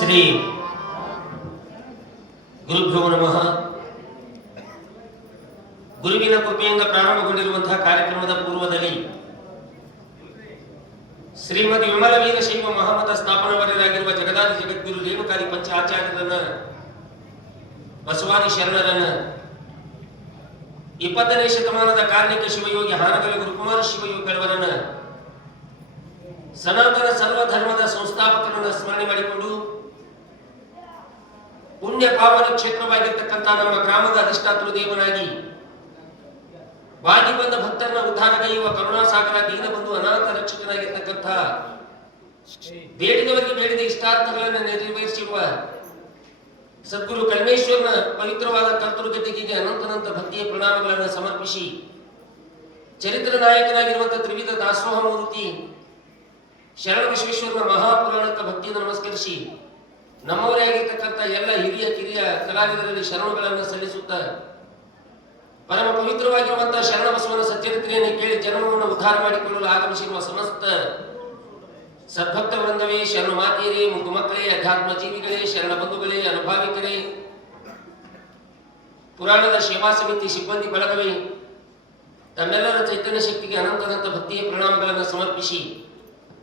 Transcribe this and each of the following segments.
ಶ್ರೀ ಗುರುಭ್ಯೋ ನಮಃ. ಗುರುವಿನ ಕೃಪೆಯಿಂದ ಪ್ರಾರಂಭಗೊಂಡಿರುವಂತಹ ಕಾರ್ಯಕ್ರಮದ ಪೂರ್ವದಲ್ಲಿ ಶ್ರೀಮತಿ ವಿಮಲ ವೀರಶೈವ ಮಹಾಮತ ಸ್ಥಾಪನವರಾಗಿರುವ ಜಗದಾದಿ ಜಗದ್ಗುರು ರೇಣುಕಾದಿ ಪಂಚ ಆಚಾರ್ಯರನ್ನ, ಬಸವಾದಿ ಶರಣರನ್ನ, 20ನೇ ಶತಮಾನದ ಕಾರ್ಣಿಕ ಶಿವಯೋಗಿ ಹಾನಗಲ ಗುರುಕುಮಾರ ಶಿವಯೋಗಿಗಳವರನ್ನ, ಸನಾತನ ಸರ್ವಧರ್ಮದ ಸಂಸ್ಥಾಪಕರನ್ನ ಸ್ಮರಣೆ ಮಾಡಿಕೊಂಡು ಪುಣ್ಯ ಪಾವನ ಕ್ಷೇತ್ರವಾಗಿರ್ತಕ್ಕಂಥ ನಮ್ಮ ಗ್ರಾಮದ ಅಧಿಷ್ಠಾತೃ ದೇವನಾಗಿ ಬಾಗಿ ಬಂದ ಭಕ್ತರನ್ನ ಉದ್ಧಾರಗೈಯುವ ಕರುಣಾಸಾಗರ ದೀನಬಂಧು ಅನಾಥ ರಕ್ಷಕನಾಗಿರ್ತಕ್ಕಂಥ ಬೇಡಿದವರಿಗೆ ಬೇಡಿದ ಇಷ್ಟಾರ್ಥಗಳನ್ನು ನೆರವೇರಿಸಿರುವ ಸದ್ಗುರು ಕಲ್ಮೇಶ್ವರನ ಪವಿತ್ರವಾದ ಕರ್ತೃಗತಿಗೆ ಅನಂತನಂತ ಭಕ್ತಿಯ ಪ್ರಣಾಮಗಳನ್ನು ಸಮರ್ಪಿಸಿ, ಚರಿತ್ರ ನಾಯಕನಾಗಿರುವಂತಹ ತ್ರಿವಿಧ ದಾಸೋಹ ಮೂರ್ತಿ ಶರಣ ಬಸವೇಶ್ವರನ ಮಹಾಪುರಾಣಕ್ಕೆ ಭಕ್ತಿಯಿಂದ ನಮಸ್ಕರಿಸಿ, ನಮ್ಮವರೇ ಆಗಿರ್ತಕ್ಕಂಥ ಎಲ್ಲ ಹಿರಿಯ ಕಿರಿಯ ಕಲಾವಿದರಲ್ಲಿ ಶರಣಗಳನ್ನು ಸಲ್ಲಿಸುತ್ತಾ, ಪರಮ ಪವಿತ್ರವಾಗಿರುವಂತಹ ಶರಣ ಬಸವನ ಸಚ್ಚರಿತ್ರೆಯನ್ನು ಕೇಳಿ ಜನ್ಮವನ್ನು ಉದ್ಧಾರ ಮಾಡಿಕೊಳ್ಳಲು ಆಗಮಿಸಿರುವ ಸಮಸ್ತ ಸದ್ಭಕ್ತ ವೃಂದವೇ, ಶರಣ ಮಾತೆಯರೇ, ಮುದ್ದು ಮಕ್ಕಳೇ, ಅಧ್ಯಾತ್ಮ ಜೀವಿಗಳೇ, ಶರಣ ಬಂಧುಗಳೇ, ಅನುಭಾವಿಕರೇ, ಪುರಾಣದ ಸೇವಾ ಸಮಿತಿ ಸಿಬ್ಬಂದಿ ಬಳಗವೇ, ತಮ್ಮೆಲ್ಲರ ಚೈತನ್ಯ ಶಕ್ತಿಗೆ ಅನಂತನಂತ ಭಕ್ತಿಯ ಪ್ರಣಾಮಗಳನ್ನು ಸಮರ್ಪಿಸಿ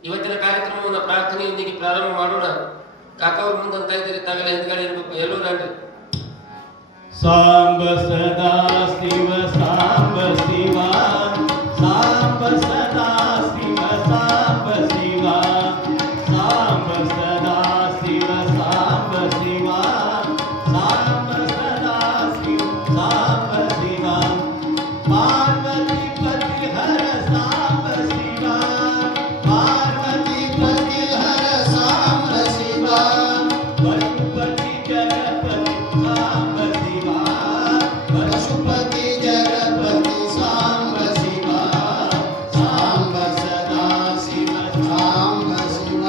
ಇವತ್ತಿನ ಕಾರ್ಯಕ್ರಮವನ್ನು ಪ್ರಾರ್ಥನೆಯೊಂದಿಗೆ ಪ್ರಾರಂಭ ಮಾಡೋಣ. ಕಾಕವ್ರ ಮುಂದಂತ ಇದ್ದಾರೆ, ತಾವೆಲ್ಲ ಹಿಂದ್ಗಡೆ ಇರಬೇಕು. ಎಲ್ಲರೂ ನಾನ್ರಿ. ಸಾಂಬ ಸದಾ ಶಿವ ಸಾಂಬ ಶಿವ, ಸಾಂಬ ಸದಾ ಶಿವ ಸಾಂಬ ಶಿವ, ಸಾಂಬ ಸದಾ ಶಿವ ಸಾಂಬ ಶಿವ, ಸಾಂಬ ಸದಾ ಶಿವ ಸಾಂಬ ಶಿವ, ಪಾರ್ವತಿ ಪತಿ ಹರ ಸಾಂಬ ಶಿವ, ಪಾರ್ವತಿ ಪತಿ ಹರ ಸಾಂಬ ಶಿವ, ಪಶುಪತಿ ಜಗಪತಿ ಸಾಂಬ ಶಿವ, ಪಶುಪತಿ ಜಗಪತಿ ಸಾಂಬ ಶಿವ, ಸಾಂಬ ಸದಾ ಶಿವ ಸಾಂಬ ಶಿವ,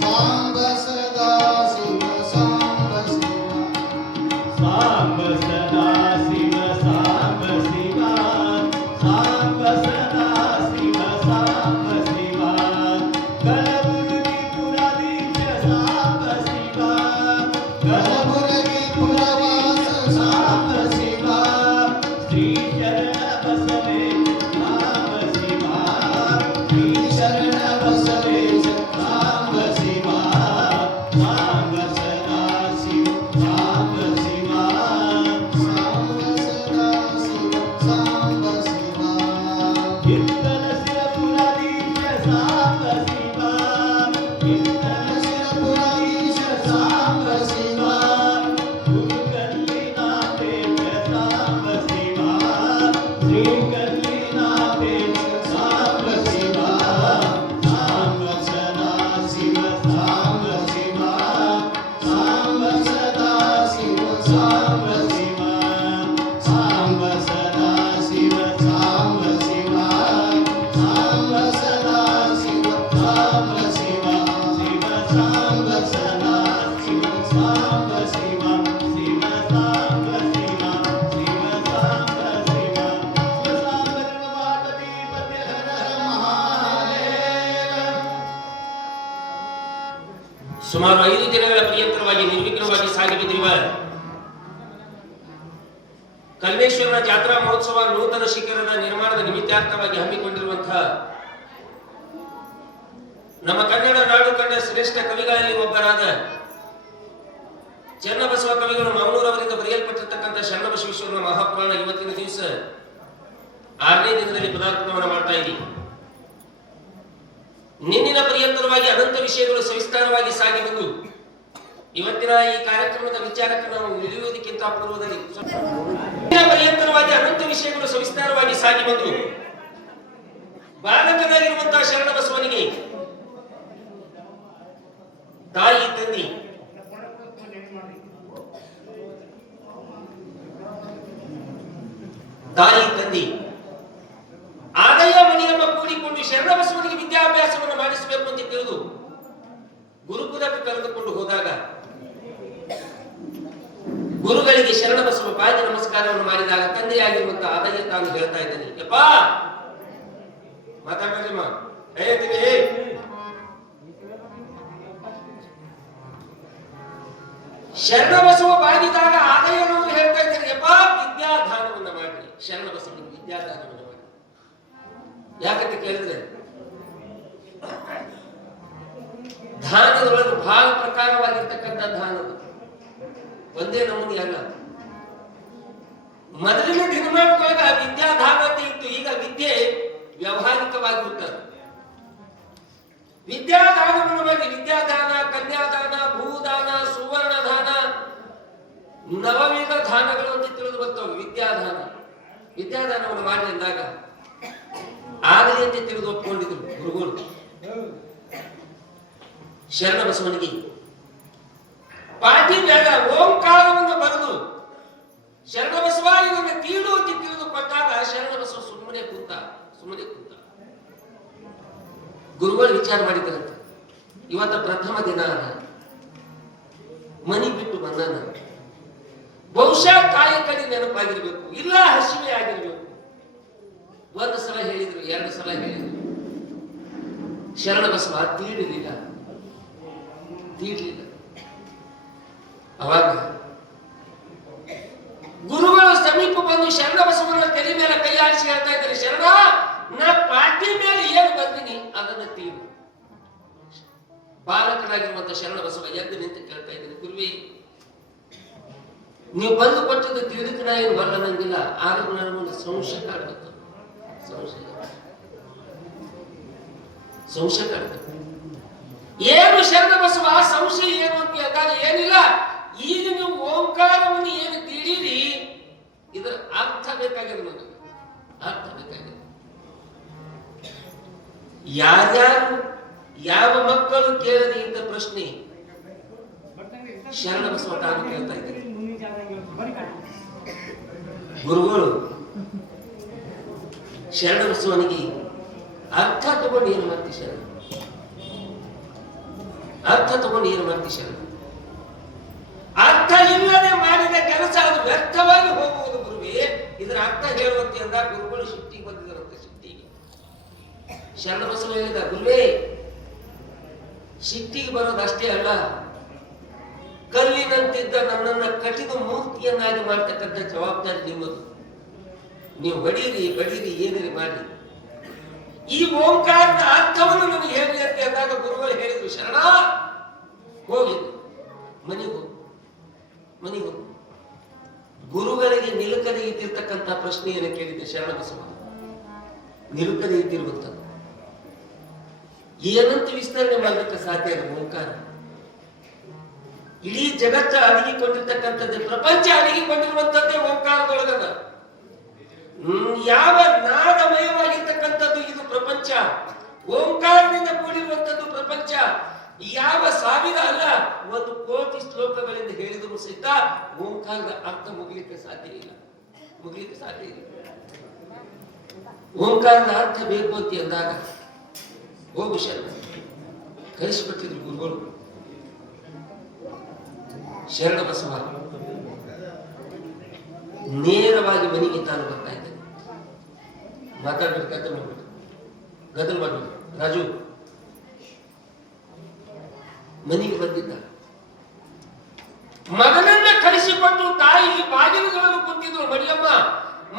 ಸಾಂಬ ಸದಾ ಶಿವ ಸಾಂಬ ಶಿವ, ಸಾಂಬ ಸದಾ ಶಿವ ಸಾಂಬ ಶಿವ, ಸಾಂಬ ಸದಾ ಶಿವ ಸಾಂಬ ಶಿವ, ಕಲಬುರಗಿ ಪುರದೀಶ ಸಾಂಬ ಶಿವ, ಕಲಬುರಗಿ ಪುರವಾಸ ಸಾಂಬ ಶಿವ, ಶ್ರೀ ಶರಣ ಬಸವೇಶ ಸಾಂಬ ಶಿವ, ಶ್ರೀ ಶರಣ ಬಸವೇಶ ಸಾಂಬ ಶಿವ, ಸಾಂಬ ಸದಾ ಶಿವ ಸಾಂಬ ಶಿವ, ಸಾಂಬ ಸದಾ ಶಿವ ಸಾಂಬ ಶಿವ, ಕೀರ್ತನ ಶಿರಪುರದೀಶ ಸಾಂಬ ಶಿವ, ಕೀರ್ತನ ಶಿರಪುರದೀಶ ಸಾಂಬ ಶಿವ, ಗುರುಕಲ್ಲಿನಾಥೇಶ ಸಾಂಬ ಶಿವ, ಶ್ರೀ ಕಲ್ಲಿನಾಥೇಶ ಸಾಂಬ ಶಿವ, ಸಾಂಬ ಸದಾ ಶಿವ ಸಾಂಬ ಶಿವ, ಸಾಂಬ ಸದಾ ಶಿವ ಸಾಂಬ ಶಿವ, ಸಾಂಬ ಸದಾ ಶಿವ ಸಾಂಬ ಶಿವ, ಸಾಂಬ ಸದಾ ಶಿವ ಸಾಂಬ ಶಿವ, ಶಿವ ಸಾಂಬ ಸದಾ ಶಿವ ಸಾಂಬ ಶಿವ, ಶಿವ ಸಾಂಬ ಶಿವ, ಶಿವ ಸಾಂಬ ಶಿವ, ಶಿವ ಸಾಂಬ ಪಾರ್ವತಿ ಪತಿ ಹರ ಮಹಾದೇವ. ಸುಮಾರು 5 ದಿನಗಳ ಪರ್ಯಂತರವಾಗಿ ನಿರ್ವಿಘ್ನವಾಗಿ ಸಾಗಿ ಬಂದಿರುವ ಕಲ್ಮೇಶ್ವರನ ಜಾತ್ರಾ ಮಹೋತ್ಸವ ನೂತನ ಶಿಖರದ ನಿರ್ಮಾಣದ ನಿಮಿತ್ತಾರ್ಥವಾಗಿ ಹಮ್ಮಿಕೊಂಡಿರುವಂತಹ ನಮ್ಮ ಕನ್ನಡ ನಾಡು ಕಂಡ ಶ್ರೇಷ್ಠ ಕವಿಗಳಲ್ಲಿ ಒಬ್ಬರಾದ ಚನ್ನಬಸವ ಕವಿಗಳು ಮಾವನೂರವರಿಂದ ಬರೆಯಲ್ಪಟ್ಟಿರ್ತಕ್ಕಂಥ ಶರಣಬಸವೇಶ್ವರನ ಮಹಾಪುರಾಣ ಇವತ್ತಿನ ದಿವಸ 6ನೇ ದಿನದಲ್ಲಿ ಪದಾರ್ಪಣವನ್ನು ಮಾಡ್ತಾ ಇದ್ದೀವಿ. ನಿನ್ನಿನ ಪರ್ಯಂತರವಾಗಿ ಅನಂತ ವಿಷಯಗಳು ಸವಿಸ್ತಾರವಾಗಿ ಸಾಗಿ ಬಂದು ಇವತ್ತಿನ ಈ ಕಾರ್ಯಕ್ರಮದ ವಿಚಾರಕ್ಕೆ ನಾವು ಇಳಿಯುವುದಕ್ಕಿಂತ ಪೂರ್ವದಲ್ಲಿ ನಿನ್ನಿನ ಪರ್ಯಂತರವಾಗಿ ಅನಂತ ವಿಷಯಗಳು ಸವಿಸ್ತಾರವಾಗಿ ಸಾಗಿ ಬಂದು ಬಾಲಕನಾಗಿರುವಂತಹ ಶರಣ ಬಸವನಿಗೆ ತಾಯಿ ತಂದಿ ಆದಾಯ ಮನೆಯಮ್ಮ ಕೂಡಿಕೊಂಡು ಶರಣ ಬಸವನಿಗೆ ವಿದ್ಯಾಭ್ಯಾಸವನ್ನು ಮಾಡಿಸಬೇಕು ಅಂತ ತಿಳಿದು ಗುರುಕುಲಕ್ಕೆ ಕರೆದುಕೊಂಡು ಹೋದಾಗ ಗುರುಗಳಿಗೆ ಶರಣ ಬಸವ ಪಾದ ನಮಸ್ಕಾರವನ್ನು ಮಾಡಿದಾಗ ತಂದೆಯಾಗಿರುವಂತಹ ಆದಾಯ ತಾನು ಹೇಳ್ತಾ ಇದ್ದಾನೆ, ಯಪ್ಪಾ ಮಾತಾಡ್ಬೇಕಮ್ಮ, ಶರಣಬಸವ ಬಾಗಿದಾಗ ಆಗ ಏನಂದ್ರೆ ಹೇಳ್ತಾ ಇದ್ದಾರೆ, ಯಪ್ಪ ವಿದ್ಯಾದಾನವನ್ನ ಮಾಡಿ, ಶರಣಬಸವನಿಗೆ ವಿದ್ಯಾದಾನವನ್ನ ಮಾಡಿ. ಯಾಕಂತ ಕೇಳಿದ್ರೆ ದಾನದೊಳಗೆ ಬಹಳ ಪ್ರಕಾರವಾಗಿರ್ತಕ್ಕಂಥ ದಾನದ ಒಂದೇ ನಮೂನಿ ಅಲ್ಲ. ಮೊದಲಿನ ದಿನಮಾನದೊಳಗ ವಿದ್ಯಾದಾನ ಅಂತ ಇತ್ತು, ಈಗ ವಿದ್ಯೆ ವ್ಯಾವಹಾರಿಕವಾಗಿರುತ್ತದೆ. ವಿದ್ಯಾದಾನವನ್ನು ಮಾಡಿ, ವಿದ್ಯಾದಾನ, ಕನ್ಯಾದಾನ, ಭೂದಾನ, ಸುವರ್ಣ ದಾನ, ನವವಿಧ ದಾನಗಳು ಅಂತ ತಿಳಿದು ಬರ್ತವೆ. ವಿದ್ಯಾದಾನವನ್ನು ಮಾಡಿ ಅಂದಾಗ ಆಗಲಿ ಅಂತ ತಿಳಿದು ಒಪ್ಕೊಂಡಿದ್ರು ಗುರುಗಳು. ಶರಣಬಸವನಿಗೆ ಪಾಟಿ ಬೇಡ ಓಂಕಾರವನ್ನು ಬರೆದು ಶರಣಬಸವ ಇದನ್ನು ತೀಡು ಅಂತ ತಿಳಿದು ಕೊಟ್ಟಾಗ ಶರಣಬಸವ ಸುಮ್ಮನೆ ಕೂತ. ಗುರುಗಳು ವಿಚಾರ ಮಾಡಿದ್ರಂತೆ, ಇವತ್ತ ಪ್ರಥಮ ದಿನ ಮನಿ ಬಿಟ್ಟು ಬಂದಾನ, ಬಹುಶಃ ಕಾಯಕಡಿ ನೆನಪಾಗಿರ್ಬೇಕು, ಇಲ್ಲ ಹಸಿವೆ ಆಗಿರ್ಬೇಕು. ಒಂದು ಸಲ ಹೇಳಿದ್ರು, ಎರಡು ಸಲ ಹೇಳಿದ್ರು. ಶರಣಬಸವ ತೀಡಲಿಲ್ಲ. ಅವಾಗ ಗುರುಗಳ ಸಮೀಪ ಬಂದು ಶರಣಬಸವನ ತಲೆ ಮೇಲೆ ಕೈ ಆಡಿಸಿ ಹೇಳ್ತಾ ಇದ್ದಾರೆ, ಶರಣ, ನಾ ಪಾಟಿ ಮೇಲೆ ಏನು ಬಂದಿನಿ ಅದನ್ನ ತೀರು. ಬಾಲಕನಾಗಿರುವಂತ ಶರಣಬಸವ ಎದ್ದು ನಿಂತು ಕೇಳ್ತಾ ಇದ್ದೀನಿ, ಗುರುವೇ, ನೀವು ಬಂದು ಕೊಟ್ಟದ್ದು ತಿಳಿದಕ್ಕೆ ನಾ ಏನು ಬರಲ್ಲ ನಂಗಿಲ್ಲ, ಆದ್ರೂ ನನಗೊಂದು ಸಂಶಯ ಕಾಡ್ಬೇಕು. ಸಂಶಯ ಕಾಡ್ಬೇಕು. ಏನು ಶರಣಬಸವ ಸಂಶಯ ಏನು ಅಂತ ಕೇಳ್ತಾರೆ, ಏನಿಲ್ಲ, ಈಗ ನೀವು ಓಂಕಾರವನ್ನು ಏನು ತಿಳಿರಿ, ಇದರ ಅರ್ಥ ಬೇಕಾಗಿದೆ ನನಗೆ, ಅರ್ಥ ಬೇಕಾಗಿದೆ. ಯಾರ್ಯಾರು ಯಾವ ಮಕ್ಕಳು ಕೇಳದೆ ಇಂಥ ಪ್ರಶ್ನೆ ಶರಣಬಸವ ತಾನು ಕೇಳ್ತಾ ಇದ್ದಾರೆ. ಗುರುಗಳು ಶರಣಬಸವನಿಗೆ ಅರ್ಥ ತಗೊಂಡು ಏನು ಮಾಡ್ತಿ ಶರಣ, ಅರ್ಥ ತಗೊಂಡು ಏನು ಮಾಡ್ತಿ ಶರಣ. ಅರ್ಥ ಇಲ್ಲದೆ ಮಾಡಿದ ಕೆಲಸ ಅದು ವ್ಯರ್ಥವಾಗಿ ಹೋಗುವುದು ಗುರುವೇ, ಇದರ ಅರ್ಥ ಹೇಳುವಂತೆ ಅಂದ. ಗುರುಗಳು ಸಿಟ್ಟಿಗೆ ಬಂದಿದ್ದರಂತೆ. ಸಿಟ್ಟಿಗೆ ಶರಣಬಸವ ಹೇಳಿದ, ಗುರುವೇ, ಸಿಟ್ಟಿಗೆ ಬರೋದು ಅಷ್ಟೇ ಅಲ್ಲ, ಕಲ್ಲಿನಂತಿದ್ದ ನನ್ನನ್ನ ಕಠಿಣ ಮೂರ್ತಿಯನ್ನಾಗಿ ಮಾಡ್ತಕ್ಕಂಥ ಜವಾಬ್ದಾರಿ ನಿಮ್ಮದು. ನೀವು ಬಡೀರಿ ಏನಿರಿ ಮಾಡಿ, ಈ ಓಂಕಾರದ ಅರ್ಥವನ್ನು ನನಗೆ ಹೇಳಿ ಅಂತ ಅಂದಾಗ ಗುರುಗಳು ಹೇಳಿದ್ರು, ಶರಣ ಹೋಗಿ ಮನೆಗೂ ಗುರುಗಳಿಗೆ ನಿಲುಕದೆ ಇದ್ದಿರ್ತಕ್ಕಂಥ ಪ್ರಶ್ನೆಯನ್ನು ಕೇಳಿದ್ದೆ ಶರಣಬಸವ. ನಿಲುಕದೆ ಇದ್ದಿರುವಂಥದ್ದು ಏನಂತ ವಿಸ್ತರಣೆ ಮಾಡಲಿಕ್ಕೆ ಸಾಧ್ಯ ಇಲ್ಲ. ಓಂಕಾರ ಇಡೀ ಜಗತ್ತ ಅಡಗಿಕೊಂಡಿರ್ತಕ್ಕಂಥದ್ದೇ, ಪ್ರಪಂಚ ಅಡಗಿಕೊಂಡಿರುವಂಥದ್ದೇ ಓಂಕಾರದೊಳಗದ. ಯಾವ ನಾದಮಯವಾಗಿರ್ತಕ್ಕಂಥದ್ದು ಇದು ಪ್ರಪಂಚ, ಓಂಕಾರದಿಂದ ಕೂಡಿರುವಂಥದ್ದು ಪ್ರಪಂಚ. ಯಾವ ಸಾವಿರ ಅಲ್ಲ, 1 ಕೋಟಿ ಶ್ಲೋಕಗಳಿಂದ ಹೇಳಿದರೂ ಸಹಿತ ಓಂಕಾರದ ಅರ್ಥ ಮುಗಿಲಿಕ್ಕೆ ಸಾಧ್ಯ ಇಲ್ಲ. ಓಂಕಾರದ ಅರ್ಥ ಬೇಕು ಅಂತ ಅಂದಾಗ ಹೋಗು ಶರಣ ಕಳಿಸಿಕೊಟ್ಟಿದ್ರು ಗುರುಗಳು. ಶರಣಬಸವ ನೇರವಾಗಿ ಮನೆಗೆ ತಾನು ಬರ್ತಾ ಇದ್ದಾನೆ. ಮಾತಾಡ್ಬೇಕು, ಗದ್ದಲ ಮಾಡ್ಬೇಕು. ರಾಜು ಮನೆಗೆ ಬಂದಿದ್ದ. ಮಗನನ್ನ ಕಳಿಸಿಕೊಟ್ಟು ತಾಯಿ ಬಾಗಿಲುಗಳನ್ನು ಕುಂತಿದ್ರು. ಮಡಿಯಮ್ಮ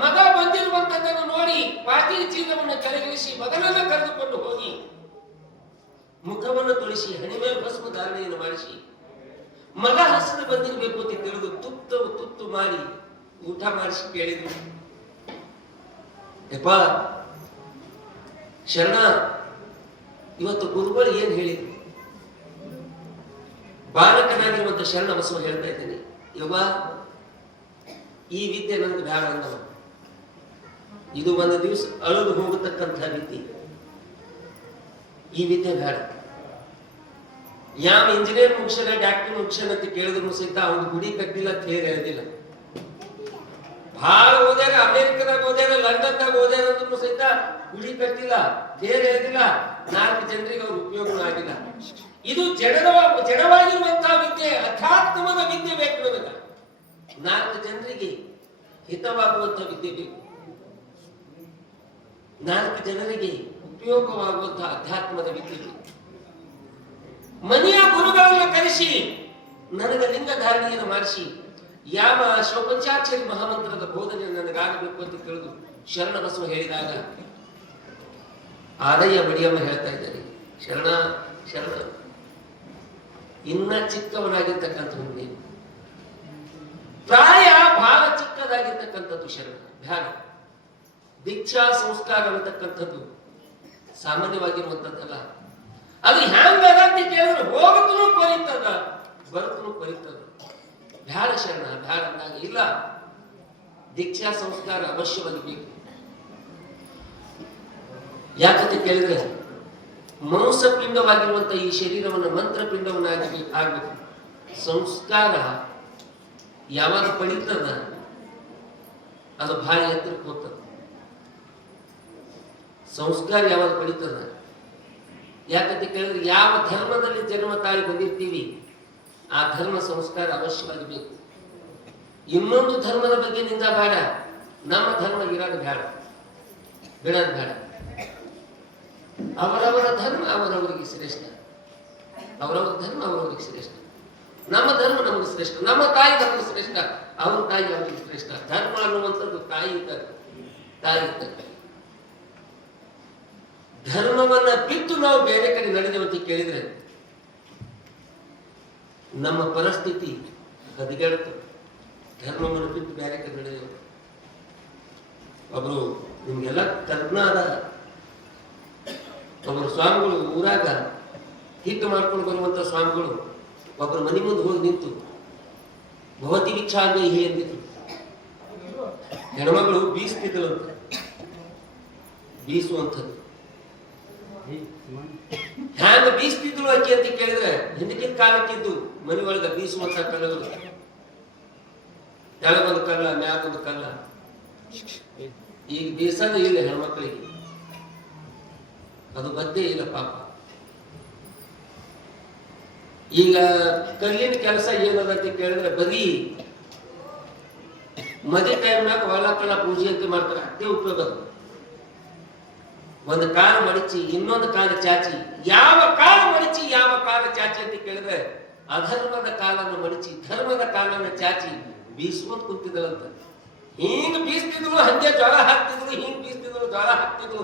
ಮಗ ಬಂದಿರುವಂತದ್ದನ್ನು ನೋಡಿ ಪಾಟಿ ಚೀಲವನ್ನು ಕೆಳಗಿಳಿಸಿ ಮಗನನ್ನ ಕರೆದುಕೊಂಡು ಹೋಗಿ ಮುಖವನ್ನು ತೊಳಿಸಿ ಹಣೆ ಮೇಲೆ ಭಸ್ಮ ಧಾರಣೆಯನ್ನು ಮಾಡಿಸಿ ಮಗ ಹಸಿದು ಬಂದಿರಬೇಕು ಅಂತ ತಿಳಿದು ತುತ್ತು ಮಾಡಿ ಊಟ ಮಾಡಿಸಿ ಕೇಳಿದ್ರು, ಯಪ್ಪ ಶರಣ, ಇವತ್ತು ಗುರುಗಳು ಏನ್ ಹೇಳಿದ್ರು? ಬಾಲಕನಾಗಿರುವಂತ ಶರಣಬಸವ ಹೇಳ್ತಾ ಇದ್ದೇನೆ, ಯವ್ವ ಈ ವಿದ್ಯೆ ನನಗೆ ಬೇಡ ಅಂದವ. ಇದು ಒಂದು ದಿವಸ ಅಳುದು ಹೋಗತಕ್ಕಂಥ ವಿದ್ಯೆ. ಈ ವಿದ್ಯೆ ಬೇಡ. ಯಾವ ಇಂಜಿನಿಯರ್ ಮುಗಿಸ್ಯಾನ, ಡಾಕ್ಟರ್ ಮುಗಿಸ್ಯಾನ ಅಂತ ಕೇಳಿದ್ರು ಸಹಿತ ಅವ್ನು ಗುಡಿ ಕಟ್ಟಿಲ್ಲ, ತೇರ್ ಎಳೆದಿಲ್ಲ. ಬಹಳ ಓದ್ಯಾರ, ಅಮೆರಿಕದಾಗ ಓದ್ಯಾರ, ಲಂಡನ್ದಾಗ ಓದ್ಯಾರ ಅಂದ್ರೂ ಸಹಿತ ಗುಡಿ ಕಟ್ಟಿಲ್ಲ, ತೇರ್ ಎಳೆದಿಲ್ಲ. 4 ಜನರಿಗೆ ಅವ್ರ ಉಪಯೋಗನೂ ಆಗಿಲ್ಲ. ಇದು ಜಡವಾಗಿರುವಂತಹ ವಿದ್ಯೆ, ಅಧ್ಯಾತ್ಮದ ವಿದ್ಯೆ ಬೇಕು ನನಗ. 4 ಜನರಿಗೆ ಹಿತವಾಗುವಂತಹ ವಿದ್ಯೆ ಬೇಕು. 4 ಜನರಿಗೆ ಉಪಯೋಗವಾಗುವಂತಹ ಅಧ್ಯಾತ್ಮದ ವಿದ್ಯೆ ಬೇಕು. ಮನೆಯ ಗುರುಗಳನ್ನು ಕರೆಸಿ ನನಗೆ ಲಿಂಗ ಧಾರಣೆಯನ್ನು ಮಾಡಿಸಿ ಯಾವ ಶಿವಪಂಚಾಕ್ಷರಿ ಮಹಾಮಂತ್ರದ ಬೋಧನೆ ನನಗಾಗಬೇಕು ಅಂತ ತಿಳಿದು ಶರಣ ಬಸವ ಹೇಳಿದಾಗ ಆದಯ್ಯ ಬಡಿಯಮ್ಮ ಹೇಳ್ತಾ ಇದ್ದಾರೆ, ಶರಣ ಶರಣ ಇನ್ನ ಚಿಕ್ಕವನಾಗಿರ್ತಕ್ಕಂಥವ್ನು ನೀನು, ಪ್ರಾಯ ಬಹಳ ಚಿಕ್ಕದಾಗಿರ್ತಕ್ಕಂಥದ್ದು ಶರಣ ಧ್ಯಾನ ದೀಕ್ಷಾ ಸಂಸ್ಕಾರ ಅನ್ನತಕ್ಕಂಥದ್ದು ಸಾಮಾನ್ಯವಾಗಿರುವಂಥದ್ದಲ್ಲ. ಅದು ಹ್ಯಾಂಗದ ಅಂತ ಕೇಳಿದ್ರೆ ಹೋಗತೂ ಪರಿತದ ಬರುತ್ತೂ ಪರಿತದ. ಬ್ಯಾಡ ಶರಣ ಬ್ಯಾಡ ಅಂದಾಗ ಇಲ್ಲ, ದೀಕ್ಷಾ ಸಂಸ್ಕಾರ ಅವಶ್ಯವಾಗಿ ಬೇಕು. ಯಾಕಂತ ಕೇಳಿದ್ರೆ ಮಾಂಸಪಿಂಡವಾಗಿರುವಂತ ಈ ಶರೀರವನ್ನು ಮಂತ್ರಪಿಂಡವನ್ನಾಗಿ ಆಗ್ಬೇಕು. ಸಂಸ್ಕಾರ ಯಾವಾಗ ಪಡಿತದ ಅದು ಭಾಳ ಎತ್ತರಕ್ಕೆ ಹೋಗ್ತದ. ಸಂಸ್ಕಾರ ಯಾವಾಗ ಪಡಿತದ, ಯಾಕಂತ ಕೇಳಿದ್ರೆ ಯಾವ ಧರ್ಮದಲ್ಲಿ ಜನ್ಮ ತಾಳಿ ಬಂದಿರ್ತೀವಿ ಆ ಧರ್ಮ ಸಂಸ್ಕಾರ ಅವಶ್ಯವಾಗಿ ಬೇಕು. ಇನ್ನೊಂದು ಧರ್ಮದ ಬಗ್ಗೆ ನಿಂದ ಬೇಡ, ನಮ್ಮ ಧರ್ಮ ಇರೋದು ಬೇಡ, ಬಿಡೋದು ಬೇಡ. ಅವರವರ ಧರ್ಮ ಅವರವರಿಗೆ ಶ್ರೇಷ್ಠ, ಅವರವರ ಧರ್ಮ ಅವರವರಿಗೆ ಶ್ರೇಷ್ಠ. ನಮ್ಮ ಧರ್ಮ ನಮಗೆ ಶ್ರೇಷ್ಠ, ನಮ್ಮ ತಾಯಿ ನಮಗೆ ಶ್ರೇಷ್ಠ, ಅವ್ರ ತಾಯಿ ಅವರಿಗೆ ಶ್ರೇಷ್ಠ. ಧರ್ಮ ಅನ್ನುವಂಥದ್ದು ತಾಯಿ ಇದ್ದಾಗ ತಾಯಿ ಇದ್ದಾಗ ಧರ್ಮವನ್ನ ಬಿಟ್ಟು ನಾವು ಬೇರೆ ಕಡೆ ನಡೆದೇವಂತ ಕೇಳಿದ್ರೆ ನಮ್ಮ ಪರಿಸ್ಥಿತಿ ಹದಗೆಡುತ್ತೆ. ಧರ್ಮವನ್ನು ಬಿಟ್ಟು ಬೇರೆ ಕಡೆ ನಡೆದೇವು. ಒಬ್ರು ನಿಮ್ಗೆಲ್ಲ ಕಲ್ಪನಾದ ಒಬ್ಬರು ಸ್ವಾಮಿಗಳು ಊರಾಗ ಹಿಟ್ಟು ಮಾಡ್ಕೊಂಡು ಬರುವಂತ ಸ್ವಾಮಿಗಳು ಒಬ್ಬರು ಮನೆ ಮುಂದೆ ಹೋಗಿ ನಿಂತು ಭವತಿ ವಿಚ್ಛಾಂಗೈಹಿ ಎಂದಿದ್ರು. ಹೆಣ್ಮಗಳು ಬೀಸ್ತಿದ್ದಳು ಅಂತ, ಬೀಸುವಂಥದ್ದು ಹ್ಯಾಂಗ ಬೀಸ್ತಿದ್ರು ಅಕ್ಕಿ ಅಂತ ಕೇಳಿದ್ರೆ ಹಿಂದಕ್ಕಿನ ಕಾಲಕ್ಕಿದ್ದು ಮನೆ ಒಳಗ ಬೀಸುವಂತ ಕಲ್ಲಗಳು, ಕೆಳಗೊಂದು ಕಲ್ಲ ಮ್ಯಾಗೊಂದು ಕಲ್ಲ. ಈಗ ಬೀಸದ ಇಲ್ಲ ಹೆಣ್ಮಕ್ಳಿಗೆ, ಅದು ಬದ್ದೇ ಇಲ್ಲ ಪಾಪ. ಈಗ ಕಲ್ಲಿನ ಕೆಲಸ ಏನದ ಅಂತ ಕೇಳಿದ್ರೆ ಬರೀ ಮದಿ ಟೈಮ್ನಾಗ ಹೊಲಕಳ ಪೂಜೆ ಅಂತ ಮಾಡ್ತಾರೆ, ಅದೇ ಉಪಯೋಗ. ಒಂದು ಕಾಲು ಮಡಚಿ ಇನ್ನೊಂದು ಕಾಲು ಚಾಚಿ, ಯಾವ ಕಾಲು ಮಡಚಿ ಯಾವ ಕಾಲು ಚಾಚಿ ಅಂತ ಕೇಳಿದ್ರೆ ಅಧರ್ಮದ ಕಾಲನ್ನು ಮಡಚಿ ಧರ್ಮದ ಕಾಲನ್ನು ಚಾಚಿ ಬೀಸುವಂತ ಕುಂತಿದ್ದಳಂತ. ಹಿಂಗ್ ಬೀಸ್ತಿದ್ರು ಹಂಗೆ ಜ್ವರ ಹಾಕ್ತಿದ್ರು, ಹಿಂಗ್ ಬೀಸ್ತಿದ್ರು ಜ್ವರ ಹಾಕ್ತಿದ್ರು.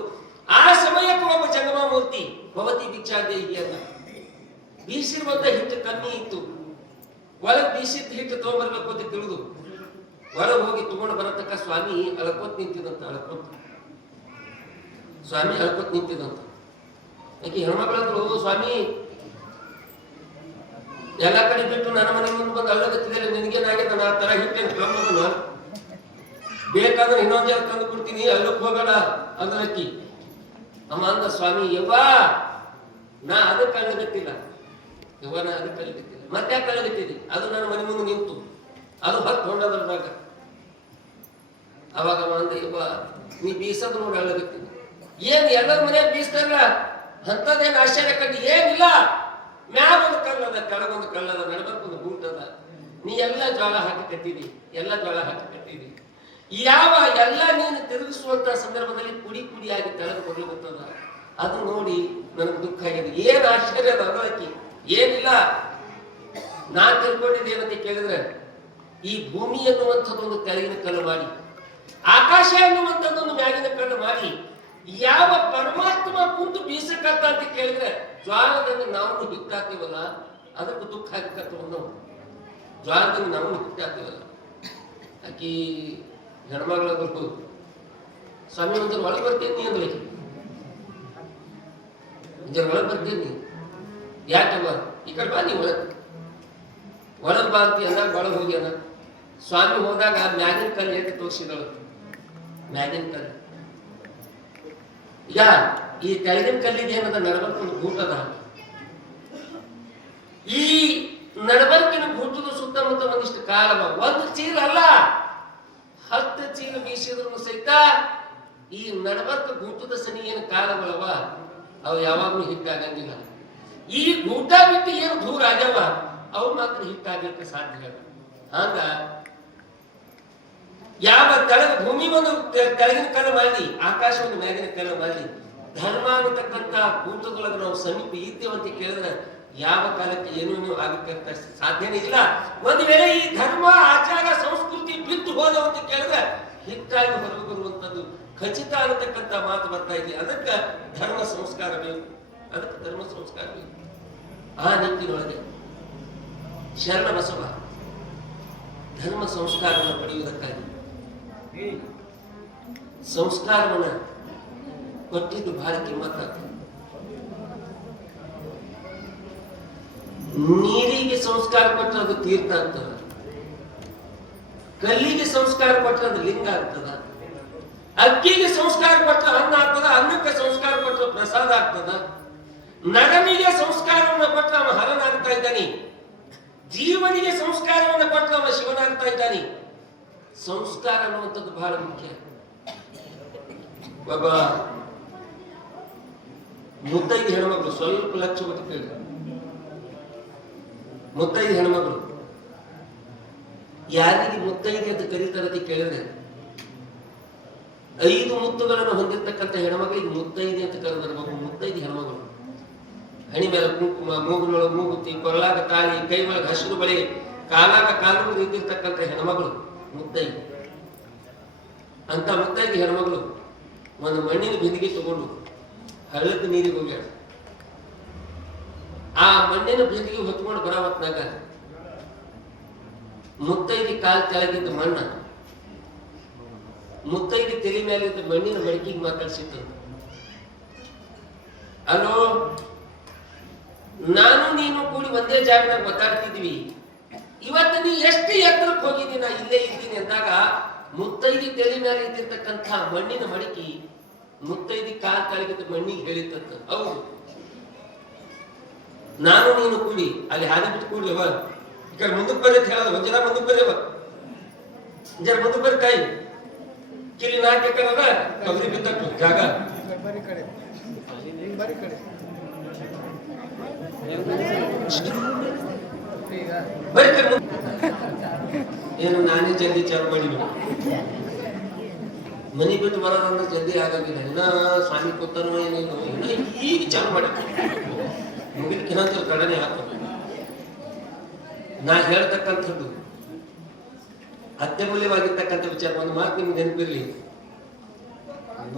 ಆ ಸಮಯಕ್ಕೆ ಒಬ್ಬ ಜಂಗಮಾಮೂರ್ತಿ ಭವತಿ ಭಿಕ್ಷಾದೇಹಿ ಅಂತ ಬೀಸಿರುವಂತ ಹಿಟ್ಟು ಕಮ್ಮಿ ಇತ್ತು. ಒಳಗೆ ಬೀಸಿದ ಹಿಟ್ಟು ತಗೊಂಡ್ಬರ್ಬೇಕು ಅಂತ ತಿಳಿದು ಹೊರಗೆ ಹೋಗಿ ತಗೊಂಡು ಬರತಕ್ಕ ಸ್ವಾಮಿ ಅಳ್ಕೋತ್ ನಿಂತಿದಂತ. ಸ್ವಾಮಿ ಅಳ್ಕೋತ್ ನಿಂತಿದಂತ. ಯಾಕೆ ಹೆಣ್ಮಕ್ಳಂದ್ರು, ಸ್ವಾಮಿ ಎಲ್ಲ ಕಡೆ ಬಿಟ್ಟು ನನ್ನ ಮನೆ ಮುಂದೆ ಬಂದು ಅಳ್ಳಗತ್ತಿದ್ರೆ ನಿನಗೇನಾಗಿದೆ, ನಾ ತರ ಹಿಟ್ಟೇನು ಕಮ್ಮನ, ಬೇಕಾದ್ರೆ ಇನ್ನೊಂದ್ ಜಾಗ ತಂದು ಕೊಡ್ತೀನಿ, ಅಲ್ಲಕ್ಕೆ ಹೋಗಬೇಡ ಅಂದ್ರಕ್ಕಿ. ಅಮ್ಮ ಅಂದ ಸ್ವಾಮಿ, ಯವ್ವ ನಾ ಅದಕ್ಕೆ ಅಳ್ಳಗತ್ತಿಲ್ಲ, ಯವ್ವ ನಾ ಅದಕ್ಕೆ ಅಳ್ಳಗತ್ತಿಲ್ಲ. ಮತ್ತೆ ಯಾಕೆ ಅಳ್ಳಗತ್ತಿದ್ದಿ? ಅದು ನನ್ನ ಮನೆ ಮುಂದೆ ನಿಂತು ಅದು ಹೊತ್ತು ಹೊಂಡದ್ರಾಗ. ಅವಾಗ ಅಮ್ಮ ಅಂದ, ಯವ್ವ ನೀ ಬೀಸದ್ ನೋಡಿ ಅಳ್ಳಗತ್ತೀನಿ. ಏನ್ ಎಲ್ಲರ ಮನೆಯಾಗ ಬೀಸ್ತಾರಲ್ಲ ಅಂತದೇನು ಆಶ್ಚರ್ಯ ಕಂಡು ಏನಿಲ್ಲ. ಮ್ಯಾಗೊಂದು ಕಲ್ಲದ ಕೆಳಗೊಂದು ಕಲ್ಲದ ನಡಬರ್ಕೊಂದು ಗೂಟದ. ನೀ ಎಲ್ಲ ಜ್ವಾಳ ಹಾಕಿ ಕಟ್ಟಿದಿ, ಎಲ್ಲ ಜ್ವಾಳ ಹಾಕಿ ಕಟ್ಟಿದಿ. ಯಾವ ಎಲ್ಲ ನೀನು ತಿರುಗಿಸುವಂತ ಸಂದರ್ಭದಲ್ಲಿ ಪುಡಿ ಪುಡಿಯಾಗಿ ತೆಳೆದು ಕೊಡ್ಲಿಕ್ಕದ. ಅದು ನೋಡಿ ನನಗೆ ದುಃಖ ಆಗಿದೆ. ಏನ್ ಆಶ್ಚರ್ಯ ಅದಕ್ಕೆ ಏನಿಲ್ಲ. ನಾ ತಿಳ್ಕೊಂಡಿದ್ದೇನಂತ ಕೇಳಿದ್ರೆ ಈ ಭೂಮಿ ಎನ್ನುವಂಥದ್ದೊಂದು ತೆಳಗಿನ ಕಲ್ಲು ಮಾಡಿ, ಆಕಾಶ ಎನ್ನುವಂಥದ್ದೊಂದು ಮ್ಯಾಗಿನ ಕಲ್ಲು ಮಾಡಿ, ಯಾವ ಪರಮಾತ್ಮ ಕುಂತು ಬೀಸಕತ್ತ ಅಂತ ಕೇಳಿದ್ರೆ ಜ್ವಾಳದಲ್ಲಿ ನಾವು ಹಿಟ್ಟಾಗ್ತೀವಲ್ಲ ಅದಕ್ಕೆ ದುಃಖ ಆಗಿರ್ತಕ್ಕಂಥ ಜ್ವಾಳದಲ್ಲಿ ನಾವು ಹಿಟ್ಟಾಗ್ತೀವಲ್ಲ. ಆಕಿ ಹೆಣ್ಮಗಳಾದ್ರು ಸ್ವಾಮಿ ಒಂದ್ರ ಒಳಗೆ ಬರ್ತೀನಿ ಅಂದ್ರೆ ಒಳಗೆ ಬರ್ತೀನಿ, ಯಾಕವ್ವ ಈ ಕಡೆ ಬಾ ನೀ ಒಳಗೆ ಬಾ ಅಂತಿ ಅಂದಾಗ ಒಳಗೆ ಹೋಗಿ ಅನ್ನ. ಸ್ವಾಮಿ ಹೋದಾಗ ಮ್ಯಾಗಿನ ಕಲ್ಲು ಎದ್ದು ತೋರಿಸಿದಳು. ಮ್ಯಾಗಿನ ಕಲ್ಲು ಈಗ ಈ ತೆಳಗಿನ ಕಲ್ಲಿಗೆ ಏನದ ನಡಬರ್ಕಿನ ಗೂಟದ. ಈ ನಡಬರ್ಕಿನ ಗೂಟದ ಸುತ್ತಮುತ್ತ ಒಂದಿಷ್ಟು ಕಾಲವ. ಒಂದು ಚೀಲ ಅಲ್ಲ 10 ಚೀಲ ಬೀಸಿದ್ರು ಸಹಿತ ಈ ನಡಬರ್ಕ ಗೂಟದ ಸನಿ ಏನು ಕಾಲಗಳವ ಅವು ಯಾವಾಗ್ಲೂ ಹಿಟ್ಟಾಗಂಗಿಲ್ಲ. ಈ ಗೂಟ ಬಿಟ್ಟು ಏನು ದೂರ ಆಗ್ಯಾವ ಅವು ಮಾತ್ರ ಹಿಟ್ಟಾಗಲಿಕ್ಕೆ ಸಾಧ್ಯ ಇಲ್ಲ. ಹಂಗ ಯಾವ ತೆಳಗ ಭೂಮಿ ಒಂದು ತೆಳಗಿನ ಕಲ್ಲು ಮಾಡಿ, ಆಕಾಶ ಒಂದು ಮ್ಯಾಗಿನ ಕಲ್ಲು ಮಾಡಿ, ಧರ್ಮ ಅನ್ನತಕ್ಕಂತ ಕೂಟದೊಳಗೆ ನಾವು ಸಮೀಪ ಇದ್ದೇವೆ ಅಂತ ಕೇಳಿದ್ರೆ ಯಾವ ಕಾಲಕ್ಕೆ ಏನೂ ಆಗಕ್ಕೆ ಸಾಧ್ಯನೇ ಇಲ್ಲ. ಒಂದು ವೇಳೆ ಈ ಧರ್ಮ ಆಚಾರ ಸಂಸ್ಕೃತಿ ಬಿಟ್ಟು ಹೋದ ಅಂತ ಕೇಳಿದ್ರೆ ಹಿಟ್ಟಾಗಿ ಹೊರಗೆ ಬರುವಂತದ್ದು ಖಚಿತ ಅನ್ನತಕ್ಕಂಥ ಮಾತು ಬರ್ತಾ ಇದೆ. ಅದಕ್ಕೆ ಧರ್ಮ ಸಂಸ್ಕಾರ ಬೇಕು, ಅದಕ್ಕೆ ಧರ್ಮ ಸಂಸ್ಕಾರ ಬೇಕು. ಆ ನಿಟ್ಟಿನೊಳಗೆ ಶರಣ ಬಸವ ಧರ್ಮ ಸಂಸ್ಕಾರವನ್ನು ಪಡೆಯುವುದಕ್ಕಾಗಿ ಸಂಸ್ಕಾರವನ್ನ ಕೊಟ್ಟಿದ್ದು ಬಹಳ ಕಿಮ್ಮತ್ತಾಗ್ತದೆ. ನೀರಿಗೆ ಸಂಸ್ಕಾರ ಕೊಟ್ಟರೆ ಅದು ತೀರ್ಥ ಆಗ್ತದ, ಕಲ್ಲಿಗೆ ಸಂಸ್ಕಾರ ಕೊಟ್ಟರೆ ಅದು ಲಿಂಗ ಆಗ್ತದ, ಅಕ್ಕಿಗೆ ಸಂಸ್ಕಾರ ಕೊಟ್ಟರೆ ಅನ್ನ ಆಗ್ತದ, ಅನ್ನಕ್ಕೆ ಸಂಸ್ಕಾರ ಕೊಟ್ಟರೆ ಪ್ರಸಾದ ಆಗ್ತದ, ನಗನಿಗೆ ಸಂಸ್ಕಾರವನ್ನು ಕೊಟ್ಟರೆ ಅವ ಹರನಾಗ್ತಾ ಇದ್ದಾನೆ, ಜೀವನಿಗೆ ಸಂಸ್ಕಾರವನ್ನು ಕೊಟ್ಟರೆ ಅವ ಶಿವನಾಗ್ತಾ ಇದ್ದಾನೆ. ಸಂಸ್ಕಾರ ಅನ್ನುವಂಥದ್ದು ಬಹಳ ಮುಖ್ಯ. ಒಬ್ಬ ಮುತ್ತೈದು ಹೆಣ್ಮಗಳು ಸ್ವಲ್ಪ ಲಕ್ಷ ಕೊಟ್ಟು ಕೇಳಿ, ಮುತ್ತೈದು ಹೆಣ್ಮಗಳು ಯಾರಿಗೆ ಮುತ್ತೈದೆ ಅಂತ ಕರೀತಾರಂತ ಕೇಳಿದ್ರೆ 5 ಮುತ್ತುಗಳನ್ನು ಹೊಂದಿರತಕ್ಕಂಥ ಹೆಣ್ಮಗಳಿಗೆ ಮುತ್ತೈದೆ ಅಂತ ಕರೆದ್ರೆ ಒಬ್ಬ ಮುತ್ತೈದು ಹೆಣ್ಮಗಳು. ಹಣಿ ಮೇಲೆ ಕುಂಕುಮ, ಮೂಗಿನೊಳಗೆ ಮೂಗುತಿ, ಕೊರಲಾಗ ತಾಳಿ, ಕೈ ಒಳಗೆ ಹಸಿರು ಬಳೆ, ಕಾಲಾಗ ಕಾಲು ಇದ್ದಿರ್ತಕ್ಕಂಥ ಹೆಣ್ಮಗಳು ಮುತ್ತೈದೆ. ಅಂತ ಮುತ್ತೈದು ಹೆಣ್ಮಗಳು ಒಂದು ಮಣ್ಣಿನ ಬಿಂದಿಗೆ ತಗೊಂಡು ಹಳ್ಳದ ನೀರಿಗೆ ಹೋಗ್ಯಾಳ. ಆ ಮಣ್ಣಿನ ಬಿಂದಿಗೆ ಹೊತ್ಕೊಂಡು ಬರೋ ಹೊತ್ನಾಗ ಮುತ್ತೈದಿ ಕಾಲ್ ಕೆಳಗಿದ್ದ ಮಣ್ಣ ಮುತ್ತೈದಿ ತಲೆ ಮೇಲಿದ್ದ ಮಣ್ಣಿನ ಮಡಿಕೆಗೆ ಮಾತಾಡ್ಸಿತ್ತು. ಅಲೋ, ನಾನು ನೀನು ಕೂಡಿ ಒಂದೇ ಜಾಗದಾಗ ಮಾತಾಡ್ತಿದ್ವಿ, ಇವತ್ತು ನೀ ಎಷ್ಟು ಎತ್ತರಕ್ಕೆ ಹೋಗಿದ್ದೀನಿ, ನಾ ಇಲ್ಲೇ ಇದ್ದೀನಿ ಅಂದಾಗ ಮುತ್ತೈದಿ ತಲೆ ಮೇಲೆ ಇದ್ದಿರ್ತಕ್ಕಂಥ ಮಣ್ಣಿನ ಮಡಿಕೆ ಮುತ್ತೈದಿ ಕಾಲ್ ಕೆಳಗಿದ್ದ ಮಣ್ಣಿಗೆ ಹೇಳಿತ್ತಂತ. ಹೌದು, ನಾನು ನೀನು ಕೂಡಿ ಅಲ್ಲಿ ಹಾದಿ ಬಿಟ್ಟು ಕೂಡ್ಲಿವ, ಈ ಕಡೆ ಮುಂದಕ್ಕೆ ಬರತ್ತೆ ಹೇಳೋದು, ಒಂದ್ ಜನ ಮುಂದಕ್ಕೆ ಬರವ, ಜರ ಮುಂದಕ್ಕೆ ಬರ್ತಾಯಿ ಕಿಲಿ ನಾಟಕದ ತೊಗರಿ ಬಿತ್ತಟ್ಟು ಜಾಗ ಬರೀ ಏನು ನಾನೇ ಜಲ್ದಿ ಚಾಲು ಮಾಡಿದ್ವಿ. ಮನಿ ಬಿಟ್ಟು ಬರೋದಂದ್ರೆ ಜಲ್ದಿ ಆಗಾಗಿಲ್ಲ. ಇನ್ನ ಸ್ವಾಮಿ ಕೂತನೋ ಏನೇನು ಇನ್ನ ಈಗ ಚಾಲು ಮಾಡಿ ಮುಗಿದಕ್ಕಿನ್ನಂತರ ಕಡನೆ ಹಾಕೋದು. ನಾ ಹೇಳ್ತಕ್ಕಂಥದ್ದು ಅತ್ಯಮೂಲ್ಯವಾಗಿರ್ತಕ್ಕಂಥ ವಿಚಾರ. ಒಂದು ಮಾತು ನಿಮ್ಗೆ ನೆನಪಿರ್ಲಿ,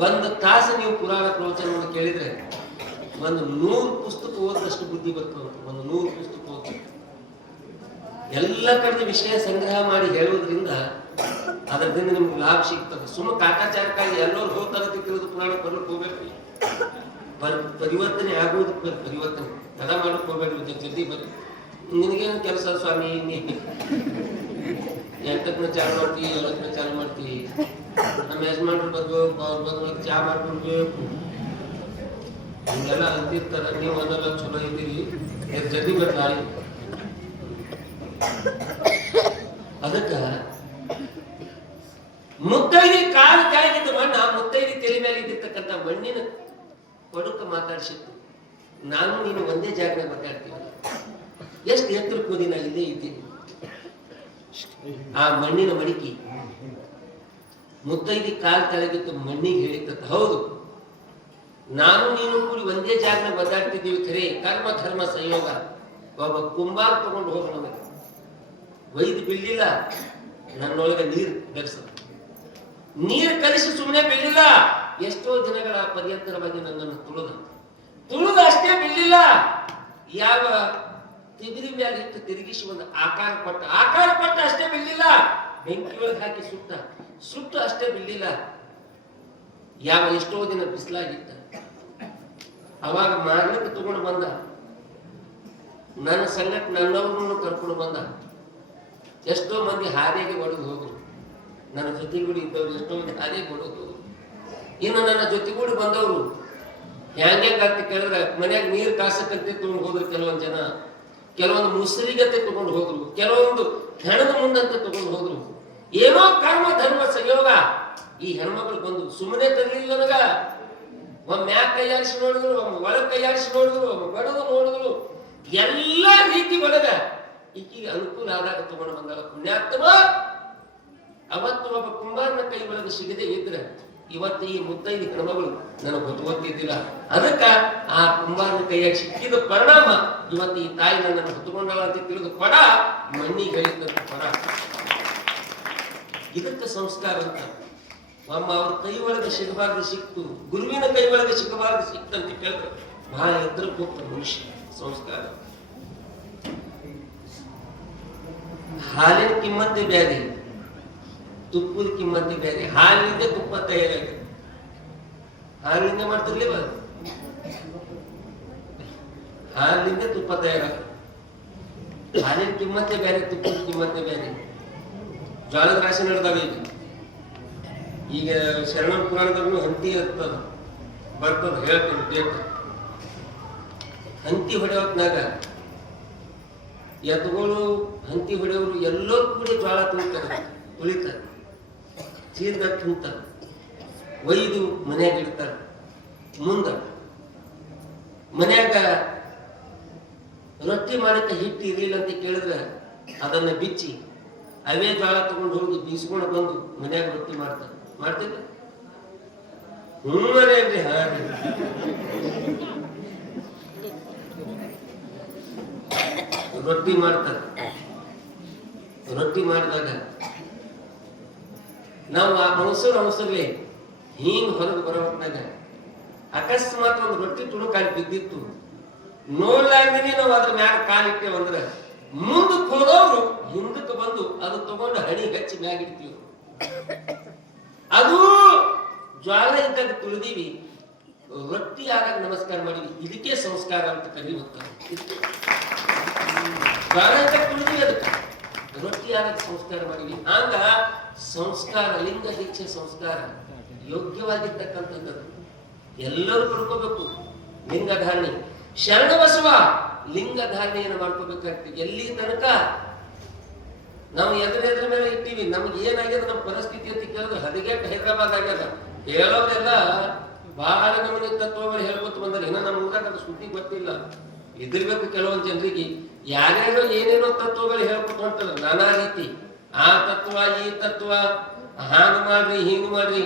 1 ತಾಸು ನೀವು ಪುರಾಣ ಪ್ರವಚನವನ್ನು ಕೇಳಿದ್ರೆ 100 ಪುಸ್ತಕ ಓದಷ್ಟು ಬುದ್ಧಿ ಬರ್ತದೆ. 100 ಪುಸ್ತಕ ಓದ ಎಲ್ಲ ಕಡೆ ವಿಷಯ ಸಂಗ್ರಹ ಮಾಡಿ ಹೇಳುವುದರಿಂದ ಅದರಿಂದ ನಿಮ್ಗೆ ಲಾಭ ಸಿಗ್ತದೆ. ಸುಮ್ಮ ಕಾಟಾಚಾರಕ್ಕಾಗಿ ಎಲ್ಲರೂ ಹೋಗ್ತಾರೆ ತಿಳಿದು ಪುರಾಣ ಬರ್ಲಿಕ್ಕೆ ಹೋಗ್ಬೇಕ್ರಿ. ಪರಿವರ್ತನೆ ಆಗುವುದಕ್ಕೆ ಪರಿವರ್ತನೆ ತಡ ಮಾಡಕ್ಕೆ ಹೋಗ್ಬೇಡ್ರಿ, ಜಲ್ದಿ ಬರ್ರಿ. ನಿನಗೇನು ಕೆಲಸ ಸ್ವಾಮಿ, ನೀ 8ಕ್ಕೆ ಚಾಲು ಮಾಡ್ತೀವಿ, 7ಕ್ಕೆ ಚಾಲು ಮಾಡ್ತೀವಿ, ನಮ್ಮ ಯಜಮಾನ್ರು ಬರ್ಬೇಕು, ಅವ್ರು ಬಂದ್ಮೇಲೆ ಚಾ ಮಾಡ್ಕೊಡ್ಬೇಕು, ಹಿಂಗೆಲ್ಲ ಅಂತಿರ್ತಾರ. ನೀವು ಅದೆಲ್ಲ ಚಲೋ ಇದ್ದೀರಿ, ಜಲ್ದಿ ಬರ್ತಾರೆ. ಅದಕ್ಕ ಮುತ್ತೈದಿ ಕಾಲು ಕಾಯಿಗಿದ್ದ ಮಣ್ಣ ಮುತ್ತೈದಿ ತಲೆ ಮೇಲೆ ಇದ್ದಿರ್ತಕ್ಕಂಥ ಮಣ್ಣಿನ ಕೊಡುಕ ಮಾತಾಡ್ಸಿತ್ತು. ನಾನು ನೀನು ಒಂದೇ ಜಾಗದಾಗ ಮಾತಾಡ್ತೀವಿ, ಎಷ್ಟು ಎತ್ತರಕ್ಕೆ ಹೋದಿ, ನಾ ಇಲ್ಲೇ ಇದ್ದೀನಿ. ಆ ಮಣ್ಣಿನ ಮಡಿಕೆ ಮುತ್ತೈದಿ ಕಾಲ್ ಕೆಳಗಿತ್ತು ಮಣ್ಣಿಗೆ ಹೇಳಿತ್ತ. ಹೌದು, ನಾನು ನೀನು ಕೂಡಿ ಒಂದೇ ಜಾಗದಾಗ ಮಾತಾಡ್ತಿದ್ದೀವಿ, ಖರೆ ಕರ್ಮ ಧರ್ಮ ಸಂಯೋಗ. ಒಬ್ಬ ಕುಂಬಾರ ತಗೊಂಡು ಹೋಗ ನಮಗೆ ಒಯ್ದು ಬೀಳಿಲ್ಲ, ನನ್ನೊಳಗೆ ನೀರು ಬೆರೆಸ ನೀರು ಕಲಿಸಿ ಸುಮ್ಮನೆ ಬೀಳಿಲ್ಲ. ಎಷ್ಟೋ ದಿನಗಳ ಪರ್ಯಂತರವಾಗಿ ನನ್ನನ್ನು ತುಳುದ ಅಷ್ಟೇ ಬೀಳಿಲ್ಲ, ಯಾವ ತಿಬಿರಿ ಮೇಲೆ ಇಟ್ಟು ತಿರುಗಿಸಿ ಒಂದು ಆಕಾರ ಕೊಟ್ಟ ಅಷ್ಟೇ ಬೀಳಿಲ್ಲ. ಬೆಂಕಿ ಒಳಗೆ ಹಾಕಿ ಸುಟ್ಟು ಅಷ್ಟೇ ಬೀಳಿಲ್ಲ. ಯಾವ ಎಷ್ಟೋ ದಿನ ಬಿಸಿಲಾಗಿತ್ತ, ಅವಾಗ ಮಾರ್ಲಿಕ್ಕೆ ತಗೊಂಡು ಬಂದ, ನನ್ನ ಸಂಗಟ ನನ್ನವ್ರನ್ನು ಕರ್ಕೊಂಡು ಬಂದ. ಎಷ್ಟೋ ಮಂದಿ ಹಾದಿಗೆ ಒಡೆದು ಹೋದ್ರು, ನನ್ನ ಜೊತೆಗೂಡಿ ಇದ್ದವ್ರು ಎಷ್ಟೋ ಮಂದಿ ಹಾದಿಗೆ ಒಡೆದು ಹೋದ್ರು. ಇನ್ನು ನನ್ನ ಜೊತೆಗೂಡಿ ಬಂದವರು ಹೆಂಗಾಗ್ತಿ ಕೇಳಿದ್ರೆ ಮನ್ಯಾಗ ನೀರು ಕಾಸಕ್ಕಂತೆ ತಗೊಂಡು ಹೋದ್ರು ಕೆಲವೊಂದು ಜನ, ಕೆಲವೊಂದು ಮುಸುರಿಗತೆ ತಗೊಂಡು ಹೋದ್ರು, ಕೆಲವೊಂದು ಹೆಣದ ಮುಂದಂತೆ ತಗೊಂಡು ಹೋದ್ರು. ಏನೋ ಕರ್ಮ ಧರ್ಮ ಸಂಯೋಗ ಈ ಹೆಣ್ಮಕ್ಳು ಬಂದು ಸುಮ್ಮನೆ ತರಲಿಲ್ಲ. ನನಗ ಒಮ್ಮೆ ಮ್ಯಾಕ್ ಕೈಯಾಡಿಸಿ ನೋಡಿದ್ರು, ಒಮ್ಮೆ ಒಳಗ್ ಕೈಯಾಡಿಸಿ ನೋಡಿದ್ರು, ಒಮ್ಮೆ ಬಡದು ನೋಡಿದ್ರು. ಎಲ್ಲ ರೀತಿ ಒಳಗ ಈಕಿಗೆ ಅನುಕೂಲ ಆದಾಗ ತಗೊಂಡು ಬಂದಾಗ ಪುಣ್ಯಾತ್ಮ. ಅವತ್ತು ಒಬ್ಬ ಕುಂಬಾರನ ಕೈ ಒಳಗೆ ಸಿಗದೆ ಇದ್ರೆ ಇವತ್ತು ಈ ಮುತ್ತೈದು ಹೆಣ್ಮಗಳು ನನಗೆ ಗೊತ್ತಿದ್ದಿಲ್ಲ. ಅದಕ್ಕ ಆ ಕುಂಬಾರನ ಕೈಯಾಗ ಸಿಕ್ಕಿದ ಪರಿಣಾಮ ಇವತ್ತು ಈ ತಾಯಿ ನನ್ನನ್ನು ಹೊತ್ತುಕೊಂಡಳ ಅಂತ ತಿಳಿದು ಪಡ ಮಣ್ಣಿಗೆ ಗಳಿಸಿದಂತ ಪಡ. ಇದಕ್ಕೆ ಸಂಸ್ಕಾರ ಅಂತ. ಅಮ್ಮ ಅವ್ರ ಕೈ ಒಳಗೆ ಸಿಗಬಾರ್ದು ಸಿಕ್ತು, ಗುರುವಿನ ಕೈ ಒಳಗೆ ಸಿಗಬಾರ್ದು ಸಿಕ್ತಂತ ಕೇಳಿದ್ರೆ ಬಹಳ ಎದ್ರಕ್ಕೆ ಹೋಗ್ತಾನೆ ಮನುಷ್ಯ. ಸಂಸ್ಕಾರ. ಹಾಲಿನ ಕಿಮ್ಮತ್ತೆ ಬೇರೆ, ತುಪ್ಪದ ಕಿಮ್ಮತ್ತೆ ಬೇರೆ. ಹಾಲಿನಿಂದ ತುಪ್ಪ ತಯಾರಾಗಿದೆ. ಹಾಲಿನಿಂದ ಮಾಡ್ತಿರ್ಲಿವ, ಹಾಲಿನಿಂದ ತುಪ್ಪ ತಯಾರಾಗ. ಹಾಲಿನ ಕಿಮ್ಮತ್ತೆ ಬೇರೆ, ತುಪ್ಪದ ಕಿಮ್ಮತ್ತೆ ಬೇರೆ. ಜ್ವಾಳದ ರಾಶಿ ನಡೆದಾವೆ ಈಗ ಶರಣ ಪುರಾಣದಲ್ಲೂ ಹಂತಿ ಇರ್ತದ ಬರ್ತದ. ಹೇಳ್ತೀನಿ ಡೇಟ್. ಹಂತಿ ಹೊಡೆಯೋತ್ನಾಗ ಎತ್ತುಗಳು ಹಂತಿ ಹೊಡೆಯವರು ಎಲ್ಲರೂ ಕೂಡಿ ಜ್ವಾಳ ತುಳಿತಾರೆ, ಚೀರ್ದಾಗ ತುಂಬ್ತಾರೆ, ಒಯ್ದು ಮನ್ಯಾಗ ಇಡ್ತಾರೆ. ಮುಂದ ಮನ್ಯಾಗ ರೊಟ್ಟಿ ಮಾಡಕ್ಕೆ ಹಿಟ್ಟು ಇರಲಿಲ್ಲ ಅಂತ ಕೇಳಿದ್ರೆ ಅದನ್ನ ಬಿಚ್ಚಿ ಅವೇ ಜ್ವಾಳ ತಗೊಂಡು ಹೋಗಿ ಬೀಸ್ಕೊಂಡು ಬಂದು ಮನ್ಯಾಗ ರೊಟ್ಟಿ ಮಾಡ್ತಾರೆ. ಮಾಡ್ತಿಲ್ಲ? ಹುಮ್ಮರೇನ್ರಿ? ಹಾರಿ ರೊಟ್ಟಿ ಮಾಡ್ತಾರೆ. ರೊಟ್ಟಿ ಮಾಡಿದಾಗ ನಾವು ಆ ಅವಸರವೇ ಹಿಂಗ್ ಹೊರಗೆ ಬರೋಟ್ನಾಗ ಅಕಸ್ಮಾತ್ ಒಂದು ರೊಟ್ಟಿ ತುಣುಕಾಲಿ ಬಿದ್ದಿತ್ತು, ನೋಡ್ಲಾರ್ದೇನೆ ನಾವು ಅದ್ರ ಮ್ಯಾಗ ಕಾಲಿಟ್ಟೇವ್ ಅಂದ್ರೆ ಮುಂದಕ್ಕೆ ಹೋದವ್ರು ಹಿಂದಕ್ಕೆ ಬಂದು ಅದು ತಗೊಂಡು ಹಣಿ ಹಚ್ಚಿ ಮ್ಯಾಗ ಇಡ್ತೀವಿ. ಅದು ಜ್ವಾಳ ಇದ್ದಾಗ ತುಳಿದೀವಿ, ರೊಟ್ಟಿ ಆದಾಗ ನಮಸ್ಕಾರ ಮಾಡಿವಿ. ಇದಕ್ಕೆ ಸಂಸ್ಕಾರ ಅಂತ ಕರೆಯುತ್ತಾರೆ. ಜ್ವಾಳ ಇದ್ದಾಗ ತುಳಿದೀವಿ, ಅದಕ್ಕೆ ರೊಟ್ಟಿ ಆದಾಗ ಸಂಸ್ಕಾರ ಮಾಡಿವಿ. ಹಂಗ ಸಂಸ್ಕಾರ, ಲಿಂಗ ದೀಕ್ಷೆ ಸಂಸ್ಕಾರ ಯೋಗ್ಯವಾಗಿರ್ತಕ್ಕಂಥದ್ದು ಎಲ್ಲರೂ ಪಡ್ಕೋಬೇಕು. ಲಿಂಗಧಾರಣೆ ಶರಣ ಬಸವ ಲಿಂಗಧಾರಣೆಯನ್ನು ಮಾಡ್ಕೋಬೇಕಾಗ್ತದೆ. ಎಲ್ಲಿ ತನಕ ನಾವು ಎದುರ ಮೇಲೆ ಇಟ್ಟಿವಿ, ನಮ್ಗೆ ಏನಾಗ್ಯದ ನಮ್ಮ ಪರಿಸ್ಥಿತಿ ಅಂತ ಕೇಳಿದ್ರೆ ಹದಿಗೆಟ್ಟ ಹೈದರಾಬಾದ್ ಆಗ್ಯದ. ಹೇಳೋರೆಲ್ಲ ಬಹಳ ನಮಗೆ ತತ್ವಗಳು ಹೇಳ್ಕೊತ ಬಂದ್ರೆ ಇನ್ನ ನಮ್ಮ ಊರಾಗ ಅದು ಸುದ್ದಿ ಗೊತ್ತಿಲ್ಲ. ಇದಿರ್ಬೇಕು ಕೆಲವೊಂದು ಜನರಿಗೆ ಯಾರ್ಯಾರೋ ಏನೇನೋ ತತ್ವಗಳು ಹೇಳ್ಕೊತ ಹೊಂಟಲ್ಲ ನಾನಾ ರೀತಿ. ಆ ತತ್ವ, ಈ ತತ್ವ, ಹಾಂಗ್ ಮಾಡ್ರಿ ಹಿಂಗ್ ಮಾಡ್ರಿ.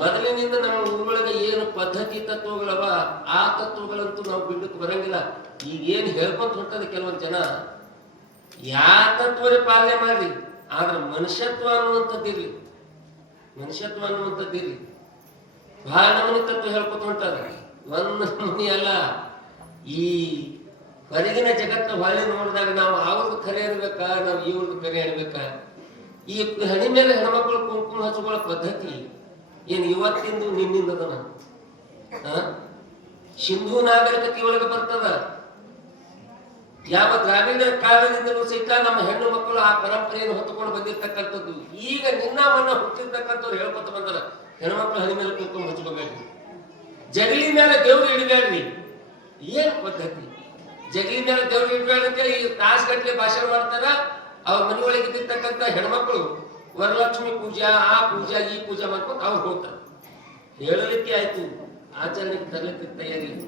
ಮೊದಲಿನಿಂದ ನಮ್ಮ ಊರೊಳಗೆ ಏನು ಪದ್ಧತಿ ತತ್ವಗಳವ ಆ ತತ್ವಗಳಂತೂ ನಾವು ಬಿಡ್ಲಿಕ್ಕೆ ಬರಂಗಿಲ್ಲ. ಈಗ ಏನ್ ಹೇಳ್ಕೊಂತ ಹೊಂಟದ ಕೆಲವೊಂದು ಜನ, ಯಾವ ತತ್ವರೇ ಪಾಲನೆ ಮಾಡ್ರಿ, ಆದ್ರೆ ಮನುಷ್ಯತ್ವ ಅನ್ನುವಂಥದ್ದಿರ್ಲಿ, ಮನುಷ್ಯತ್ವ ಅನ್ನುವಂಥದ್ದಿರ್ಲಿ. ಬಹಳ ನಮೂನಿ ತತ್ವ ಹೇಳ್ಕೊತ ಹೊಂಟದ. ಒಂದ್ ನಮೂನಿ ಅಲ್ಲ. ಈ ಹೊರಗಿನ ಜಗತ್ತ ಹೊಳೆ ನೋಡಿದಾಗ ನಾವು ಅವ್ರದ್ದು ಕರೆ ಅನ್ಬೇಕಾ, ನಾವು ಇವ್ರದ್ದು ಕರೆ ಅನ್ಬೇಕಾ? ಈ ಹಣಿ ಮೇಲೆ ಹೆಣ್ಮಕ್ಳು ಕುಂಕುಮ ಹಚ್ಕೊಳ್ಳೋ ಪದ್ಧತಿ ಏನ್ ಇವತ್ತಿಂದು ನಿನ್ನಿಂದದನ? ಸಿಂಧೂ ನಾಗರಿಕತೆ ಒಳಗೆ ಬರ್ತದ. ಯಾವ ಗ್ರಾಮೀಣ ಕಾಲದಿಂದಲೂ ಸಹಿತ ನಮ್ಮ ಹೆಣ್ಣು ಮಕ್ಕಳು ಆ ಪರಂಪರೆಯನ್ನು ಹೊತ್ತುಕೊಂಡು ಬಂದಿರ್ತಕ್ಕಂಥದ್ದು. ಈಗ ನಿನ್ನ ಮನ್ನ ಹುಟ್ಟಿರ್ತಕ್ಕಂಥವ್ರು ಹೇಳ್ಕೊತ ಬಂದಾರ, ಹೆಣ್ಮಕ್ಳು ಹಣಿ ಮೇಲೆ ಕುಂಕುಮ ಹಚ್ಕೋಬೇಡ್ರಿ, ಜಗಲಿ ಮೇಲೆ ದೇವ್ರು ಇಡಬೇಡ್ರಿ. ಏನ್ ಪದ್ಧತಿ? ಜಗಲಿ ಮೇಲೆ ದೇವ್ರು ಇಡಬೇಡಂತೆ ಈ ತಾಸುಗಟ್ಲೆ ಭಾಷಣ ಮಾಡ್ತಾರ. ಅವ್ರ ಮನೆಯೊಳಗೆ ಇದ್ದಿರ್ತಕ್ಕಂಥ ಹೆಣ್ಮಕ್ಳು ವರಲಕ್ಷ್ಮಿ ಪೂಜಾ, ಆ ಪೂಜಾ, ಈ ಪೂಜಾ ಮಾಡ್ಕೊಂಡು ಅವ್ರು ಹೋಗ್ತಾರೆ. ಹೇಳಲಿಕ್ಕೆ ಆಯ್ತು, ಆಚರಣೆಗೆ ತರಲಿಕ್ಕೆ ತಯಾರಿಲ್ಲ.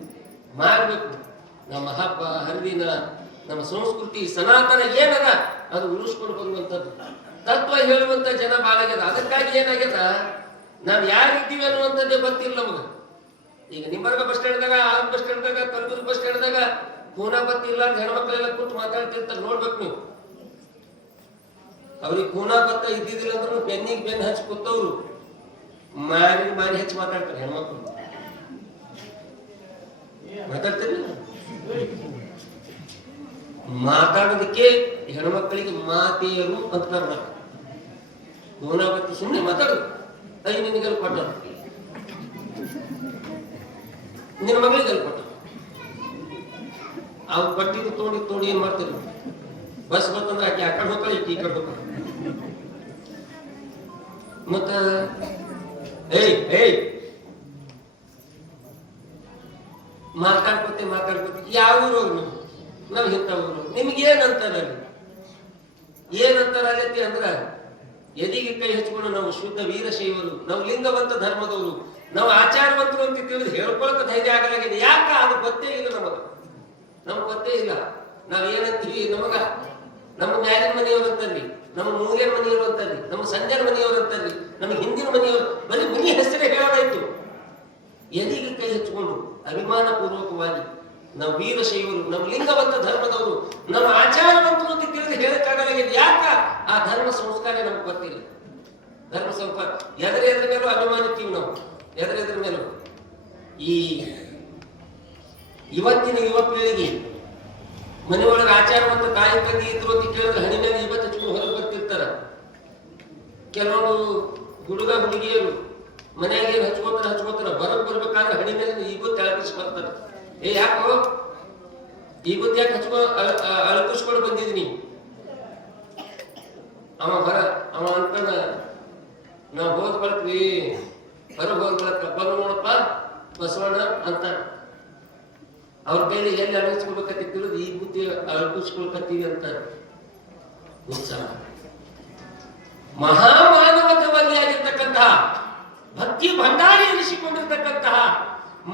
ಮಾಡ್ಬೇಕು. ನಮ್ಮ ಹಬ್ಬ ಹರಿದಿನ, ನಮ್ಮ ಸಂಸ್ಕೃತಿ ಸನಾತನ ಏನದ ಅದು ಉಳಿಸ್ಕೊಂಡು ಬರುವಂಥದ್ದು. ತತ್ವ ಹೇಳುವಂತ ಜನ ಬಾಳ ಆಗ್ಯದ. ಅದಕ್ಕಾಗಿ ಏನಾಗ್ಯದ, ನಾವ್ ಯಾರಿದ್ದೀವಿ ಅನ್ನುವಂಥದ್ದೇ ಗೊತ್ತಿಲ್ಲ ನಮಗ. ಈಗ ನಿಂಬರ್ಗ ಬಸ್ ಸ್ಟ್ಯಾಂಡ್ದಾಗ, ಆಳಂದ್ ಬಸ್ ಸ್ಟ್ಯಾಂಡ್ದಾಗ, ಕಲಬುರ್ಗಿ ಬಸ್ ಸ್ಟ್ಯಾಂಡ್ದಾಗ ಪೂನಾ ಬತ್ತಿಲ್ಲ ಅಂತ ಹೆಣ್ಮಕ್ಳೆಲ್ಲ ಕೂತು ಮಾತಾಡ್ತಿರ್ತಾರೆ. ನೋಡ್ಬೇಕು ನೀವು. ಅವ್ರಿಗೆ ಪೂನಾ ಬತ್ತ ಇದ್ದಿದ್ದಿಲ್ಲ ಅಂದ್ರೂ ಬೆನ್ನಿಗೆ ಬೆನ್ನು ಹಚ್ಚಿ ಕೂತವ್ರು ಮಾರಿ ಹಚ್ಚಿ ಮಾತಾಡ್ತಾರೆ ಹೆಣ್ಮಕ್ಳು. ಮಾತಾಡ್ತೀರಿ? ಮಾತಾಡೋದಕ್ಕೆ ಹೆಣ್ಮಕ್ಳಿಗೆ ಮಾತೆಯರು ಅಂತ ಕರ್ನಾಟಕ. ಪೂನಾ ಬತ್ತಿ ಸುಮ್ಮನೆ ಮಾತಾಡೋದು. ಐದು ನಿನಗೆಲ್ಲ ಕೊಟ್ಟರು, ನಿನ್ನ ಮಗಳಿಗೆಲ್ಲ ಕೊಟ್ಟರು. ಅವ್ರು ಪಟ್ಟಿದ್ದು ತೋಡಿ ಏನ್ ಮಾಡ್ತಾರೆ? ಬಸ್ ಬಂತಂದ್ರೆ ಆಕೆ ಆ ಕಡೆ ಹೋಗ್ತಾಳೆ, ಈ ಕಡೆ ಹೋಗ್ತಾಳೆ. ಮತ್ತ ಮಾತಾಡ್ಕೊತೆ ಯಾವ ಊರು ನಾವ್ ಇಂಥ ಊರು, ನಿಮ್ಗೆ ಏನಂತಾರ? ಏನಂತಾರ ಆಗೈತಿ ಅಂದ್ರ ಎದಿಗೆ ಕೈ ಹಚ್ಕೊಂಡು ನಾವು ಶುದ್ಧ ವೀರಶೈವರು, ನಾವು ಲಿಂಗವಂತ ಧರ್ಮದವರು, ನಾವು ಆಚಾರವಂತರು ಅಂತ ತಿಳಿದು ಹೇಳ್ಕೊಳಕ ಧೈರ್ಯ ಆಗಲಾಗಿದೆ. ಯಾಕ? ಅದು ಗೊತ್ತೇ ಇಲ್ಲ ನಮಗ್ ಗೊತ್ತೇ ಇಲ್ಲ. ನಾವ್ ಏನಂತೀವಿ, ನಮ್ಮ ಮ್ಯಾಲಿನ ಮನೆಯವ್ರಂತಂದ್ರಿ, ನಮ್ಮ ಮೂಲೇನ ಮನೆಯವರು ಅಂತಾರ್ರಿ, ನಮ್ಮ ಸಂಜೆನ ಮನೆಯವರು ಅಂತಾರ್ರಿ, ನಮಗೆ ಹಿಂದಿನ ಮನೆಯವರು, ಬರೀ ಮನೆ ಹೆಸರೇ ಹೇಳೋದಾಯ್ತು. ಎದಿಗೆ ಕೈ ಹಚ್ಕೊಂಡು ಅಭಿಮಾನ ಪೂರ್ವಕವಾಗಿ ನಾವು ವೀರಶೈವರು, ನಮ್ಮ ಲಿಂಗವಂತ ಧರ್ಮದವರು, ನಮ್ಮ ಆಚಾರವಂತರು ಅಂತ ತಿಳಿದು ಹೇಳಕ್ಕಾಗಲಾಗಿದೆ. ಯಾಕ? ಆ ಧರ್ಮ ಸಂಸ್ಕಾರ ನಮ್ಗೆ ಗೊತ್ತಿಲ್ಲ. ಧರ್ಮ ಸಂಸ್ಕಾರ ಎದರ ಮೇಲೂ ಅಭಿಮಾನ ಇರ್ತೀವಿ ನಾವು, ಎದರ ಮೇಲೂ. ಈ ಇವತ್ತಿನ ಯುವ ಪೀಳಿಗೆ ಮನೆಯೊಳಗೆ ಆಚಾರವಂತ ತಾಯಿ ತಂದೆ ಇದ್ರು ಅಂತ ಕೇಳಿದ್ರೆ ಹಣಿ ಮೇಲೆ ಇವತ್ತು ಹಚ್ಕೊಂಡು ಹೊರಗೆ ಬರ್ತಿರ್ತಾರ. ಕೆಲವೊಂದು ಹುಡುಗ ಹುಡುಗಿಯರು ಮನ್ಯಾಗ ಏನು ಹಚ್ಕೋತಾರ ಹೊರಗೆ ಬರ್ಬೇಕಾದ್ರೆ ಹಣಿ ಮೇಲೆ ಇವತ್ತು ಅಳಕಿಸಿ ಬರ್ತಾರೆ. ಯಾಕೋ ಇವತ್ತು ಯಾಕೆ ಅಳಕಿಸ್ಕೊಂಡು ಬಂದಿದ್ದೀನಿ? ಅವ ಅಂತಾನ, ನಾವು ಹೋದ ಬರ್ತೀವಿ, ಹೊರಗೆ ಹೋದ ಬಂದು ನೋಡಪ್ಪ ಬಸವಣ್ಣ ಅಂತ. ಅವ್ರ ಕೈಲಿ ಎಲ್ಲಿ ಅಳಗಿಸ್ಕೊಳ್ಬೇಕಂತ ತಿಳಿದು ಈ ಬುದ್ಧಿ ಅಳಗಿಸ್ಕೊಳ್ಕತ್ತೀವಿ ಅಂತ ಉತ್ಸಾಹ. ಮಹಾಮಾನವತೆಯಾಗಿರ್ತಕ್ಕಂತಹ ಭಕ್ತಿ ಭಂಡಾರಿ ಎನಿಸಿಕೊಂಡಿರ್ತಕ್ಕಂತಹ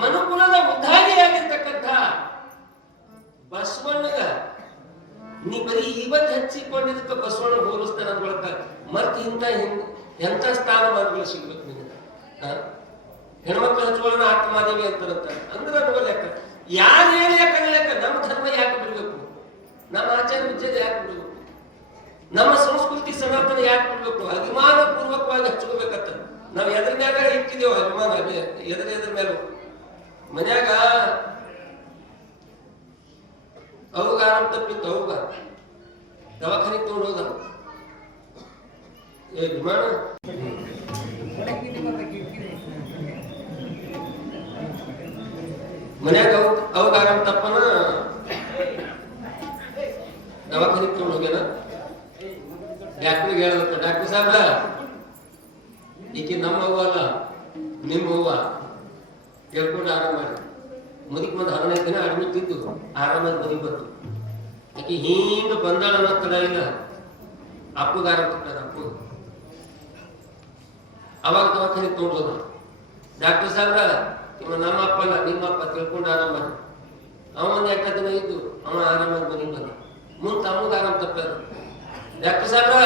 ಮನುಕುಲದ ಉದ್ಧಾರಿಯಾಗಿರ್ತಕ್ಕಂತಹ ಬಸವಣ್ಣಗ ನೀ ಬರೀ ಇವತ್ತು ಹಚ್ಚಿಕೊಂಡಿದ್ದಕ್ಕೆ ಬಸವಣ್ಣ ಹೋಲಿಸ್ತಾನ ಅಂದ್ಕೊಳಕ ಮತ್ತೆ ಎಂತ ಸ್ಥಾನಮಾನಗಳು ಸಿಗ್ಬೇಕು ನಿನಗೆ. ಹೆಣ್ಮಕ್ಳು ಹಚ್ಕೊಳ್ಳೋಣ ಆತ್ಮಾದೇವಿ ಅಂತಾರಂತ ಅಂದ್ರೆ ಲೆಕ್ಕ. ಯಾರು ಹೇಳಿ ಯಾಕಂದ್ರೆ ಲೆಕ್ಕ? ನಮ್ಮ ಧರ್ಮ ಯಾಕೆ ಬಿಡ್ಬೇಕು? ನಮ್ಮ ಆಚಾರ ವಿಚಾರ ಯಾಕೆ ಬಿಡ್ಬೇಕು? ನಮ್ಮ ಸಂಸ್ಕೃತಿ ಸನಾತನ ಯಾಕೆ ಬಿಡ್ಬೇಕು? ಅಭಿಮಾನ ಪೂರ್ವಕವಾಗಿ ಹಚ್ಕೋಬೇಕಂತ ನಾವು ಎದ್ರ ಮ್ಯಾಗ ಇಟ್ಟಿದ್ದೇವೆ ಅಭಿಮಾನ. ಎದ್ರ ಮೇಲೂ ಮನ್ಯಾಗ ಅವಾಗ ಆರಾಮ್ ತಪ್ಪಿತ್ತು, ಅವಾಗ ದವಾಖಾನೆ ತಗೊಂಡು ಹೋದ ಅಭಿಮಾನ. ಮನ್ಯಾಗ ಅವಾಗ ಆರಾಮ್ ತಪ್ಪನ ದವಾಖಾನೆ ತಗೊಂಡು ಹೋಗ್ಯಾನ. ಡಾಕ್ಟ್ರಿಗೆ ಹೇಳದತ್ತ, ಡಾಕ್ಟರ್ ಸಾಹೇಬ್ರ ಈಕೆ ನಮ್ಮ ಅವ್ವ ಅಲ್ಲ ನಿಮ್ಮ ಅವ್ವ, ಕೇಳ್ಕೊಂಡು ಆರಾಮ ಮಾಡಿ. ಮುದಿಕ್ ಬಂದು 15 ದಿನ ಅಡ್ಮಿಟ್ ಇದ್ದು ಆರಾಮಾಗಿ ಮನೆಗೆ ಬಂತು. ಆಕೆ ಹಿಂಗ ಬಂದಾಳ ಅನ್ನೋ ತಡ ಇಲ್ಲ. ಅಪ್ಪಗ ಆರಾಮ ತಪ್ಪಾರ, ಅಪ್ಪು ಅವಾಗ ದವಾಖಾನೆ ತಗೊಂಡು ಹೋದ. ಡಾಕ್ಟರ್ ಸಾಹೇಬ್ರ ಇವ ನಮ್ಮ ಅಪ್ಪ ಅಲ್ಲ ನಿಮ್ಮ ಅಪ್ಪ, ತಿಳ್ಕೊಂಡು ಆರಾಮ ಮಾಡಿ. ಅವನ 2 ದಿನ ಇದ್ದು ಅವ ಆರಾಮಾಗಿ ಮನೆಗೆ ಬಂದ. ಮುಂದೆ ತಮ್ಮಗ ಆರಾಮ ತಪ್ಪಾರ. ಡಾಕ್ಟರ್ ಸಾಹೇಬ್ರ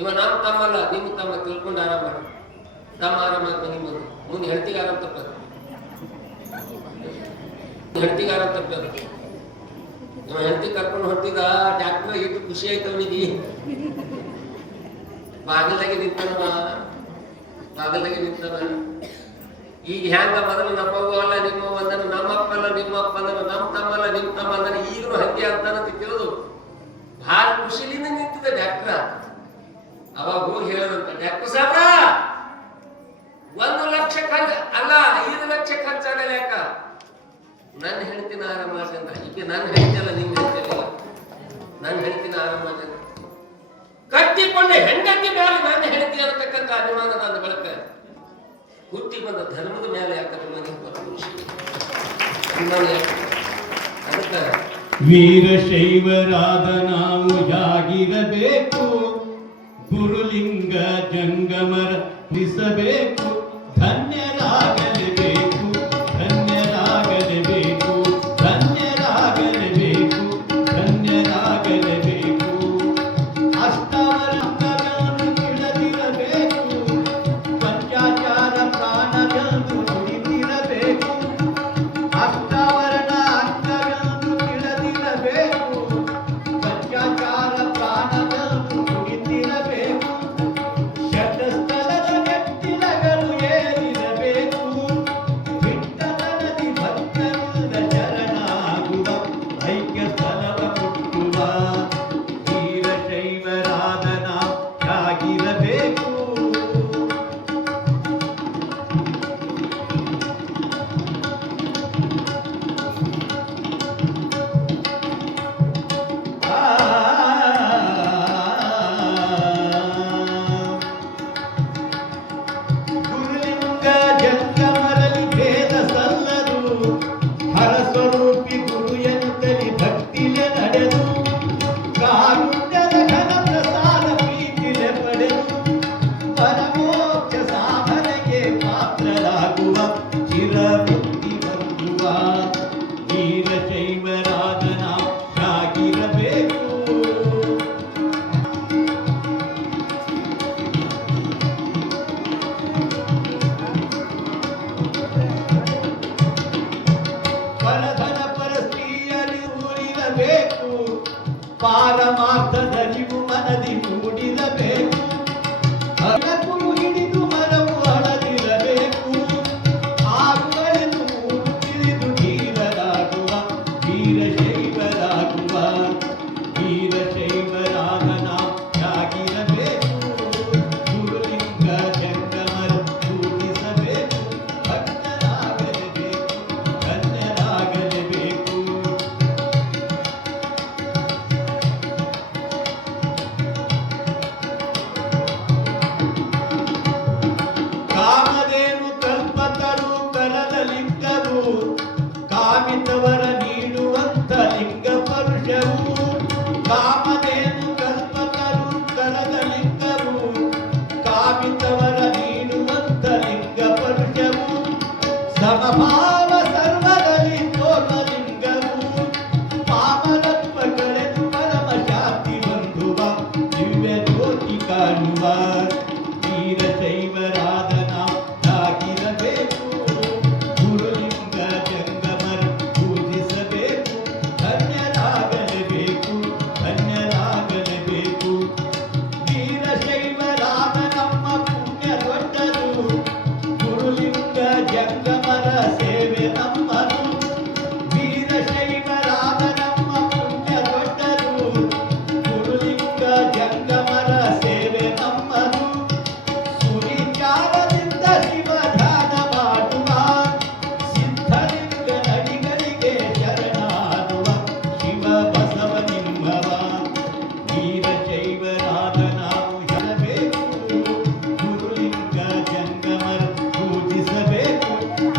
ಇವ ನಮ್ಮ ತಮ್ಮ ಅಲ್ಲ ನಿಮ್ಮ ತಮ್ಮ, ತಿಳ್ಕೊಂಡು ಆರಾಮ ಮಾಡಿ. ತಮ್ಮ ಆರಾಮಾಗಿ ಮನೆಗೆ ಬಂದು. ಮುಂದೆ ಹೆಂಡತಿಗೆ ಆರಾಮ ತಪ್ಪಾರ, ಹೆಂಡತಿಗೆ ಆರಾಮ ತಪ್ಪಾರ. ಇವ ಹೆಂಡತಿ ಕರ್ಕೊಂಡು ಹೊಂಟಿದ. ಡಾಕ್ಟರ್ ಎಷ್ಟು ಖುಷಿ ಆಯ್ತು ಅವನಿಗೆ. ಬಾಗಿಲಾಗಿ ನಿಂತಾನವ, ಬಾಗಿಲಾಗಿ ನಿಂತಾನ. ಈಗ ಹೆಂಗ ಮೊದಲು ನಮ್ಮವ್ವ ಅಲ್ಲ ನಿಮ್ಮವ್ವ ಅಂದನು, ನಮ್ಮಪ್ಪ ಅಲ್ಲ ನಿಮ್ಮಪ್ಪ ಅಂದನು, ನಮ್ಮ ತಮ್ಮ ಅಲ್ಲ ನಿಮ್ಮ ತಮ್ಮ ಅಂದನು, ಈಗಲೂ ಹಂಗೆ ಅಂತಾನಂತ ತಿಳಿದು ಭಾಳ ಖುಷಿಲಿಂದ ನಿಂತಿದ್ದ ಡಾಕ್ಟ್ರ. ಅವಾಗ ಹೋಗಿ ಹೇಳದಂತ, ಡಾಕ್ಟರ್ ಸಾಹೇಬ್ರ 1 ಲಕ್ಷ ಖರ್ಚು ಅಲ್ಲ 5 ಲಕ್ಷ ಖರ್ಚಾಗಲ್ಲ. ಯಾಕ? ನನ್ನ ಹೆಂಡತಿನ ಆರಾಮ ಮಾಡ್ಸಂತ. ಈಗ ನನ್ನ ಹೆಂಡತಿ ಅಲ್ಲ ನಿಮ್ಮ ಹೆಂಡತಿ ಅಲ್ಲ, ನನ್ನ ಹೆಂಡತಿನ ಆರಾಮ ಮಾಡ್ಸಂತ. ಕಟ್ಟಿಕೊಂಡೆ ಹೆಂಡತಿ ಮೇಲೆ ನನ್ನ ಹೆಂಡತಿ ಅನ್ನತಕ್ಕಂಥ ಅಭಿಮಾನದ ಅಂದ ಬಳಕ ಹುಟ್ಟಿ ಬಂದ ಧರ್ಮದ ಮೇಲೆ ಯಾಕೆ ಅಭಿಮಾನ ಅದಕ್ಕ ವೀರಶೈವರಾದ ನಾವು ಯಾಗಿರಬೇಕು? ಗುರುಲಿಂಗ ಜಂಗಮರ ನಿಸಬೇಕು. ಧನ್ಯರಾಗಲೇಬೇಕು, ಧನ್ಯರಾಗಲೇಬೇಕು, ಧನ್ಯರಾಗಲೇಬೇಕು, ಧನ್ಯರಾಗಲೇಬೇಕು. ಅಷ್ಟವರಂಗಗಳನ್ನು ತಿಳಿದಿರಬೇಕು, ಪಂಚಾಚಾರ ಪ್ರಾಣಗಳನ್ನು ನುಡಿದಿರಬೇಕು. ಅಷ್ಟವರ್ಣ ಅಂಗಗಳನ್ನು ತಿಳಿದಿರಬೇಕು, ಪಂಚಾಚಾರ ಪ್ರಾಣಗಳನ್ನು ನುಡಿದಿರಬೇಕು. ಶತಸ್ಥಲದ ಮೆಟ್ಟಿಲಗಳು ಪಾರಮಾರ್ಥದರಿವು ಮನದಿ ಮೂಡಿರಬೇಕು. ಹರಕುರು ಹಿಡಿದು ಮರವು ಹಳದಿರಬೇಕು. ಆಗುವರೆದು ಮೂರು ತಿಳಿದು ಧೀರರಾಗುವ ವೀರಶೈವರಾಗುವ. ವೀರಶೈವರಾಗ ನಾಗಿರಬೇಕು. ಗುರುಲಿಂಗ ಜಂಗಮರ ಪೂಜಿಸಬೇಕು. ಧನ್ಯರಾಗಲೇಬೇಕು, ಧನ್ಯರಾಗಲೇಬೇಕು. ಕಾಮಧೇನು ಕಲ್ಪತರು ಕರದ ಲಿಂಗವು. ಕಾಮಿತವರ ನೀಡುವಂತ ಲಿಂಗ ಪರುಷವು. ಕಾಮಧೇನು ಕಲ್ಪತರು ಕರದ ಲಿಂಗವು. ಕಾಮಿತವರ ನೀಡುವಂತ ಲಿಂಗ ಪರುಷವು. ಸಮಭಾವ ಸರ್ವದಲ್ಲಿ ತೋರ್ವ ಲಿಂಗವು. ಪಾಮರತ್ವ ಕಳೆದು ಪರಮ ಶಾಂತಿ ಬಂಧುವ. ದಿವ್ಯ ಜ್ಯೋತಿ ಕಾಣುವ. ವೀರಶೈವರಾದ ನಾಗಿರಬೇಕು. ಗುರುಲಿಂಗ ಜಂಗಮರ ಪೂಜಿಸಬೇಕು. ಧನ್ಯರಾಗಲೇಬೇಕು, ಧನ್ಯರಾಗಲೇಬೇಕು. ವೀರಶೈವರಾದ ನಮ್ಮ ಪುಣ್ಯ ದೊಡ್ಡದು. ಗುರುಲಿಂಗ ಜಂಗಮರ ಸೇವೆ ನಮ್ಮದು. ವೀರಶೈವರಾದ ನಮ್ಮ ಪುಣ್ಯ ದೊಡ್ಡದು. ಗುರುಲಿಂಗ ಜಂಗಮರ ಸೇವೆ ನಮ್ಮದು. ಸುವಿಚಾರದಿಂದ ಶಿವ ಧ್ಯಾನ ಮಾಡುವ. ಸಿದ್ಧಲಿಂಗ ನಡಿಗಳಿಗೆ ಶರಣಾಗುವ. ಶಿವ ಬಸವಲಿಂಗವ. ವೀರಶೈವರಾದ ನಾವು ಹೇಳಬೇಕು. ಗುರುಲಿಂಗ ಜಂಗಮರ ಪೂಜಿಸಬೇಕು.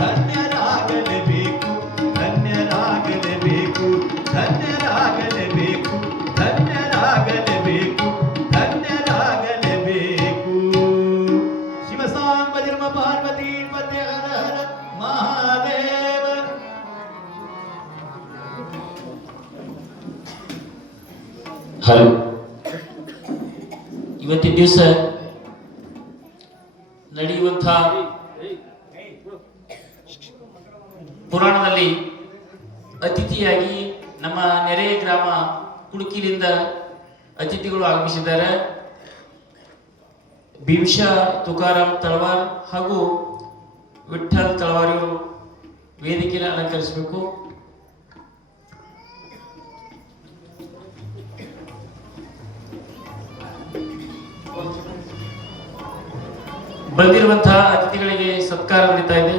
ಧನ್ಯರಾಗಲೇಬೇಕು, ಧನ್ಯರಾಗಲೇಬೇಕು, ಧನ್ಯರಾಗಲೇಬೇಕು, ಧನ್ಯರಾಗಲೇಬೇಕು, ಧನ್ಯರಾಗಲೇಬೇಕು. ಶಿವಸಾಂಬ ಜನ್ಮ ಪಾರ್ವತಿ ಪತೆ ಹರ ಹರ ಮಹಾದೇವ. ಹಲೋ, ಇವತ್ತಿನ ದಿವಸ ನಡೆಯುವಂಥ ಪುರಾಣದಲ್ಲಿ ಅತಿಥಿಯಾಗಿ ನಮ್ಮ ನೆರೆಯ ಗ್ರಾಮ ಕುಡುಕಿಲಿಂದ ಅತಿಥಿಗಳು ಆಗಮಿಸಿದ್ದಾರೆ. ಭೀಮಶಾ ತುಕಾರಾಮ್ ತಳವಾರ್ ಹಾಗೂ ವಿಠ್ಠಲ್ ತಳವಾರ್ ಇವರು ವೇದಿಕೆಯನ್ನು ಅಲಂಕರಿಸಬೇಕು. ಬಂದಿರುವಂತಹ ಅತಿಥಿಗಳಿಗೆ ಸತ್ಕಾರ ನಡೀತಾ ಇದೆ.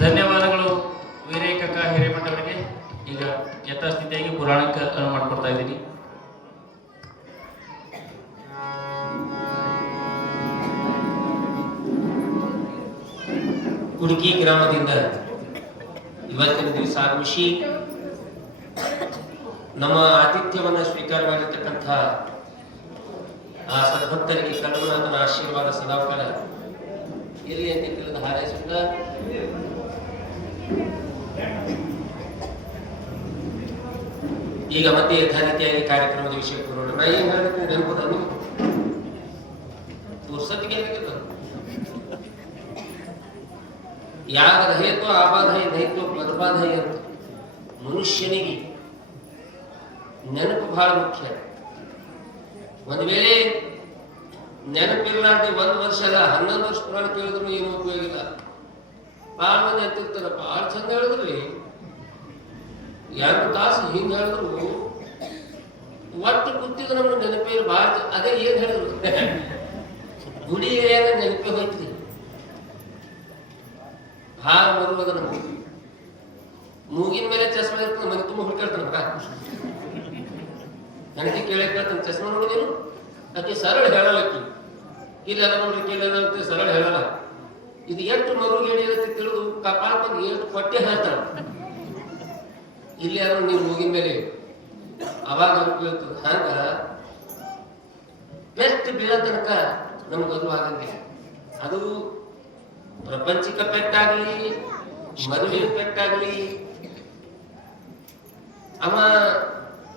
ಧನ್ಯವಾದಗಳು ವೀರೇಕಕ್ಕ ಹಿರೇಮಠ ಅವರಿಗೆ. ಈಗ ಯಥಾಸ್ಥಿತಿಯಾಗಿ ಪುರಾಣಕ್ಕೆ ಮಾಡ್ಕೊಡ್ತಾ ಇದ್ದೀನಿ. ಕುಡುಕಿ ಗ್ರಾಮದಿಂದ ಇವತ್ತಿನ ದಿವಸ ಆಗಮಿಸಿ ನಮ್ಮ ಆತಿಥ್ಯವನ್ನು ಸ್ವೀಕಾರ ಮಾಡಿರ್ತಕ್ಕಂಥ ಆ ಸದ್ಭಕ್ತರಿಗೆ ಕಡುಬನಾಥನ ಆಶೀರ್ವಾದ ಸದಾಕಾಲ ಇರಲಿ ಅಂತ ತಿಳಿದು ಹಾರೈಸುತ್ತಾ ಈಗ ಮತ್ತೆ ಯಥಾರೀತಿಯಾಗಿ ಕಾರ್ಯಕ್ರಮದ ವಿಷಯಕ್ಕೆ ಬರೋಣ. ನಾ ಏನ್ ಹೇಳ್ತೀನಿ ನೆನಪದ ಪುರ್ಸತ್ತಿಗೆ ಯಾಗ ದಹೇತ್ವ ಆಬಾಧಯ ದೈತ್ವ ಬದಬಾಧಯ ಅಂತ ಮನುಷ್ಯನಿಗೆ ನೆನಪು ಬಹಳ ಮುಖ್ಯ. ಒಂದ್ ವೇಳೆ ನೆನಪಿರ್ಲಾರ್ದೆ 1 ವರ್ಷ ಅಲ್ಲ 11 ವರ್ಷ ಪುರಾಣ ಕೇಳಿದ್ರು ಏನು ಉಪಯೋಗ ಇಲ್ಲ. ಭಾಳ ಮಂದಿ ಅಂತಿರ್ತಾರ, ಭಾಳ ಚಂದ ಹೇಳಿದ್ರಿ, 2 ತಾಸು ಹಿಂಗ ಹೇಳಿದ್ರು ಒಟ್ಟು ಕೂತಿದ್ರು ನಮ್ಗೆ ನೆನಪೇ ಭಾಳ. ಅದೇ ಏನ್ ಹೇಳಿದ್ರು ಗುಡಿ ಏನ ನೆನಪೇ ಹೋಯ್ತ್ರಿ, ಭಾಳ ಮರುವದ ನಮ್ಗೆ. ಮೂಗಿನ ಮೇಲೆ ಚಸ್ಮಾ ಇರ್ತದೆ, ಮನೆ ತುಂಬ ಹುಡ್ಕಾಡ್ತಾನ ನನಗೆ ಕೇಳಕ್ ಕೇಳ್ತಾನೆ, ಚಸ್ಮಾ ನೋಡಿದೇನು ಅದಕ್ಕೆ ಸರಳ ಹೇಳಲಕ್ಕಿ ಇಲ್ಲ ನೋಡ್ಲಿಕ್ಕೆ ಇಲ್ಲ ಸರಳ ಹೇಳಲ್ಲ. ಇದು ಎಷ್ಟು ಮರುಗೇಡಿ ಇರುತ್ತೆ ತಿಳಿದು ಕಪಾಳಕ್ಕೊಂದು ಎಷ್ಟು ಕೊಟ್ಟೆ ಹೇಳ್ತಾಳ. ಇಲ್ಲಿ ಯಾರು ನೀವು ಮೂಗಿನ ಮೇಲೆ ಅವಾಗ ಬೀಳ್ತದ. ಹಂಗ ಪೆಟ್ಟು ಬೀಳೋ ತನಕ ನಮ್ಗೆ ಅದು ಆಗಂಗಿಲ್ಲ. ಅದು ಪ್ರಪಂಚಿಕ ಪೆಟ್ಟಾಗ್ಲಿ, ಮದುವಿನ ಪೆಟ್ಟಾಗ್ಲಿ, ಅವ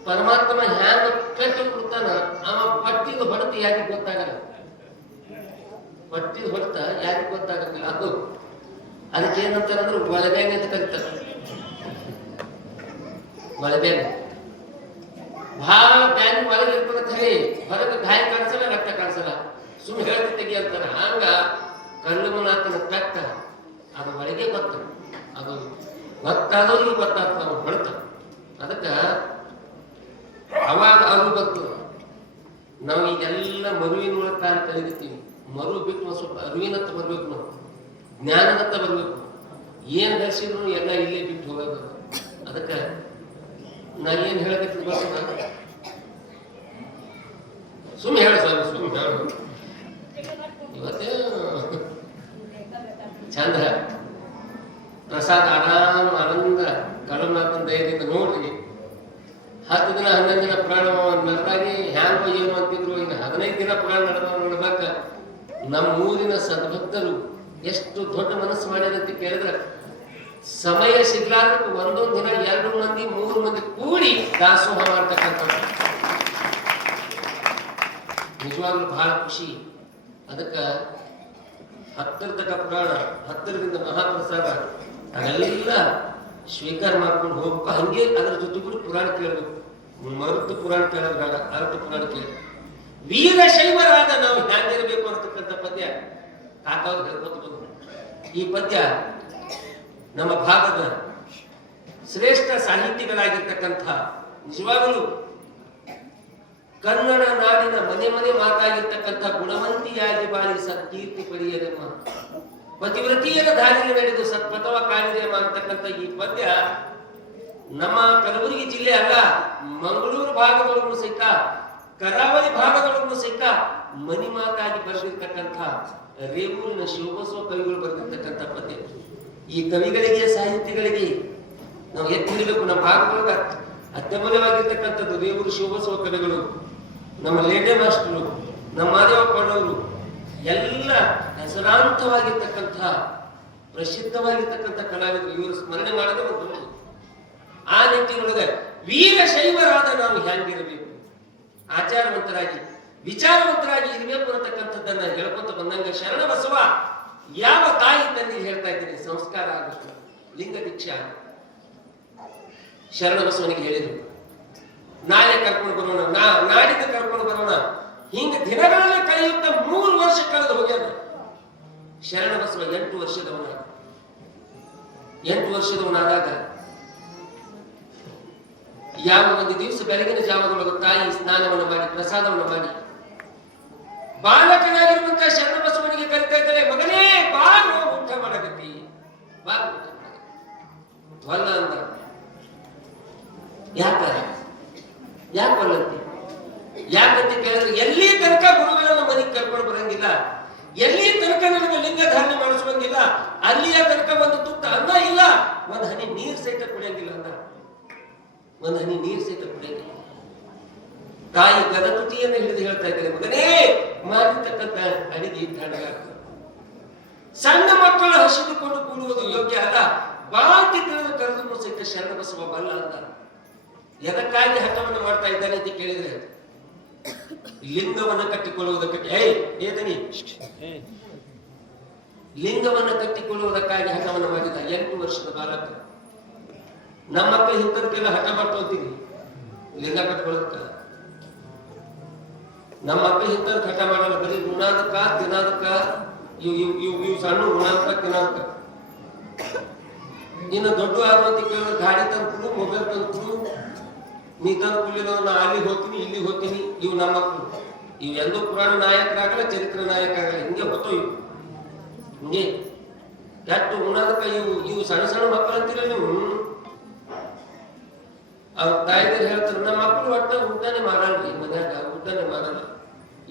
ಪರಮಾತ್ಮ ಹ್ಯಾಂಗ ಪೆಟ್ಟು ಕೊಡ್ತಾನ, ಅವ ಪಟ್ಟಿದ ಹೊಡೆತ ಯಾಕೆ ಗೊತ್ತಾಗಲ್ಲ. ಪಟ್ಟಿದ ಹೊಡೆತ ಯಾಕೆ ಗೊತ್ತಾಗಲ್ಲ. ಅದು ಅದಕ್ಕೆ ಏನಂತಾರಂದ್ರೆ ಒಳಬ್ಯಾಗ ಅಂತ ಕರೀತಾರೆ. ಒಳಬ್ಯಾಗ ಬಹಳ ಬ್ಯಾಗ್ ಒಳಗೆ ಇರ್ತದ ಖರೆ, ಹೊರಗೆ ಗಾಯ ಕಾಣಿಸಲ್ಲ, ರಕ್ತ ಕಾಣಿಸಲ್ಲ, ಸುಮ್ಮನೆ ಹೇಳ್ತಿ ತೆಗಿ ಅಂತಾರ. ಹಂಗ ಕಳ್ಳು ಮನಾತನ ಪೆಟ್ಟ ಅದು ಒಳಗೆ ಗೊತ್ತ. ಅದು ಗೊತ್ತಾದವ್ರಿಗೆ ಗೊತ್ತಾಗ್ತದ ಅವ್ನು ಹೊಡೆತ. ಅದಕ್ಕ ಅವಾಗ ಅದು ಗೊತ್ತು. ನಾವು ಈಗೆಲ್ಲ ಮರುವಿನ ಒಳಗೆ ಕಾಲ ಕಲಿತೀವಿ. ಮರು ಬಿಟ್ಟು ಸ್ವಲ್ಪ ಅರಿವಿನತ್ತ ಬರ್ಬೇಕು, ನಾವು ಜ್ಞಾನದತ್ತ ಬರ್ಬೇಕು. ಏನ್ ಗಳಿಸಿದ್ರು ಎಲ್ಲ ಇಲ್ಲೇ ಬಿಟ್ಟು ಹೋಗೋದು. ಅದಕ್ಕ ನಾ ಏನ್ ಹೇಳಕತ್ತೀನಿ ಗೊತ್ತ, ಸುಮ್ಮನೆ ಹೇಳ ಸ್ವಾಮಿ, ಸುಮ್ಮನೆ ಹೇಳು. ಇವತ್ತೇ ಚಂದ್ರ ಪ್ರಸಾದ ಆರಾಮ್ ಆನಂದ ಕಳನಾಥನ ದಯದಿಂದ ನೋಡ್ರಿ. 10 ದಿನ 11 ದಿನ ಪುರಾಣ ನಡೆದಾಗಿ ಹ್ಯಾಂಗೋ ಏನು ಅಂತಿದ್ರು. ಈಗ 15 ದಿನ ಪುರಾಣ ನಡೆದ ನೋಡ್ಬೇಕ. ನಮ್ಮ ಊರಿನ ಸದ್ಭಕ್ತರು ಎಷ್ಟು ದೊಡ್ಡ ಮನಸ್ಸು ಮಾಡ್ಯಾರಂತ ಕೇಳಿದ್ರೆ, ಸಮಯ ಸಿಗ್ಲಾರ್ದಕ್ಕೆ ಒಂದೊಂದು ದಿನ 2 ಮಂದಿ 3 ಮಂದಿ ಕೂಡಿ ದಾಸೋಹ ಮಾಡ್ತಕ್ಕಂಥ ನಿಜವಾಗ್ಲೂ ಬಹಳ ಖುಷಿ. ಅದಕ್ಕ 10 ತಕ ಪುರಾಣ, 10ರಿಂದ ಮಹಾಪ್ರಸಾದ ಅದೆಲ್ಲ ಸ್ವೀಕಾರ ಮಾಡ್ಕೊಂಡು ಹೋಗ್ಬೇಕು. ಹಂಗೆ ಅದರ ಜೊತೆ ಕೂಡ ಪುರಾಣ ಕೇಳಬೇಕು. ಮರುತು ಪುರಾಣ ಕೇಳೋದು ಬೇಡ, ಅರ್ಥ ಪುರಾಣ ಕೇಳಿ. ವೀರಶೈವರಾದ ನಾವು ಹ್ಯಾಂಗಿರಬೇಕು ಅನ್ನತಕ್ಕಂಥ ಪದ್ಯ ಕಾಕಾವ್ರು ಹೇಳ್ಕೊತ ಬಂದ್ರು. ಈ ಪದ್ಯ ನಮ್ಮ ಭಾಗದ ಶ್ರೇಷ್ಠ ಸಾಹಿತಿಗಳಾಗಿರ್ತಕ್ಕಂಥ, ನಿಜವಾಗಲೂ ಕನ್ನಡ ನಾಡಿನ ಮನೆ ಮನೆ ಮಾತಾಗಿರ್ತಕ್ಕಂಥ ಗುಣವಂತಿಯಾಗಿ ಬಾಳಿ ಸತ್ಕೀರ್ತಿ ಪಡೆಯದೆಮ್ಮ, ಪತಿವ್ರತಿಯರ ದಾರಿಯಲ್ಲಿ ನಡೆದು ಸತ್ಪಥವ ಕಾಣಿದೆಮ್ಮ ಅಂತಕ್ಕಂಥ ಈ ಪದ್ಯ ನಮ್ಮ ಕಲಬುರಗಿ ಜಿಲ್ಲೆ ಅಲ್ಲ, ಮಂಗಳೂರು ಭಾಗದೊಳಗೂ ಸಹಿತ, ಕರಾವಳಿ ಭಾಗದೊಳಗೂ ಸಹಿತ ಮನಿ ಮಾತಾಗಿ ಬರೆದಿರ್ತಕ್ಕಂಥ ರೇವೂರಿನ ಶಿವಬಸವ ಕವಿಗಳು ಬರೆದಿರ್ತಕ್ಕಂಥ ಪದ್ಯ. ಈ ಕವಿಗಳಿಗೆ, ಸಾಹಿತ್ಯಗಳಿಗೆ ನಾವು ಎತ್ತಿ ಹಿಡಬೇಕು. ನಮ್ಮ ಭಾಗದೊಳಗ ಅತ್ಯಮೂಲ್ಯವಾಗಿರ್ತಕ್ಕಂಥದ್ದು ರೇವೂರು ಶಿವಬಸವ ಕವಿಗಳು, ನಮ್ಮ ಲೇಡೆ ಮಾಸ್ಟರು, ನಮ್ಮ ಮಾದೇವಪ್ಪನವರು ಎಲ್ಲ ಹೆಸರಾಂತವಾಗಿರ್ತಕ್ಕಂಥ ಪ್ರಸಿದ್ಧವಾಗಿರ್ತಕ್ಕಂಥ ಕಲಾವಿದರು. ಇವರು ಸ್ಮರಣೆ ಮಾಡೋದು ಒಂದು. ಆ ನಿಟ್ಟಿನೊಳಗೆ ವೀರಶೈವರಾದ ನಾವು ಹ್ಯಾಂಗಿರಬೇಕು, ಆಚಾರವಂತರಾಗಿ ವಿಚಾರವಂತರಾಗಿ ಇರಬೇಕು ಅನ್ನತಕ್ಕಂಥದ್ದನ್ನ ಹೇಳ್ಕೊಂತ ಬಂದಂಗ ಶರಣ ಬಸವ ಯಾವ ತಾಯಿ ತಂದೆ ಹೇಳ್ತಾ ಇದ್ದೀನಿ, ಸಂಸ್ಕಾರ ಆಗುತ್ತೆ, ಲಿಂಗ ದೀಕ್ಷಾ ಶರಣ ಬಸವನಿಗೆ ಹೇಳಿದ್ರು. ನಾಳೆ ಕರ್ಕೊಂಡು ಬರೋಣ, ನಾಡಿದ್ದು ಕರ್ಕೊಂಡು ಬರೋಣ. ಹಿಂಗ ದಿನಗಳಲ್ಲಿ ಕಳೆಯುತ್ತ 3 ವರ್ಷ ಕಳೆದು ಹೋಗ್ಯಾದ. ಶರಣ ಬಸವ 8 ವರ್ಷದವನಾದಾಗ ಯಾವ ಒಂದು ದಿವಸ ಬೆಳಗಿನ ಜಾವದೊಳಗೆ ತಾಯಿ ಸ್ನಾನವನ್ನು ಮಾಡಿ ಪ್ರಸಾದವನ್ನು ಮಾಡಿ ಬಾಲಕನಾಗಿರುವಂತಹ ಶರಣ ಬಸವನಿಗೆ ಕರಿತಾ ಇದ್ದಾರೆ, ಮಗನೇ ಬಾರು ಊಟ ಮಾಡಕತ್ತಿ, ಬಾರು ಊಟ ಮಾಡಕತ್ತಿ. ಹೊಲ್ಲ ಅಂದ. ಯಾಕಲ್ಲಂತೆ? ಯಾಕಂತ ಕೇಳಿದ್ರೆ, ಎಲ್ಲಿ ತನಕ ಗುರುಗಳನ್ನು ಮನೆಗೆ ಕರ್ಕೊಂಡು ಬರಂಗಿಲ್ಲ, ಎಲ್ಲಿ ತನಕ ನನಗೆ ಲಿಂಗ ಧಾರಣೆ ಮಾಡಿಸುವಂಗಿಲ್ಲ, ಅಲ್ಲಿಯ ತನಕ ಒಂದು ತುತ್ತ ಅನ್ನ ಇಲ್ಲ, ಒಂದು ಹನಿ ನೀರು ಸಹಿತ ಕುಡಿಯಂಗಿಲ್ಲ ಅಂದ. ಒಂದು ಹನಿ ನೀರು ಸಹಿತ ಕುಡಿಯಂಗಿಲ್ಲ. ತಾಯಿ ಗದತುತಿಯನ್ನು ಹಿಡಿದು ಹೇಳ್ತಾ ಇದ್ದಾರೆ, ಮಗನೇ ಮಾಡಿರ್ತಕ್ಕಂಥ ಅಡಿಗೆ ತಣ್ಣಗಾಗ್ತದೆ. ಸಣ್ಣ ಮಕ್ಕಳು ಹಸಿದುಕೊಂಡು ಕೂಡುವುದು ಯೋಗ್ಯ ಅಲ್ಲ, ಬಾಂತಿ ತಿಳಿದು ಕರೆದು ಸಹಿತ ಶರಣ ಬಸವ ಬಲ್ಲ ಅಂತ. ಎದಕ್ಕಾಗಿ ಹಠವನ್ನು ಮಾಡ್ತಾ ಇದ್ದಾನೆ ಅಂತ ಕೇಳಿದ್ರೆ, ಲಿಂಗವನ್ನು ಕಟ್ಟಿಕೊಳ್ಳುವುದಕ್ಕೆ ಲಿಂಗವನ್ನು ಕಟ್ಟಿಕೊಳ್ಳುವುದಕ್ಕಾಗಿ ಹಠವನ್ನು ಮಾಡಿದ 8 ವರ್ಷದ ಬಾಲಕ. ನಮ್ಮ ಮಕ್ಕಳು ಇಂಥದಕ್ಕೆಲ್ಲ ಹಠ ಮಾಡ್ಕೊಳ್ತೀವಿ ಲಿಂಗ ಕಟ್ಕೊಳ್ಳೋದಕ್ಕ. ನಮ್ಮ ಮಕ್ಕಳು ಇಂಥದಕ್ಕೆ ಹಠ ಮಾಡಲ್ಲ, ಬರೀ ಋಣಾದಕ್ಕ ದಿನಾದಕ್ಕ, ಇವು ಸಣ್ಣ ಋಣಾದಕ್ಕ ದಿನಾದಕ್ಕ. ಇನ್ನು ದೊಡ್ಡ ಆಗುವಂತ ಕೇಳಿದ್ರೆ ಗಾಡಿ ತಂದ್ಕೊಡು, ಮೊಬೈಲ್ ತಂದ್ಕೊಡು, ನೀ ತಂದು ಕುಳ್ಳಿಲ್ಲ, ನಾ ಅಲ್ಲಿ ಹೋಗ್ತೀನಿ ಇಲ್ಲಿ ಹೋಗ್ತೀನಿ. ಇವು ನಮ್ಮ ಮಕ್ಕಳು. ಇವು ಎಂದೂ ಪುರಾಣ ನಾಯಕರಾಗಲ್ಲ, ಚರಿತ್ರ ನಾಯಕ ಆಗಲ್ಲ. ಹಿಂಗೆ ಹೊತ್ತು ಇವು ಹಿಂಗೆ ಕೆಟ್ಟು ಉಣಾದಕ್ಕ. ಇವು ಸಣ್ಣ ಸಣ್ಣ ಮಕ್ಕಳು ಅಂತೀರ ನೀವು. ಅವ್ರ ತಾಯಿದ್ರು ಹೇಳ್ತಾರೆ, ನಮ್ಮ ಮಕ್ಕಳು ಒಟ್ಟ ಊಟನೇ ಮಾಡಲ್ರಿ ಮನ್ಯಾಗ, ಊಟನೇ ಮಾಡಲ್ಲ.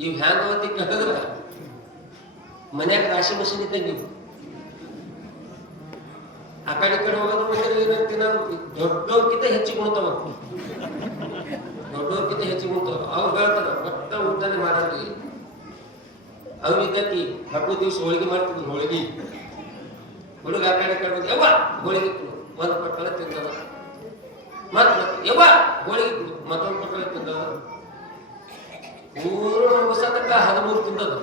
ಇವ್ ಹ್ಯಾಂಗವತಿ ಕೇಳಿದ್ರ ಮನ್ಯಾಗ ರಾಶಿ ಮಷೀನ್ ಇದ್ದಂಗೆ ಇವು. ಆ ಕಡೆ ಹೋಗೋದು ತಿನ್ನೋದು ದೊಡ್ಡವ್ರಕ್ಕಿಂತ ಹೆಚ್ಚು ಕೊಡ್ತಾವ. ಹೆಚ್ಚಿಗೆ ಉಂಟು ಅವ್ರು ಹೇಳ್ತಾರ ಒಟ್ಟ ಊಟನೇ ಮಾಡಲ್ರಿ. ಅವ್ರು ಇದ್ದಕ್ಕಿ ಹಬ್ಬದ ದಿವಸ ಹೋಳಿಗೆ ಮಾಡ್ತಿದ್ರು. ಹೋಳಿಗೆ ಹುಡುಗ ಆ ಕಡೆ ಕಡೆ ಯವ್ವ ಹೋಳಿಗೆ ಕೊಡು, ಒಂದು ಪಟ್ಟಳ ತಿಂದವ. ಮತ್ತೆ ಯವ್ವ ಹೋಳಿಗೆ ಕೊಡು, ಮತ್ತೊಂದು ಪಟ್ಟಳ ತಿಂದವ. ಮೂರು ಹೊಸತಕ್ಕ 13 ತಿಂದದ.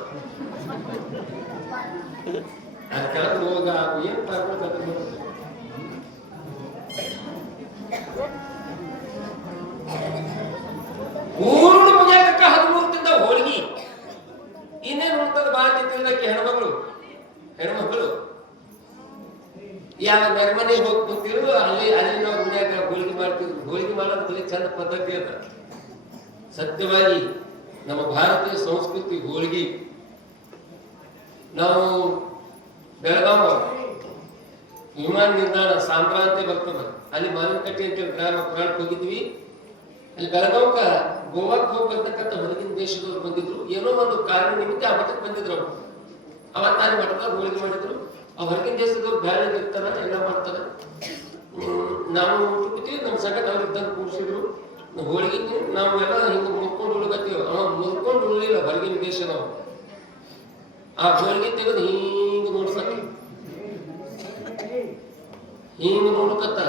ಅದ್ ಕೆಳಗೆ ಹೋಗ ಏನ್ ಊರು ಮುಗಿಯಾಕ 13 ತಿಂದ ಹೋಳಿಗೆ. ಇನ್ನೇನು ಉಳ್ತದ ಬಾಕಿ ತಿಂದಕ್ಕೆ ಹೆಣ್ಮಗಳು ಯಾವ ಮೆರಮನೆಗೆ ಹೋಗಿ ಕೂತಿರು ಅಲ್ಲಿ ನಾವು ಗುಡಿಯಾಗ ಹೋಳಿಗೆ ಮಾಡ್ತಿದ್ರು. ಹೋಳಿಗೆ ಮಾಡೋದು ಚಂದ ಪದ್ಧತಿ ಅದ. ಸತ್ಯವಾಗಿ ನಮ್ಮ ಭಾರತೀಯ ಸಂಸ್ಕೃತಿ ಹೋಳಿಗೆ. ನಾವು ಬೆಳಗಾವ್ ವಿಮಾನ ನಿಲ್ದಾಣ ಸಾಂಬ್ರಾಂತಿ ಬರ್ತದ, ಅಲ್ಲಿ ಮಾವಿನಕಟ್ಟಿ ಅಂತ ಗ್ರಾಮ ಪುರಾಣಕ್ಕೆ ಹೋಗಿದ್ವಿ. ಅಲ್ಲಿ ಬೆಳಗಾವ್ಕ ಗೋವಾಕ್ಕೆ ಹೋಗಿ ಬರ್ತಕ್ಕಂಥ ಹೊರಗಿನ ದೇಶದವ್ರು ಬಂದಿದ್ರು. ಏನೋ ಒಂದು ಕಾರಣ ನಿಮಿತ್ತ ಆ ಮಠಕ್ಕೆ ಬಂದಿದ್ರು. ಅವರು ಅವತ್ತಾನ ಮಠದಾಗ ಹೋಳಿಗೆ ಮಾಡಿದ್ರು. ಆ ಹೊರಗಿನ ದೇಶದವ್ರು ಬೇರೆ ಇರ್ತಾರ, ಎಲ್ಲ ಮಾಡ್ತಾರ. ನಾವು ಕೂತೀವಿ, ನಮ್ಮ ಸಂಗಟ ಅವ್ರು ಇದ್ದಂಗೆ ಕೂರಿಸಿದ್ರು. ಹೋಳಿಗೆ ನಾವು ಎಲ್ಲ ಹಿಂಗೆ ಮುರ್ಕೊಂಡು ಉಳ್ಕತ್ತೀವಿ. ಅವ ಮುರ್ಕೊಂಡು ಉಳಿಲ್ಲ ಹೊರಗಿನ ದೇಶ. ನಾವು ಆ ಹೋಳಿಗೆ ತೆಗೆದು ಹಿಂಗೆ ನೋಡ್ಸಕ್ಕೆ ಹಿಂಗೆ ನೋಡ್ಕತ್ತ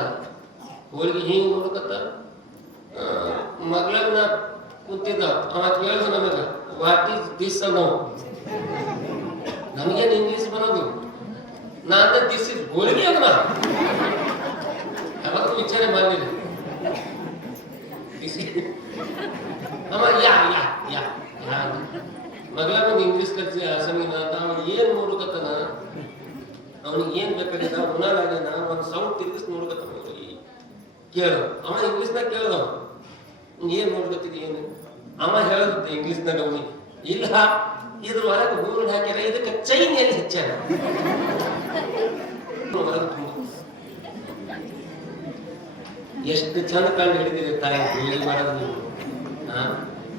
ಹೋಳಿಗೆ ಹಿಂಗೆ ನೋಡ್ಕತ್ತ. ಮಗಳನ್ನ ಕೂತಿದ್ದ ಅವ ಕೇಳಿದ ನಮಗ ವಾಟ್ ಈಸ್ ದಿಸ್ ಅನ್ನೋ. ನಮಗೇನು ಇಂಗ್ಲೀಷ್ ಬರೋದು. ನಾನು ದಿಸ್ ಇಸ್ ಹೋಳಿಗೆ ಅವನ ಯಾವಾಗ ವಿಚಾರ ಮಾಡಲಿಲ್ಲ. ಅವ ಯಾ ಯಾ ಯಾ ಯಾ ಮಗಳ ಒಂದು ಇಂಗ್ಲೀಷ್ ಕಲಿಸಿ ಅಸಮಿನ ಅವನು ಏನು ನೋಡ್ಕತ್ತಾನ, ಅವನಿಗೆ ಏನ್ ಬೇಕಾಗಿದ ಉಣಾಲಾಗ್ಯಾನ, ಒಂದು ಸೌಂಡ್ ತಿರ್ಗಿಸ್ ನೋಡ್ಕತ್ತ ಕೇಳ. ಅವ ಇಂಗ್ಲೀಷ್ನಾಗ ಕೇಳ್ದವ ಏನ್ ನೋಡ್ಕತ್ತಿದ್ ಏನು. ಅವ ಹೇಳದ ಇಂಗ್ಲೀಷ್ನಾಗ ಅವನಿಗೆ ಇಲ್ಲ ಇದ್ರ ಒಳಗೆ ಹೂವಿನ ಹಾಕ್ಯಾರ, ಇದಕ್ಕೆ ಚೈನ್ ಎಲ್ಲಿ ಹೆಚ್ಚಾರ. ಎಷ್ಟು ಚಂದ ಕಂಡು ಹಿಡಿದಿರಿ ತಾಯಿ ಹೋಳಿಗೆ ಮಾಡೋದು ನೀವು.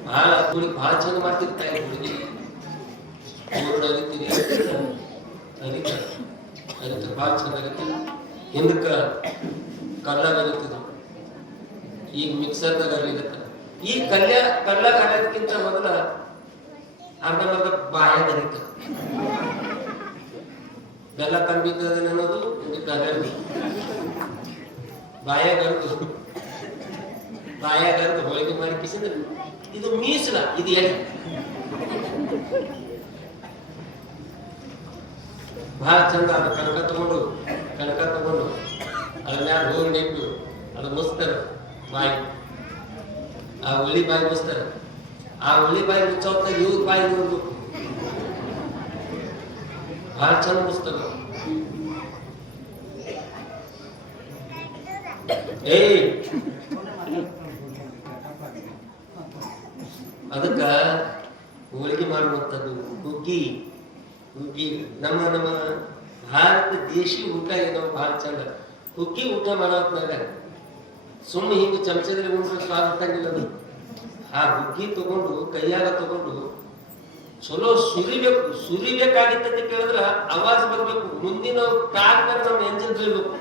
ಬಹಳ ಹುಡುಗಿ ಬಹಳ ಚಂದ ಮಾಡ್ತಿರಿ ತಾಯಿ ಹುಡುಗಿ. ಊರು ಅರಿತೀರಿ ಅರಿತ ಬಹಳ ಚಂದ ಅರಿತೀರಿ. ಹಿಂದಕ್ಕ ಕಲ್ಲಾಗ ಅರಿತಿದ್ರು, ಈಗ ಮಿಕ್ಸರ್ದಾಗ ಅರಿಗತ್ತ. ಈ ಕಲ್ಲಾಗ ಅರಿಯೋದಕ್ಕಿಂತ ಮೊದಲ ಅರ್ಧ ಬಾಯಾಗ ಅರಿತ. ಬೆಲ್ಲ ಕಂಬಿದ್ದದ ಅನ್ನೋದು ಇದಕ್ಕೆ ಅಗರ್ದು ಬಾಯಾಗರ್ದು ಹೋಳಿಗೆ ಮಾಡಿ ಕಿಸಿದ್ರೆ ಇದು ಮೀಸಲ, ಇದು ಎಡೆ ಬಹಳ ಚಂದ. ಅದು ಕಣಕ ತಗೊಂಡು ಅದ್ರ ಮ್ಯಾಲ ಹೂವಿನ ಇಟ್ಟು ಅದು ಮುಸ್ತಾರ ಬಾಯಿ. ಆ ಉಳ್ಳಿ ಬಾಯಿ ಮುಸ್ತಾರ. ಆ ಉಳ್ಳಿ ಬಾಯಿ ಮುಚ್ಚೋತ್ತ ಇವ್ರ ಬಾಯಿ ನೋಡ್ಬೇಕು, ಬಹಳ ಚಂದ ಮುಸ್ತಾರ. ಅದಕ್ಕ ಹೋಳಿಗೆ ಮಾಡುವಂಥದ್ದು ಹುಗ್ಗಿ. ನಮ್ಮ ಭಾರತ ದೇಶಿ ಊಟ ಏನೋ ಬಹಳ ಚಂದ. ಹುಗ್ಗಿ ಊಟ ಮಾಡೋದ್ನಾಗ ಸುಮ್ಮನೆ ಹಿಂಗೆ ಚಮಚದಲ್ಲಿ ಉಂಡ್ರೆ ಸ್ವಾದ ಹತ್ತಂಗಿಲ್ಲ. ಅದು ಆ ಹುಗ್ಗಿ ತಗೊಂಡು ಕೈಯಾಗ ತಗೊಂಡು ಚಲೋ ಸುರಿಬೇಕಾಗಿತ್ತ ಕೇಳಿದ್ರ ಆವಾಜ್ ಬರ್ಬೇಕು. ಮುಂದಿನ ಕಾಲ್ಮೇಲೆ ನಮ್ಮ ಎಂಜಿನ್ ತಿಳಿಬೇಕು.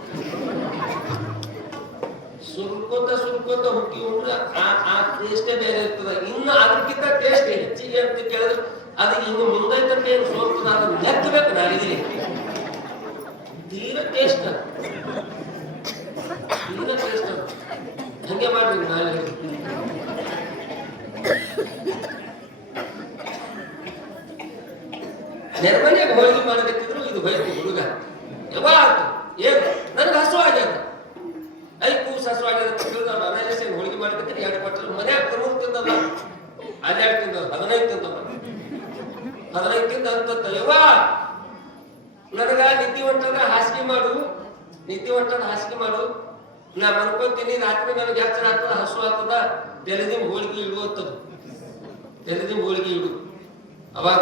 ಸುರ್ಕೋತ ಹುಗ್ಗಿ ಉಂಡ್ರೆ ಆ ಟೇಸ್ಟೇ ಬೇರೆ ಇರ್ತದ. ಇನ್ನು ಅದಕ್ಕಿಂತ ಟೇಸ್ಟ್ ಹೆಚ್ಚಿಗೆ ಅಂತ ಕೇಳಿದ್ರೆ ಅದಕ್ಕೆ ಹಿಂಗ ಮುಂದೈತಂತ ಏನು ಸೋರ್ತದ ಅದನ್ನ ನೆಕ್ಕಬೇಕು. ನಾಡಿದ್ರೆ ತೀರ ಟೇಸ್ಟ್ ಹಂಗೆ ಮಾಡ್ರಿ. ನಾಳೆ ನೆರಮನೆಯಾಗ ಹೋಳಿಗೆ ಮಾಡಕತ್ತಿದ್ರು. ಇದು ಹೋಯ್ತು ಹುಡುಗ ಯಾವಾಗ ಏನು ನನ್ಗೆ ಹಸು ಆಗ್ಯದ, ಕೂಸು ಹಸು ಆಗ್ಯದ ಅಂತ ತಿಳಿದ ಅನಾಯಸೇನು ಹೋಳಿಗೆ ಮಾಡಕತ್ತೀನಿ. 2 ಪಟ್ಟರು ಮನ್ಯಾಗ 3 ತಿಂದಲ್ಲ, ಅಲ್ಲಿ 2 ತಿಂದ 15 ತಿಂದವ. 15 ತಿಂದ ಅಂತ ಯವ್ವ ನನಗ ನಿದ್ದೆ ಹೊಂಟದ ಹಾಸಿಗೆ ಮಾಡು, ನಾ ಮನ್ಕೊಂತೀನಿ. ರಾತ್ರಿ ನನಗೆ ಎಚ್ಚರ ಆಗ್ತದ, ಹಸು ಆಗ್ತದ, ತೆರೆದಿಮ್ ಹೋಳಿಗೆ ಇಡು ಅಂತದ್ದು. ತೆರೆದಿಮ್ ಹೋಳಿಗೆ ಇಡು. ಅವಾಗ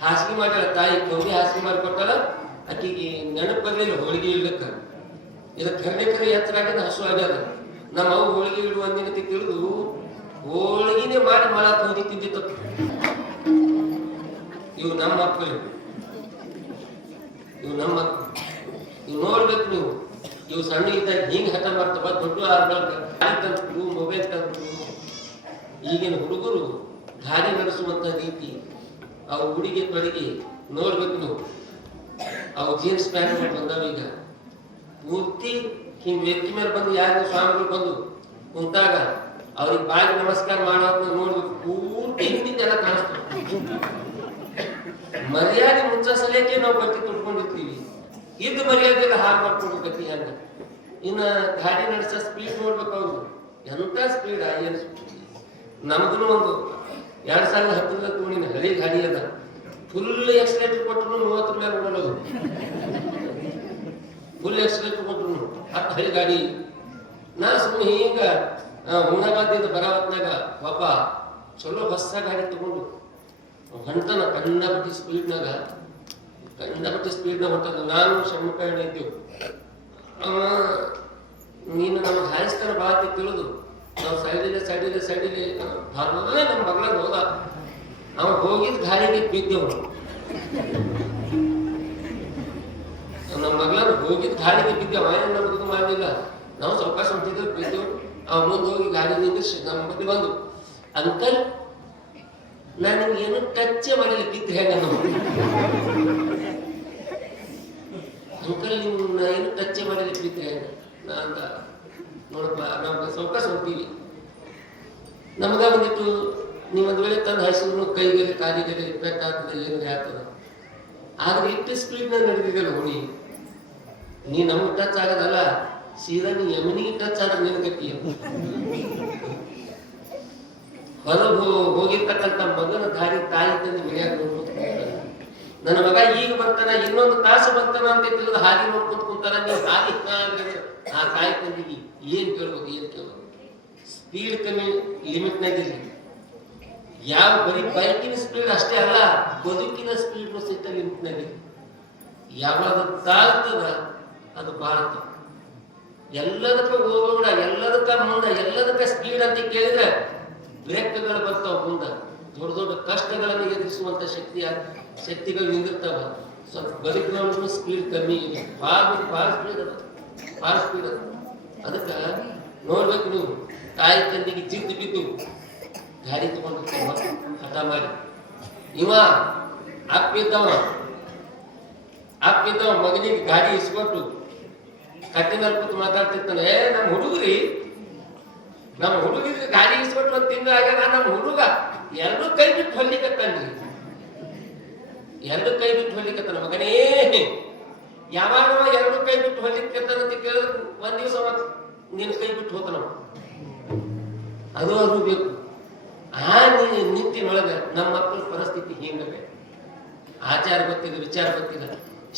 ಹಾಸಿಗೆ ಮಾಡ್ಯಾಳ ತಾಯಿ. ಕೌರಿ ಹಾಸಿಗೆ ಮಾಡಿಕೊಟ್ಟಾಳ. ಆಕಿಗೆ ನೆನಪು ಬರ್ಲಿಲ್ಲ ಹೋಳಿಗೆ ಇಡ್ಲಿಕ್ಕ. ಇದಕ್ಕೆ ಕರೆ ಎಚ್ಚರ ಆಗ್ಯದ, ಹಸು ಆಗ್ಯದ. ನಮ್ಮ ಅವು ಹೋಳಿಗೆ ಇಡುವ ಅಂದಿನ ತಿಳಿದು ಹೋಳಿಗೆನೇ ಮಾಡಿ ಮಾಡಕ್ ಹೋಗಿ ತಿಂದಿತ್ತು. ಇವು ನಮ್ಮ ಮಕ್ಕಳು, ಇವು ನೋಡ್ಬೇಕು ನೀವು. ಇವು ಸಣ್ಣ ಇದ್ದಾಗ ಹಿಂಗ್ ಹಠ ಮಾಡ್ತವ, ದೊಡ್ಡ ತಂದು ಮೊಬೈಲ್ ತಂದು. ಈಗಿನ ಹುಡುಗರು ಗಾಡಿ ನಡೆಸುವಂತ ರೀತಿ, ಅವು ಹುಡುಗಿ ತೊಡಗಿ ನೋಡ್ಬೇಕು ನೀವು. ಅವು ಜೀನ್ಸ್ ಪ್ಯಾಂಟ್ ಬಂದಾವ ಈಗ ಪೂರ್ತಿ ಹಿಂಗ್ ವೇದಿಕೆ ಮೇಲೆ ಬಂದು ಯಾರು ಸ್ವಾಮಿಗಳು ಬಂದು ಕುಂತಾಗ ಅವ್ರಿಗೆ ಬಾಗಿ ನಮಸ್ಕಾರ ಮಾಡೋದನ್ನ ನೋಡ್ಬೇಕು, ಪೂರ್ತಿ ಹಿಂದಿಂದ ಎಲ್ಲ ಕಾಣಿಸ್ತಾರೆ. ಮರ್ಯಾದೆ ಮುಂಚೆ ಸಲಕ್ಕೆ ನಾವು ಬಟ್ಟೆ ತೊಡ್ಕೊಂಡಿರ್ತೀವಿ, ಇದ್ದ ಮರ್ಯಾದೆಲ್ಲ ಹಾಳು ಮಾಡ್ಕೊಂಡು ಗತಿ ಹಂಗ. ಇನ್ನ ಗಾಡಿ ನಡೆಸೋ ಸ್ಪೀಡ್ ನೋಡ್ಬೇಕು, ಅವ್ರು ಎಂತ ಸ್ಪೀಡ್. ಏನು ನಮ್ದು ಒಂದು 2010 ತೋಣಿನ ಹಳಿ ಗಾಡಿ ಅದ, ಫುಲ್ ಎಕ್ಸಲೇಟರ್ ಕೊಟ್ಟರು 30 ಮೇಲೆ ಓಡೋದು. ಫುಲ್ ಎಕ್ಸಲೇಟರ್ ಕೊಟ್ಟರು 10 ಹಳಿ ಗಾಡಿ. ನಾ ಸುಮ್ಮನೆ ಹಿಂಗ ಹುಣಗಾದಿಂದ ಬರಾವತ್ನಾಗ ಒಬ್ಬ ಚಲೋ ಹೊಸ ಗಾಡಿ ತಗೊಂಡು ಹೊಂಟನ ಕಂಡಪಟ್ಟಿ ಸ್ಪೀಡ್ನಾಗ ಹೊಂಟದ. ನಾನು ಶಮ್ಮಕಾಯಿ ಇದ್ದೇವು. ನೀನು ನಮಗೆ ಹಾಯಿಸ್ತಾರ ಬಾತಿ ತಿಳಿದು ನಾವು ಸೈಡಿಲೆ ಭಾರತದೇ ನಮ್ಮ ಮಗಳ ಹೋದ. ಅವ ಹೋಗಿದ್ ಗಾಡಿಗೆ ಬಿದ್ದೆವು. ನಮ್ಮ ಮಗಳ ಹೋಗಿದ್ ಗಾಡಿಗೆ ಬಿದ್ದೆವ, ಏನು ನಮ್ದು ಮಾಡಲಿಲ್ಲ. ನಾವು ಸಾವಕಾಶ ಹೊಂಟಿದ್ರೆ ಬಿದ್ದೆವು. ಅವ ಮುಂದೆ ಹೋಗಿ ಗಾಡಿ ನಿಂದಿಸಿ ನಮ್ಮ ಮಧ್ಯೆ ಬಂದು, ಅಂಕಲ್ ನನಗೆ ಏನು ಟಚ್ ಮಾಡಿಲ್ಲ, ಬಿದ್ದು ಹೇಗ ಅಂಕಲ್ ನಿಮ್ನ ಏನು ಟಚ್ ಮಾಡಿಲ್ಲ, ಬಿದ್ದು ಹೇಗ ಅಂತ ನೋಡಪ್ಪ. ನಾವು ಸಾವಕಾಶ ಹೋಗ್ತೀವಿ, ನಮಗ ಬಂದಿತ್ತು ನೀವೊಂದು ವೇಳೆ ತಂದು ಹಸಿರು ಕೈಗೆ ಕಾಲಿಗೆ ಪೆಟ್ಟ ಆಗ್ತದೆ, ಏನಾದ್ರೆ ಆಗ್ತದೆ. ಆದ್ರೆ ಇಷ್ಟು ಸ್ಪೀಡ್ನಾಗ ನಡೆದಿದ್ದಲ್ಲ ಹುಳಿ, ನೀ ನಮ್ಗೆ ಟಚ್ ಆಗೋದಲ್ಲ, ಸೀದಾ ನೀ ಯಮನಿಗೆ ಟಚ್ ಆದ್ರೆ ನಿನ್ ಗತಿ. ಹೊರಗೆ ಹೋಗಿರ್ತಕ್ಕಂಥ ಮಗನ ದಾರಿ ತಾಯಿ ತಂದು ಮನೆಯಾಗ ನೋಡ್ಕೊಂಡು ನನ್ನ ಮಗ ಈಗ ಬರ್ತಾನ, ಇನ್ನೊಂದು ತಾಸು ಬರ್ತಾನ ಅಂತ ತಿಳಿದು ಹಾಗೆ ನೋಡ್ಕೊಂತ ಕುಂತಾನ. ನೀವು ಹಾಗೆ ಆ ತಾಯಿ ತಂದಿಗೆ ಏನ್ ಕೇಳ್ಬೋದು. ಸ್ಪೀಡ್ ಕಮ್ಮಿ ಲಿಮಿಟ್ನಾಗಿರ್ಲಿ. ಯಾವ ಬರೀ ಬೈಕಿನ ಸ್ಪೀಡ್ ಅಷ್ಟೇ ಅಲ್ಲ, ಬದುಕಿನ ಸ್ಪೀಡ್ ಸಹಿತ ಲಿಮಿಟ್ನಾಗಿರ್ಲಿ. ಯಾವಾಗ ತಾಳ್ತದ ಅದು ಬಾಳ್ತ. ಎಲ್ಲದಕ್ಕ ಹೋಗೋಣ, ಎಲ್ಲದಕ್ಕ ಮುಂದೆ, ಎಲ್ಲದಕ್ಕ ಸ್ಪೀಡ್ ಅಂತ ಕೇಳಿದ್ರೆ ಬ್ರೇಕ್ಗಳು ಬರ್ತಾವ ಮುಂದೆ. ದೊಡ್ಡ ದೊಡ್ಡ ಕಷ್ಟಗಳನ್ನು ಎದುರಿಸುವಂತ ಶಕ್ತಿಗಳು ನಿಂದಿರ್ತಾವ. ಸ್ವಲ್ಪ ಬದುಕಿನವ್ರು ಸ್ಪೀಡ್ ಕಮ್ಮಿ ಇದೆ, ಭಾಳ ಸ್ಪೀಡ್ ಅದ. ಅದಕ್ಕೆ ನೋಡ್ಬೇಕು ನೀವು, ತಾಯಿ ತಂದಿಗೆ ಜಿದ್ದು ಬಿದ್ದು ಗಾಡಿ ತಗೊಂಡಿರ್ತಾವ ಹಠ ಮಾಡಿ. ಇವ ಅಪ್ಪಿದ್ದವ ಮಗನಿಗೆ ಗಾಡಿ ಇಸ್ಕೊಟ್ಟು ಕಟ್ಟಿ ಮೇಲೆ ಕೂತು ಮಾತಾಡ್ತಿರ್ತಾನೆ. ನಮ್ಮ ಹುಡುಗಿಗೆ ಗಾಡಿ ಇಸ್ಕೊಟ್ಟು ಒಂದು ತಿಂಗಳು ಆಗ್ಯಾನ. ನಮ್ಮ ಹುಡುಗ ಎರಡು ಕೈ ಬಿಟ್ಟು ಹೊಲಿಕತ್ತಾನ್ರಿ, ಮಗನೇ. ಯಾವಾಗ ಎರಡು ಕೈ ಬಿಟ್ಟು ಹೊಲಿಕತ್ತಾನ ಅಂತ ಕೇಳಿದ್ರೆ ಒಂದ್ ದಿವಸ ನಿನ್ನ ಕೈ ಬಿಟ್ಟು ಹೋತನ. ಅದು ಬೇಕು. ಆ ನಿಂತಿನೊಳಗೆ ನಮ್ಮ ಮಕ್ಕಳ ಪರಿಸ್ಥಿತಿ ಹಿಂಗವೆ. ಆಚಾರ ಗೊತ್ತಿಲ್ಲ, ವಿಚಾರ ಗೊತ್ತಿಲ್ಲ.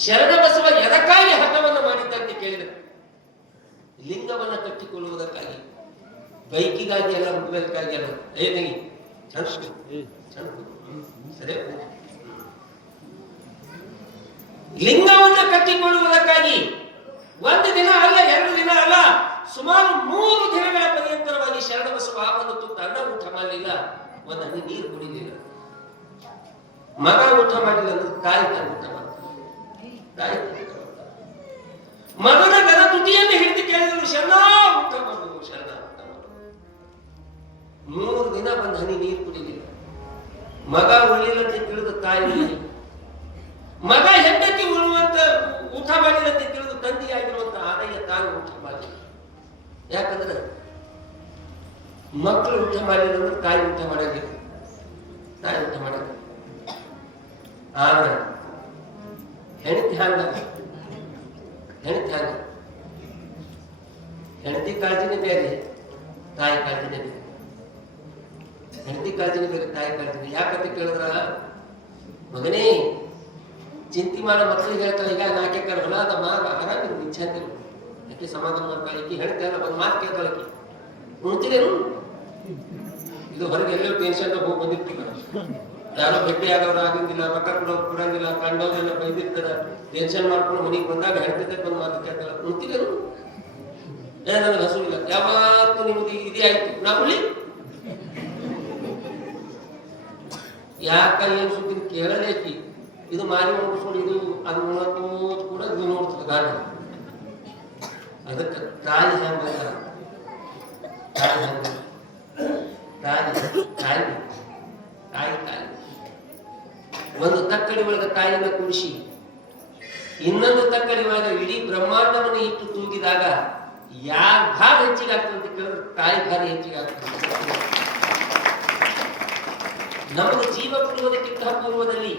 ಶರಣ ಬಸವ ಎದಕ್ಕಾಗಿ ಹಠವನ್ನು ಮಾಡಿದ್ದ ಅಂತ ಕೇಳಿದ್ರೆ, ಲಿಂಗವನ್ನ ಕಟ್ಟಿಕೊಳ್ಳುವುದಕ್ಕಾಗಿ, ಬೈಕಿಗಾಗಿ ಅಲ್ಲ, ಮೊಬೈಲ್ಗಾಗಿ ಅಲ್ಲ. ಹೇಗೆ ಸರಿ, ಲಿಂಗವನ್ನ ಕಟ್ಟಿಕೊಳ್ಳುವುದಕ್ಕಾಗಿ ಒಂದು ದಿನ ಅಲ್ಲ, 2 ದಿನ ಅಲ್ಲ, ಸುಮಾರು 3 ದಿನಗಳ ಪರ್ಯಂತರವಾಗಿ ಶರಣಬಸವ ಒಂದು ತುತ್ತು ಅನ್ನ ಊಟ ಮಾಡಲಿಲ್ಲ, ಒಂದು ಹನಿ ನೀರು ಕುಡಿಲಿಲ್ಲ. ಮಗ ಊಟ ಮಾಡಲಿಲ್ಲ ಅಂದ್ರೆ ತಾಯಿ ಊಟ ಮಾಡ್ತಾರೆ. ಮಗನ ಗದ ತುಟಿಯನ್ನು ಹಿಡಿದು ಕೇಳಿದ್ರು, ಶರಣ ಊಟ ಮಾಡು, ಶರಣ ಊಟ ಮಾಡು. 3 ದಿನ ಒಂದು ಹನಿ ನೀರು ಕುಡಿಲಿಲ್ಲ. ಮಗ ಉಳಿಲ್ಲ ಅಂತ ತಿಳಿದು ತಾಯಿ, ಮಗ ಹೆಂಡತಿ ಉಳುವಂತ ಊಟ ಮಾಡಿಲ್ಲ ಅಂತ ತಿಳಿದು ತಂದೆ ಆಗಿರುವಂತ ಆದಾಯ ತಾನು ಊಟ ಮಾಡಲಿಲ್ಲ. ಯಾಕಂದ್ರೆ ಮಕ್ಕಳು ಊಟ ಮಾಡಿಲ್ಲ ಅಂದ್ರೆ ತಾಯಿ ಊಟ ಮಾಡಬೇಕು. ಆದ್ರೆ ಹೆಂಡತಿ ಹಾಂಗ, ಹೆಂಡತಿ ಕಾಳಜಿನೇ ಬೇರೆ, ತಾಯಿ ಕಾಳಜಿನೇ ಬೇರೆ. ಹೆಂಡತಿ ಕಾಳಜಿನೇ ಬೇರೆ, ತಾಯಿ ಕಾಳಜಿನೇ. ಯಾಕಂತ ಕೇಳಿದ್ರ, ಮಗನೇ ಚಿಂತೆ ಮಾಡೋ ಮಕ್ಕಳಿಗೆ ಹೇಳ್ತಾರೆ, ಈಗ 4 ಎಕರೆ ಹೊಲ ಅದ, ಆರಾಮ ಇಚ್ಛಾಂತಿ ಯಾಕೆ ಸಮಾಧಾನ ಮಾಡ್ತಾಳೆ. ಈಕಿ ಹೇಳ್ತಾಳೆ, ಒಂದು ಮಾತು ಕೇಳ್ತಾಳಕಿ, ಉಣ್ತೀರೇನು? ಇದು ಹೊರಗೆ ಎಲ್ಲೋ ಟೆನ್ಷನ್ ಹೋಗಿ ಬಂದಿರ್ತೀವಿ, ಯಾರೋ ಭೇಟಿ ಆಗೋರು ಆಗಿಂದಿಲ್ಲ, ರೊಕ್ಕ ಕೊಡೋರು ಕೊಡಂಗಿಲ್ಲ, ಕಂಡವ್ರೆಲ್ಲ ಬೈದಿರ್ತಾರ. ಟೆನ್ಷನ್ ಮಾಡ್ಕೊಂಡು ಮನೆಗೆ ಬಂದಾಗ ಹೆಂಡತಿ ಬಂದು ಮಾತು ಕೇಳ್ತಾಳ, ಉಣ್ತೀರೇನು? ನನಗೆ ಹಸು ಇಲ್ಲ. ಯಾವತ್ತು ನಿಮ್ಗೆ ಇದೇ ಆಯ್ತು, ನಾವು ಯಾಕ ಏನ್ ಸುದ್ದಿ ಕೇಳಲೇಕಿ. ಇದು ಮಾರಿ ನೋಡ್ಕೊಂಡು ಇದು ಅದು ನೋಡೋದು ಕೂಡ ಇದು ನೋಡ್ತದೆ ಗಾಡಿ. ಅದಕ್ಕೆ ತಾಯಿ ಹೆಂಗ ತಾಯಿ ಹೆಂಗ ತಾಯಿ ತಾಯಿ ತಾಯಿ ತಾಯಿ ಒಂದು ತಕ್ಕಡಿ ಒಳಗ ತಾಯಿನ ಕುಡಿಸಿ ಇನ್ನೊಂದು ತಕ್ಕಡಿ ಒಳಗ ಇಡೀ ಬ್ರಹ್ಮಾಂಡವನ್ನು ಇಟ್ಟು ತೂಗಿದಾಗ ಯಾರ ಭಾರ ಹೆಚ್ಚಿಗೆ ಆಗ್ತದೆ ಅಂತ ಕೇಳಿದ್ರೆ ತಾಯಿ ಭಾರ ಹೆಚ್ಚಿಗೆ ಆಗ್ತದೆ. ನಮಗೆ ಜೀವ ಕೊಡುವುದಕ್ಕಿಂತ ಪೂರ್ವದಲ್ಲಿ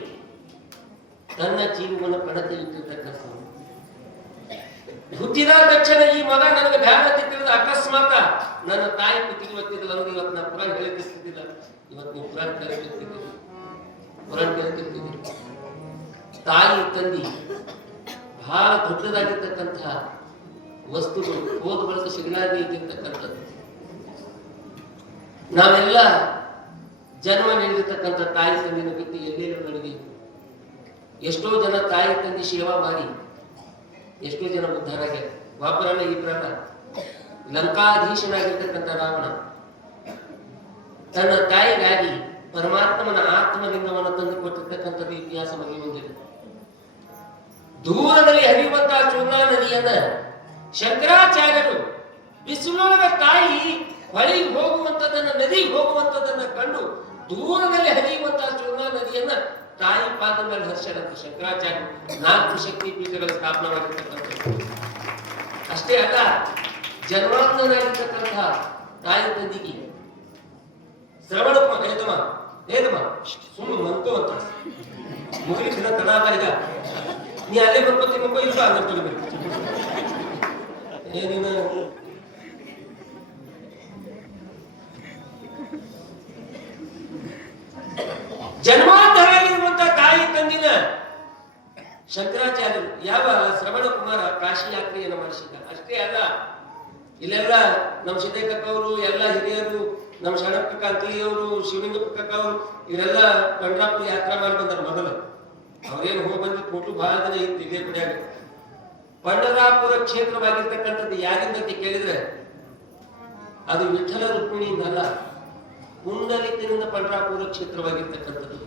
ತನ್ನ ಜೀವವನ್ನು ಪಣತೆ ಇಟ್ಟಿರ್ತಕ್ಕಂಥ ಹುಟ್ಟಿದ ತಕ್ಷಣ ಈ ಮಗ ನನಗೆ ಬ್ಯಾಡ ತಿಳಿದ ಅಕಸ್ಮಾತ್ ನನ್ನ ತಾಯಿ ಕುತ್ತಿಗೆ ಗೊತ್ತಿದ್ದಿಲ್ಲ ಅಂದ್ರೆ ಇವತ್ತು ನಾ ಪುರಾಣ ಹೇಳ್ತಿರ್ತಿದ್ದಿಲ್ಲ. ಇವತ್ತು ನೀವು ಪುರಾಣ ಕೇಳ್ತಿರ್ತಿದ್ದೀರಿ, ಪುರಾಣ ಕೇಳ್ತಿರ್ತಿದ್ದೀರಿ. ತಾಯಿ ತಂದಿ ಬಹಳ ದೊಡ್ಡದಾಗಿರ್ತಕ್ಕಂತಹ ವಸ್ತುಗಳು ಹೋದ ಬಳಕ ಸಿಗಲಾರದೆ ಇದ್ದಿರ್ತಕ್ಕಂಥದ್ದು. ನಾವೆಲ್ಲ ಜನ್ಮ ನೀಡಿರ್ತಕ್ಕಂಥ ತಾಯಿ ತಂದಿನ ಬಿಟ್ಟು ಎಲ್ಲೆಲ್ಲೂ ನಡೆದಿ. ಎಷ್ಟೋ ಜನ ತಾಯಿ ತಂದಿ ಸೇವಾ ಮಾಡಿ ಎಷ್ಟೋ ಜನ ಉದ್ಧಾರ ಆಗ್ಯಾರ. ವಾಪರಲ್ಲ ಈ ಪ್ರಕಾರ ಲಂಕಾಧೀಶನಾಗಿರ್ತಕ್ಕಂಥ ರಾವಣ ತನ್ನ ತಾಯಿಗಾಗಿ ಪರಮಾತ್ಮನ ಆತ್ಮಲಿಂಗವನ್ನು ತಂದು ಕೊಟ್ಟಿರ್ತಕ್ಕಂಥದ್ದು ಇತಿಹಾಸವಾಗಿ ಹೊಂದಿದೆ. ದೂರದಲ್ಲಿ ಹರಿಯುವಂತಹ ಚೂರ್ಣಾ ನದಿಯನ್ನ ಶಂಕರಾಚಾರ್ಯರು ಬಿಸಿಲೊಳಗ ತಾಯಿ ಹೊಳಿಗೆ ಹೋಗುವಂತದನ್ನ ನದಿಗೆ ಹೋಗುವಂತದನ್ನ ಕಂಡು ದೂರದಲ್ಲಿ ಹರಿಯುವಂತಹ ಚೂರ್ಣಾ ನದಿಯನ್ನ ತಾಯಿ ಪಾದ ಮೇಲೆ ಹರ್ಷರಂತ ಶಂಕರಾಚಾರ್ಯ 4 ಶಕ್ತಿ ಪೀಠಗಳ ಸ್ಥಾಪನೆ ಮಾಡಿರ್ತಕ್ಕಂಥದ್ದು. ಅಷ್ಟೇ ಅಲ್ಲ, ಜನ್ಮಾಂತನಾಗಿರ್ತಕ್ಕಂತಹ ತಾಯಿ ತಂದಿಗೆ ಶ್ರವಣ ಹೇದಮ್ಮ ಸುಮ್ಮನೆ ಮನ್ಕೋವಂತ ಮುಗಿಲಿಕ್ಕಿನ ತಡಾದ ಈಗ ನೀ ಅಲ್ಲೇ ಬರ್ಕೋತಿ ಮಕ್ಕಳು ಇಲ್ಲ ಅಂತ ಏನಿನ ಜನ್ಮಾಂತರಾಗಿರುವಂತ ತಾಯಿ ತಂದಿನ ಶಂಕರಾಚಾರ್ಯರು ಯಾವ ಶ್ರವಣ ಕುಮಾರ ಕಾಶಿ ಯಾತ್ರೆಯನ್ನು ಮಾಡಿಸಿದ್ದ. ಅಷ್ಟೇ ಅಲ್ಲ, ಇಲ್ಲೆಲ್ಲ ನಮ್ಮ ಸಿದ್ದೇಕಕ್ಕವರು ಎಲ್ಲ ಹಿರಿಯರು, ನಮ್ಮ ಶರಣಪ್ಪ ಕಾಂತಿಯವರು, ಶಿವಲಿಂಗಪ್ಪ ಕಕ್ಕವರು ಇವರೆಲ್ಲ ಪಂಡ್ರಾಪುರ ಯಾತ್ರಾ ಮಾಡಿ ಬಂದಾರ. ಮೊದಲು ಅವ್ರೇನು ಹೋಗಿ ಬಂದು ಕೊಟ್ಟು ಬಹಳ ದಿನ ಇತ್ತು ಇದೇ ಕುಡಿಯಾಗ. ಪಂಡರಾಪುರ ಕ್ಷೇತ್ರವಾಗಿರ್ತಕ್ಕಂಥದ್ದು ಯಾರಿಂದ ಅಂತ ಕೇಳಿದ್ರೆ ಅದು ವಿಠಲ ರುಕ್ಮಿಣಿಯಿಂದ ಅಲ್ಲ, ಪುಂಡಲಿಕನಿಂದ ಪಂಡರಾಪುರ ಕ್ಷೇತ್ರವಾಗಿರ್ತಕ್ಕಂಥದ್ದು.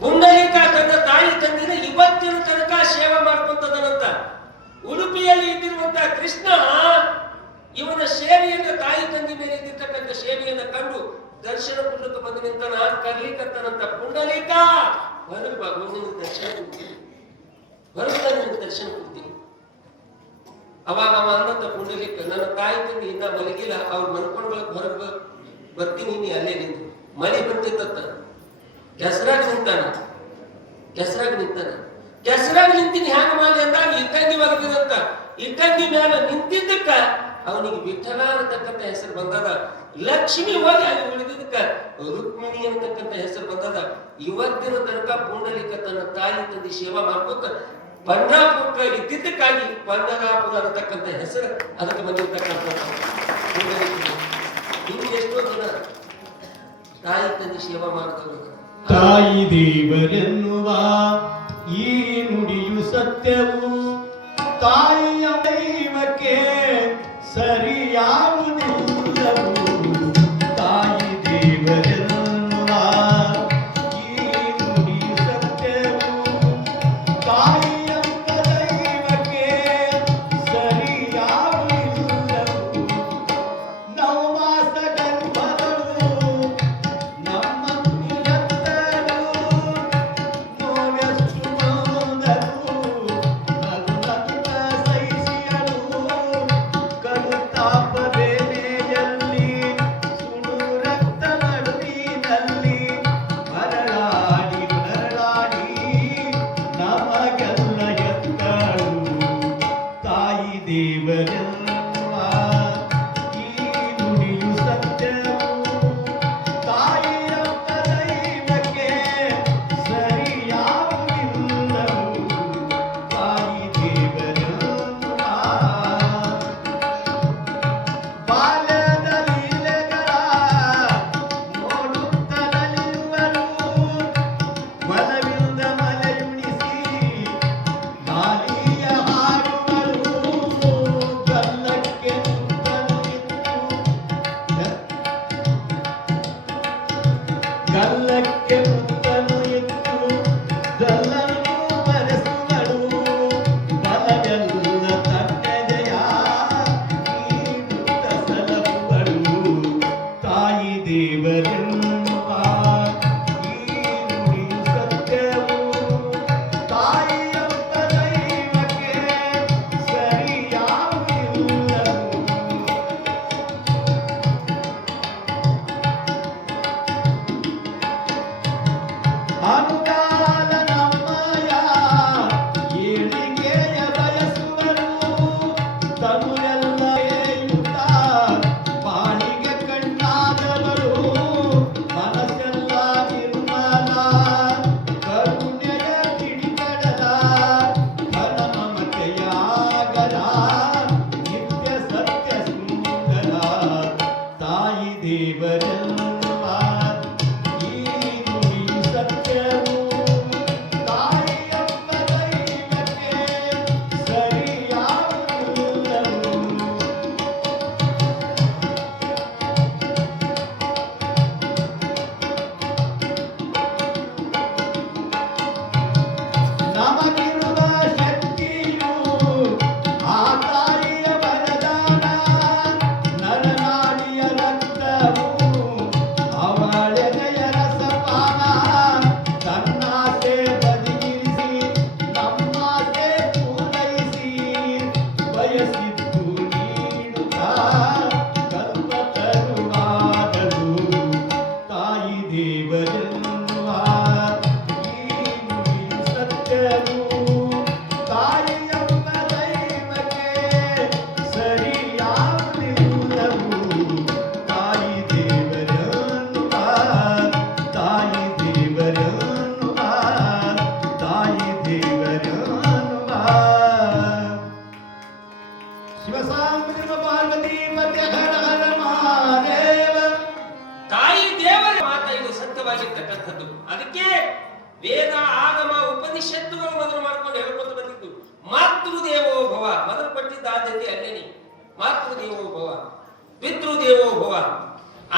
ಪುಂಡಲಿಕ ತನ್ನ ತಾಯಿ ತಂದಿನ ಇವತ್ತಿನ ತನಕ ಸೇವೆ ಮಾಡ್ಕೊಂತದನಂತ. ಉಡುಪಿಯಲ್ಲಿ ಇದ್ದಿರುವಂತಹ ಕೃಷ್ಣ ಇವನ ಸೇವೆಯನ್ನ ತಾಯಿ ತಂದಿ ಮೇಲೆ ಇದ್ದಿರ್ತಕ್ಕಂಥ ಸೇವೆಯನ್ನ ಕಂಡು ದರ್ಶನ ಕೊಡಲಿಕ್ಕೆ ಬಂದು ನಿಂತನ ಕರ್ಲಿಕ್ಕಂತನಂತ. ಪುಂಡಲಿಕ ಹೊರಗೆ ಬಾ, ದರ್ಶನ ಕೊಡ್ತೀನಿ, ಹೊರಗೆ ದರ್ಶನ ಕೊಡ್ತೀನಿ. ಅವಾಗ ಅವ ಅನ್ನಂತ ಪುಂಡಲಿಕ, ನನ್ನ ತಾಯಿ ತಂದಿ ಇನ್ನ ಮಲಗಿಲ್ಲ, ಅವ್ರು ಮನ್ಕೊಂಡ್ ಹೊರಗೆ ಬರ್ತೀನಿ, ನೀ ಅಲ್ಲೇ ನಿಂತು. ಮಳೆ ಬಂದಿತ್ತ ಕೆಸರಾಗ ನಿಂತಾನ, ಕೆಸರಾಗ ನಿಂತೀನಿ ಹ್ಯಾಂಗ ಮಾಡಿ ಅಂದಾಗ ಇಟ್ಟಂಗಿ ಒದಗಿದಂತ. ಇಟ್ಟಂಗಿ ಮ್ಯಾಲ ನಿಂತಿದ್ದಕ್ಕ ಅವನಿಗೆ ವಿಠಲ ಅನ್ನತಕ್ಕಂಥ ಹೆಸರು ಬಂದದ. ಲಕ್ಷ್ಮಿ ಹೋಗಿ ಅಲ್ಲಿ ಉಳಿದಿದ್ದಕ್ಕ ರುಕ್ಮಿಣಿ ಅನ್ನತಕ್ಕಂಥ ಹೆಸರು ಬಂದದ. ಇವತ್ತಿನ ತನಕ ಪುಂಡಲಿಕ ತನ್ನ ತಾಯಿ ತಂದಿ ಸೇವಾ ಮಾಡ್ಕೋತ ಪಂಡರಾಪುರ ಇದ್ದಿದ್ದಕ್ಕಾಗಿ ಪಂಡರಾಪುರ ಅನ್ನತಕ್ಕಂಥ ಹೆಸರು ಅದಕ್ಕೆ ಬಂದಿರ್ತಕ್ಕಂಥ ಇನ್ನು ಎಷ್ಟೋ ಜನ ತಾಯಿ ತಂದಿ ಸೇವಾ ಮಾಡಿದವರು. ತಾಯಿ ದೇವರೆನ್ನುವ ಈ ನುಡಿಯು ಸತ್ಯವು, ತಾಯಿಯ ದೈವಕ್ಕೆ ಸರಿಯಾವುದಿಲ್ಲವು. ತಾಯಿ ದೇವರೆನ್ನುವ ಈ ನುಡಿಯು ಸತ್ಯವು, ತಾಯಿಯ ದೈವಕ್ಕೆ ಸರಿಯಾವುದಿಲ್ಲವು. ನವಮಾಸ ಗರ್ಭದಳು ನಮ್ಮನ್ನು ಎತ್ತಲು, ನೋವೆಷ್ಟು ಬಂದರು ನಗುನಗುತ್ತ ಸಹಿಸಿಯಳು. ಕರುತಾಪ ಬೇನೆಯಲ್ಲಿ ಸುಡು ರಕ್ತ ನಡುವಿನಲ್ಲಿ ಮರಳಾಡಿ ನಮಗೆಲ್ಲ ಎತ್ತಳು. ತಾಯಿ ದೇವರೆನ್ನುವ ಈ ನುಡಿಯು ಸತ್ಯವು, ತಾಯಿಯ ದೈವಕ್ಕೆ ಸರಿಯಾವುದಿಲ್ಲವು. ತಾಯಿ ದೇವರೆನ್ನುವ ಬಾಲ್ಯದ ಲೀಲೆಗಳ ನೋಡುತ್ತಲಿರುವರು, ಮನವಿಲ್ಲದ ಮಲೆಯುಣಿಸಿ ಗಾಳಿಯ ಹಾಡುಗಳು. ಗಲ್ಲಕ್ಕೆ ಮುತ್ತಲು ಇತ್ತು, ಗಲ್ಲಕ್ಕೆ ಮುತ್ತಲು ಇತ್ತು, ಗಲ್ಲನ್ನು ಬರೆಸುಗಳು. ಬಲವೆಲ್ಲ ತನ್ನ ದೇವರೆನ್ನುವ ಈ ನುಡಿ ಸತ್ಯವು ತಾಯಿಯೆಂಬ ದೈವಕ್ಕೆ ಸರಿಯಾಗುವುದಿಲ್ಲವು. ನಮಗಿರುವ ಶಕ್ತಿಯು ಆ ತಾಯಿಯ ವರದಾನ, ನರನಾಡಿಯ ರಕ್ತವು ಅವಳೆದೆಯ ರಸಪಾನ. ತನ್ನಾಸೆ ಬದಿಗಿರಿಸಿ ನಮ್ಮಾಸೆ ಪೂರೈಸಿ ಬಯಸಿದ್ದು ನೀಡುತ್ತಾ ಕಲ್ಪತರುವಾದಳು ತಾಯಿ ದೇವರೆನ್ನುವ ಈ ನುಡಿ ಸತ್ಯವು ತಾಯಿಯೆಂಬ ದೈವಕ್ಕೆ ಸರಿಯಾಗುವುದಿಲ್ಲವು. ತಾಯಿ ದೇವರೆನ್ನುವ ತಾಯಿ ದೇವರೆನ್ನುವ ತಾಯಿ ದೇವರೆನ್ನುವ. ಶಿವಸಾಂಬ ಪಾರ್ವತಿ ಪತ್ಯ ಹರ ಹರ ಮಹಾದೇವ. ತಾಯಿ ದೇವರ ಮಾತ ಇದು ಸತ್ಯವಾಗಿರ್ತಕ್ಕಂಥದ್ದು. ಅದಕ್ಕೆ ವೇದ ಆಗಮ ಉಪನಿಷತ್ತುಗಳು ಮೊದಲು ಮಾಡ್ಕೊಂಡು ಹೇಳ್ಕೊತ ಬಂದಿದ್ದು ಮಾತೃದೇವೋ ಭವ. ಮೊದಲು ಪಟ್ಟಿದ್ದ ಆದ್ಯತೆ ಅಲ್ಲೇನೆ ಮಾತೃದೇವೋ ಭವ, ಪಿತೃದೇವೋ ಭವ,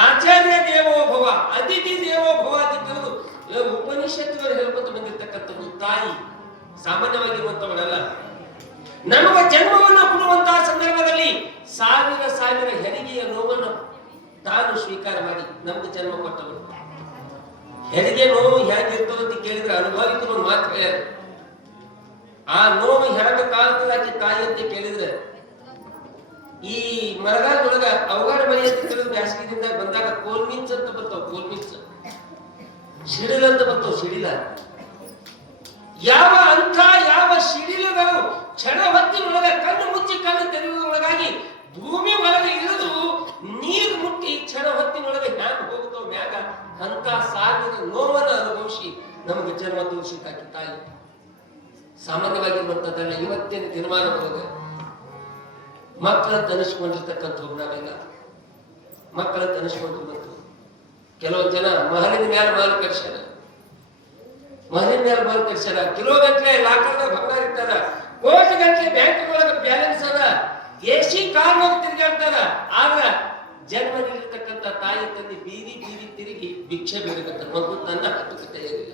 ಆಚಾರ್ಯ ದೇವೋ ಭವ, ಅತಿಥಿ ದೇವೋ ಭವ ಅಂತ ಕರೆದು ಉಪನಿಷತ್ತುಗಳು ಹೇಳ್ಕೊತ ಬಂದಿರ್ತಕ್ಕಂಥದ್ದು. ತಾಯಿ ಸಾಮಾನ್ಯವಾಗಿರುವಂತವಳಲ್ಲ. ನಮಗ ಜನ್ಮವನ್ನು ಕೊಡುವಂತಹ ಸಂದರ್ಭದಲ್ಲಿ ಸಾವಿರ ಸಾವಿರ ಹೆರಿಗೆಯ ನೋವನ್ನು ತಾನು ಸ್ವೀಕಾರ ಮಾಡಿ ನಮ್ಗೆ ಜನ್ಮ ಕೊಟ್ಟವರು. ಹೆರಿಗೆ ನೋವು ಹೇಗಿರ್ತದೆ ಅಂತ ಕೇಳಿದ್ರೆ ಅನುಭವಿಕರು ಒಂದು ಮಾತು ಹೇಳ್ಯಾರ. ಆ ನೋವು ಹೇಗೆ ಕಾಲ್ತದಾಕಿ ತಾಯಿ ಅಂತ ಕೇಳಿದ್ರೆ ಈ ಮರಗಾಲದೊಳಗ ಅವಗಾಡ ಮನೆ ಅಂತ ಕೇಳಿದ್ರೆ ಬ್ಯಾಸಗಿದಿಂದ ಬಂದಾಗ ಕೋಲ್ಮಿಂಚ್ ಅಂತ ಬರ್ತಾವ. ಕೋಲ್ಮಿಂಚ್ ಸಿಡಿಲ ಅಂತ ಬರ್ತಾವ. ಸಿಡಿಲ ಯಾವ ಅಂಥ ಯಾವ ಸಿಡಿಲುಗಳು ಕ್ಷಣ ಹೊತ್ತಿನೊಳಗ ಕಣ್ಣು ಮುಚ್ಚಿ ಕಣ್ಣು ತೆರೆಯುವುದರೊಳಗಾಗಿ ಭೂಮಿ ಒಳಗೆ ಇಳಿದು ನೀರು ಮುಟ್ಟಿ ಕ್ಷಣ ಹೊತ್ತಿನೊಳಗೆ ಹ್ಯಾಂಗ ಹೋಗುತ್ತೋ ಮ್ಯಾಗ ಅಂತ ಸಾವಿರ ನೋವನ್ನು ಅನುಭವಿಸಿ ನಮಗೆ ಜನ್ಮ ತೋರಿಸಿದ್ದಾಕಿ ತಾಯಿ. ಸಾಮಾನ್ಯವಾಗಿರುವಂತದ್ದಲ್ಲ. ಇವತ್ತಿನ ದಿನಮಾನದೊಳಗೆ ಮಕ್ಕಳಂತ ಅನಿಸ್ಕೊಂಡಿರ್ತಕ್ಕಂಥ ನಾವೆಲ್ಲ ಮಕ್ಕಳಂತ ಅನಿಸ್ಕೊಂಡು ಬಂತು. ಕೆಲವೊಂದು ಜನ ಮಹಲಿನ ಮೇಲೆ ಮಾಲ್ ಕರ್ಸ್ಯಾರ, ಮಹಲಿನ ಮೇಲೆ ಮಾಲ್ ಕರ್ಸ್ಯಾರ. ಕಿಲೋಗಟ್ಲೆ ಲಾಕರ್ದಾಗ ಬಂಗಾರ ಇರ್ತಾರ, ಕೋಟಿ ಗಂಟೆ ಬ್ಯಾಂಕ್ ಒಳಗೆ ಬ್ಯಾಲೆನ್ಸ್ ಅದ, ಎಸಿ ಕಾರ್ ಹೋಗಿ ತಿರುಗಾಡ್ತಾರ. ಆದ್ರ ಜನ್ಮ ನೀಡಿರ್ತಕ್ಕಂಥ ತಾಯಿ ತಂದೆ ಬೀದಿ ಬೀದಿ ತಿರುಗಿ ಭಿಕ್ಷೆ ಬೇಡಕತ್ತಾರ. ಮಗು ನನ್ನ ಹತ್ತಕ್ಕೆ ತಯಾರಿಲ್ಲ.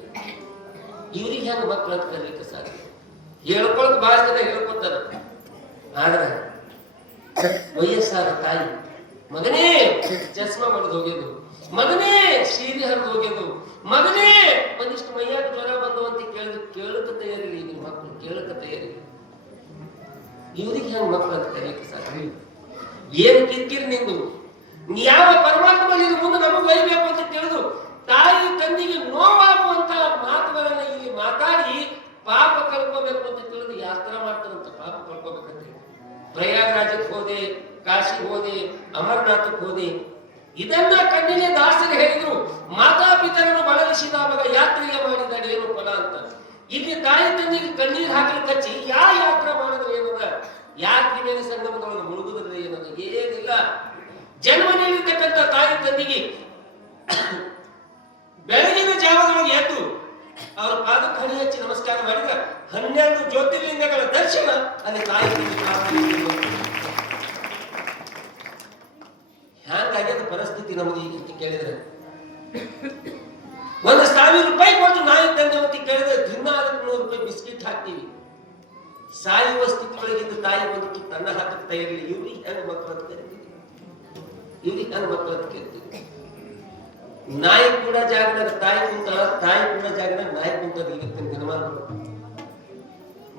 ಇವ್ರಿಗೆ ಹೆಂಗ ಮಕ್ಕಳು ಅಂತ ಕರೀಲಿಕ್ಕೆ ಸಾಧ್ಯ? ಹೇಳ್ಕೊಳಕ್ ಬಹಳ ಜನ ಹೇಳ್ಕೊತಾರ. ಆದ್ರೆ ವಯಸ್ಸಾದ ತಾಯಿ ಮಗನೇ ಚಸ್ಮಾ ಮಾಡಿದ್ ಹೋಗ್ಯದು, ಮಗನೇ ಸೀರೆ ಹರಿದು ಹೋಗ್ಯದು, ಮಗನೇ ಒಂದಿಷ್ಟು ಮೈಯಾಗ ಜ್ವರ ಬಂದು ಅಂತ ಕೇಳಕ ತಯಾರಿಲ್ಲ. ಈಗ ಮಕ್ಕಳು ಕೇಳಕ ತಯಾರಿಲ್ಲ. ಇವ್ರಿಗೆ ಹೆಂಗ್ ಮಕ್ಕಳು ಅಂತ ಕರೀಲಿಕ್ಕೆ ಸಾಧ್ಯ? ಏನ್ ಕಿರಿಕಿರಿ ನಿಂದು? ಯಾವ ಪರಮಾತ್ಮ ಇದು ಮುಂದೆ ನಮಗೆ ಒಯ್ಯಬೇಕು ಅಂತ ತಿಳಿದು ತಾಯಿ ತಂದಿಗೆ ನೋವಾಗುವಂತ ಮಾತುಗಳನ್ನ ಇಲ್ಲಿ ಮಾತಾಡಿ ಪಾಪ ಕಳ್ಕೋಬೇಕು ಅಂತ ತಿಳಿದು ಯಾಸ್ತ್ರ ಮಾಡ್ತಾರಂತ. ಪಾಪ ಕಳ್ಕೋಬೇಕಂತ ಪ್ರಯಾಗರಾಜಕ್ಕೆ ಹೋದೆ, ಕಾಶಿಗೆ ಹೋದೆ, ಅಮರನಾಥಕ್ಕೆ ಹೋದೆ. ಇದನ್ನ ಕಣ್ಣಿಗೆ ದಾಸರು ಹೇಳಿದ್ರು. ಮಾತಾಪಿತರನ್ನು ಬಳಲಿಸಿದ ಮಗ ಯಾತ್ರೆಗೆ ಮಾಡಿದಾಗ ಏನು ಫಲ ಅಂತ. ಇಲ್ಲಿ ತಾಯಿ ತಂದಿಗೆ ಕಣ್ಣೀರು ಹಾಕಲಿಕ್ಕೆ ಹಚ್ಚಿ ಯಾತ್ರೆ ಮಾಡಿದ್ರೆ ಏನದ? ಯಾತ್ರೆ ಮೇಲೆ ಸಂಗಮಗಳನ್ನು ಮುಳುಗುದ್ರೆ ಏನದ? ಏನಿಲ್ಲ. ಜನ್ಮ ನೀಡಿರ್ತಕ್ಕಂಥ ತಾಯಿ ತಂದಿಗೆ ಬೆಳಗಿನ ಜಾವದೊಳಗೆ ಎದ್ದು ಅವರ ಪಾದಕ್ಕೆ ಹಣಿ ಹಚ್ಚಿ ನಮಸ್ಕಾರ ಮಾಡಿದ್ರೆ 12 ಜ್ಯೋತಿರ್ಲಿಂಗಗಳ ದರ್ಶನ ಅಲ್ಲಿ ತಾಯಿ ಹ್ಯಾಂಗಾಗ್ಯದ ಪರಿಸ್ಥಿತಿ ನಮಗೆ ಈಗ ಅಂತ ಕೇಳಿದ್ರೆ. 1,000 ರೂಪಾಯಿ ಕೊಟ್ಟು ನಾಯಿ ತಂದೆ ಅಂತ ಕೇಳಿದ್ರೆ ದಿನ ಅದಕ್ಕೆ 100 ರೂಪಾಯಿ ಬಿಸ್ಕಿಟ್ ಹಾಕ್ತೀವಿ. ಸಾಯುವ ಸ್ಥಿತಿ ಒಳಗಿದ್ದು ತಾಯಿ ಬಂದು ತನ್ನ ಹಾಕಕ್ಕೆ ತಯಾರಿಲ್ಲ. ಇವ್ರಿಗೆ ಹೆಂಗ ಮಕ್ಕಳು ಅಂತ ಕರಿತೀವಿ? ಇವ್ರಿಗೆ ಹೆಂಗ ಮಕ್ಕಳು ಅಂತ ಕರಿತೀವಿ? ನಾಯಿ ಕೂಡ ಜಾಗದಾಗ ತಾಯಿ ಕುಂತಾಳ, ತಾಯಿ ಕೂಡ ಜಾಗದಾಗ ನಾಯಿ ಕುಂತದ. ಇವತ್ತಿನ ದಿನಮಾನಗಳು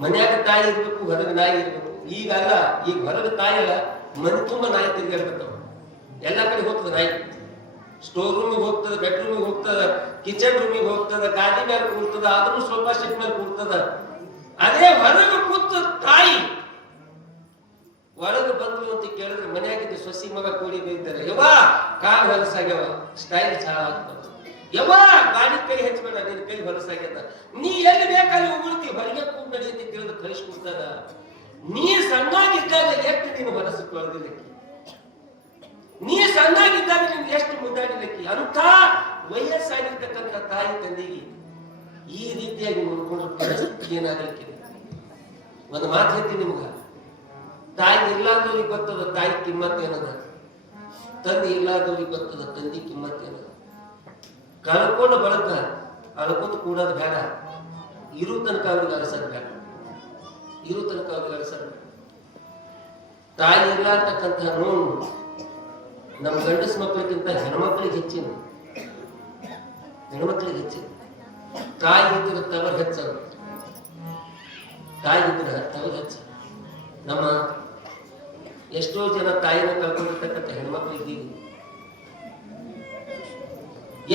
ಮನ್ಯಾಗ ತಾಯಿ ಇರ್ಬೇಕು, ಹೊರಗೆ ನಾಯಿ ಇರ್ಬೇಕು. ಈಗಲ್ಲ, ಈಗ ಹೊರಗೆ ತಾಯಿ ಅಲ್ಲ, ಮನೆ ತುಂಬಾ ನಾಯಿ ತಿರ್ಗಾಡ್ತಾವ. ಎಲ್ಲಾ ಕಡೆ ಹೋಗ್ತದ ನಾಯಿ. ಸ್ಟೋರ್ ರೂಮಿಗೆ ಹೋಗ್ತದ, ಬೆಡ್ರೂಮಿಗೆ ಹೋಗ್ತದ, ಕಿಚನ್ ರೂಮಿಗೆ ಹೋಗ್ತದ, ಗಾದಿ ಮೇಲೆ ಕೂರ್ತದ, ಅದನ್ನು ಸ್ವಲ್ಪ ಶಿಫ್ಟ್ ಮೇಲೆ ಕೂರ್ತದ. ಅದೇ ಹೊರಗೆ ಕೂತ ತಾಯಿ ಒಳಗೆ ಬಂದ್ರು ಅಂತ ಕೇಳಿದ್ರೆ ಮನೆಯಾಗಿದ್ದು ಸೊಸಿ ಮಗ ಕೂಡಿ ಬೈತಾರೆ. ಯವ್ವಾ ಕಾಲ್ ಹೊಲಸಾಗ್ಯವ, ಸ್ಟೈಲ್ ಚಾಲಾಗ್ತದ. ಯವ್ವಾ ಗಾಡಿ ಕೈ ಹಚ್ಚಬೇಡ, ನಿನ್ ಕೈ ಹೊಲಸಾಗ್ಯದ. ನೀ ಎಲ್ಲಿ ಬೇಕಲ್ಲಿ ಉಗುಳ್ತಿ, ಹೊರಗೆ ಕೂತ್ ನಡಿ ಅಂತ ಕೇಳಿದ್ರೆ ಕಳಿಸ್ಕೊಡ್ತಾರ. ನೀ ಸಣ್ಣಾಗಿದ್ದಾಗ ಎತ್ತು ನೀನು ಹೊಲಸು ತೊಳೆದಿಲ್ಲ. ನೀ ಸಣ್ಣಾಗಿದ್ದಾಗ ಎಷ್ಟು ಮುದ್ದಾಡಿಲಕ್ಕಿ ಅಂತ ವಯಸ್ಸಾಗಿರ್ತಕ್ಕಂಥ ತಾಯಿ ತಂದೆಗೆ ಈ ರೀತಿಯಾಗಿ ನೋಡ್ಕೊಂಡ್ರೆ ಪರಿಸ್ಥಿತಿ ಏನಾಗಲಿಕ್ಕೆ. ಒಂದು ಮಾತು ಹೇಳ್ತೀನಿ ನಿಮ್ಗ, ತಾಯಿ ಇರ್ಲಾರ್ದವ್ರಿಗೆ ಗೊತ್ತದ ತಾಯಿ ಕಿಮ್ಮತ್ ಏನದ, ತಂದೆ ಇರ್ಲಾರ್ದವ್ರಿಗೆ ಗೊತ್ತದ ತಂದೆ ಕಿಮ್ಮತ್ ಏನದ. ಕಳ್ಕೊಂಡ ಬಳಕ ಅಳ್ಕೊಂತ ಕೂಡೋದು ಬೇಡ, ಇರು ತನಕ ಅವ್ರಿಗೆ ಅರಸದ್ ಬೇಡ, ಇರು ತನಕ ಅವ್ರಿಗೆ ಅರಸದ್ ಬೇಡ. ತಾಯಿ ಇರ್ಲಾರ್ತಕ್ಕಂಥ ನೋವು ನಮ್ಮ ಗಂಡಸ ಮಕ್ಕಳಿಗಿಂತ ಹೆಣ್ಮಕ್ಳಿಗೆ ಹೆಚ್ಚಿನ, ಹೆಣ್ಮಕ್ಳಿಗೆ ಹೆಚ್ಚಿನ. ತಾಯಿ ಇದ್ರೆ ತವರು ಹೆಚ್ಚ, ತಾಯಿ ಇದ್ರೆ ತವರು ಹೆಚ್ಚ. ನಮ್ಮ ಎಷ್ಟೋ ಜನ ತಾಯಿನ ಕಳ್ಕೊಂಡಿರ್ತಕ್ಕಂಥ ಹೆಣ್ಮಕ್ಳಿಗೆ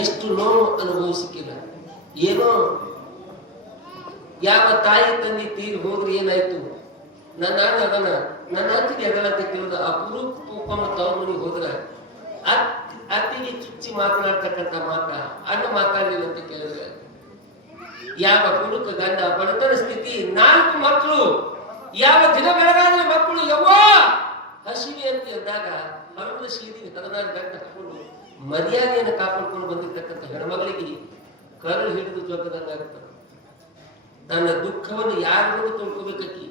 ಎಷ್ಟು ನೋವು ಅನುಭವಿಸಿಕ್ಕಿಲ್ಲ. ಏನೋ ಯಾವ ತಾಯಿ ತಂದೆ ತೀರಿ ಹೋದ್ರೆ ಏನಾಯ್ತು, ನನ್ನ ಅದನ್ನ ನನ್ನ ಅತ್ತಿಗೆ ಅದಲ್ಲಂತ ಕೇಳಿದ ಅಪರೂಪಮ್ಮ ತವ್ರ ಮನೆಗೆ ಹೋದ್ರ ಅತ್ತಿಗೆ ಚುಚ್ಚಿ ಮಾತನಾಡ್ತಕ್ಕಂಥ ಮಾತ ಅಣ್ಣ ಮಾತಾಡಲಿಲ್ಲ ಅಂತ ಕೇಳಿದ್ರೆ, ಯಾವ ಕುಡುಕ ಗಂಡ ಬಡತನ ಸ್ಥಿತಿ 4 ಮಕ್ಕಳು, ಯಾವ ದಿನ ಬೆಳಗಾದ್ರೆ ಮಕ್ಕಳು ಯವ್ವ ಹಸಿವೆ ಅಂತ ಎಂದಾಗ ಹರಡ ಸೀದಿ 16 ಗಂಟೆ ಹಾಕೊಂಡು ಮರ್ಯಾದೆಯನ್ನು ಕಾಪಾಡ್ಕೊಂಡು ಬಂದಿರ್ತಕ್ಕಂಥ ಹೆಣ್ಮಗಳಿಗೆ ಕರಳು ಹಿಡಿದು ಜೊತೆದಂಗಾಗ್ತದೆ. ತನ್ನ ದುಃಖವನ್ನು ಯಾರಿಗೂ ತೊಳ್ಕೋಬೇಕಿ,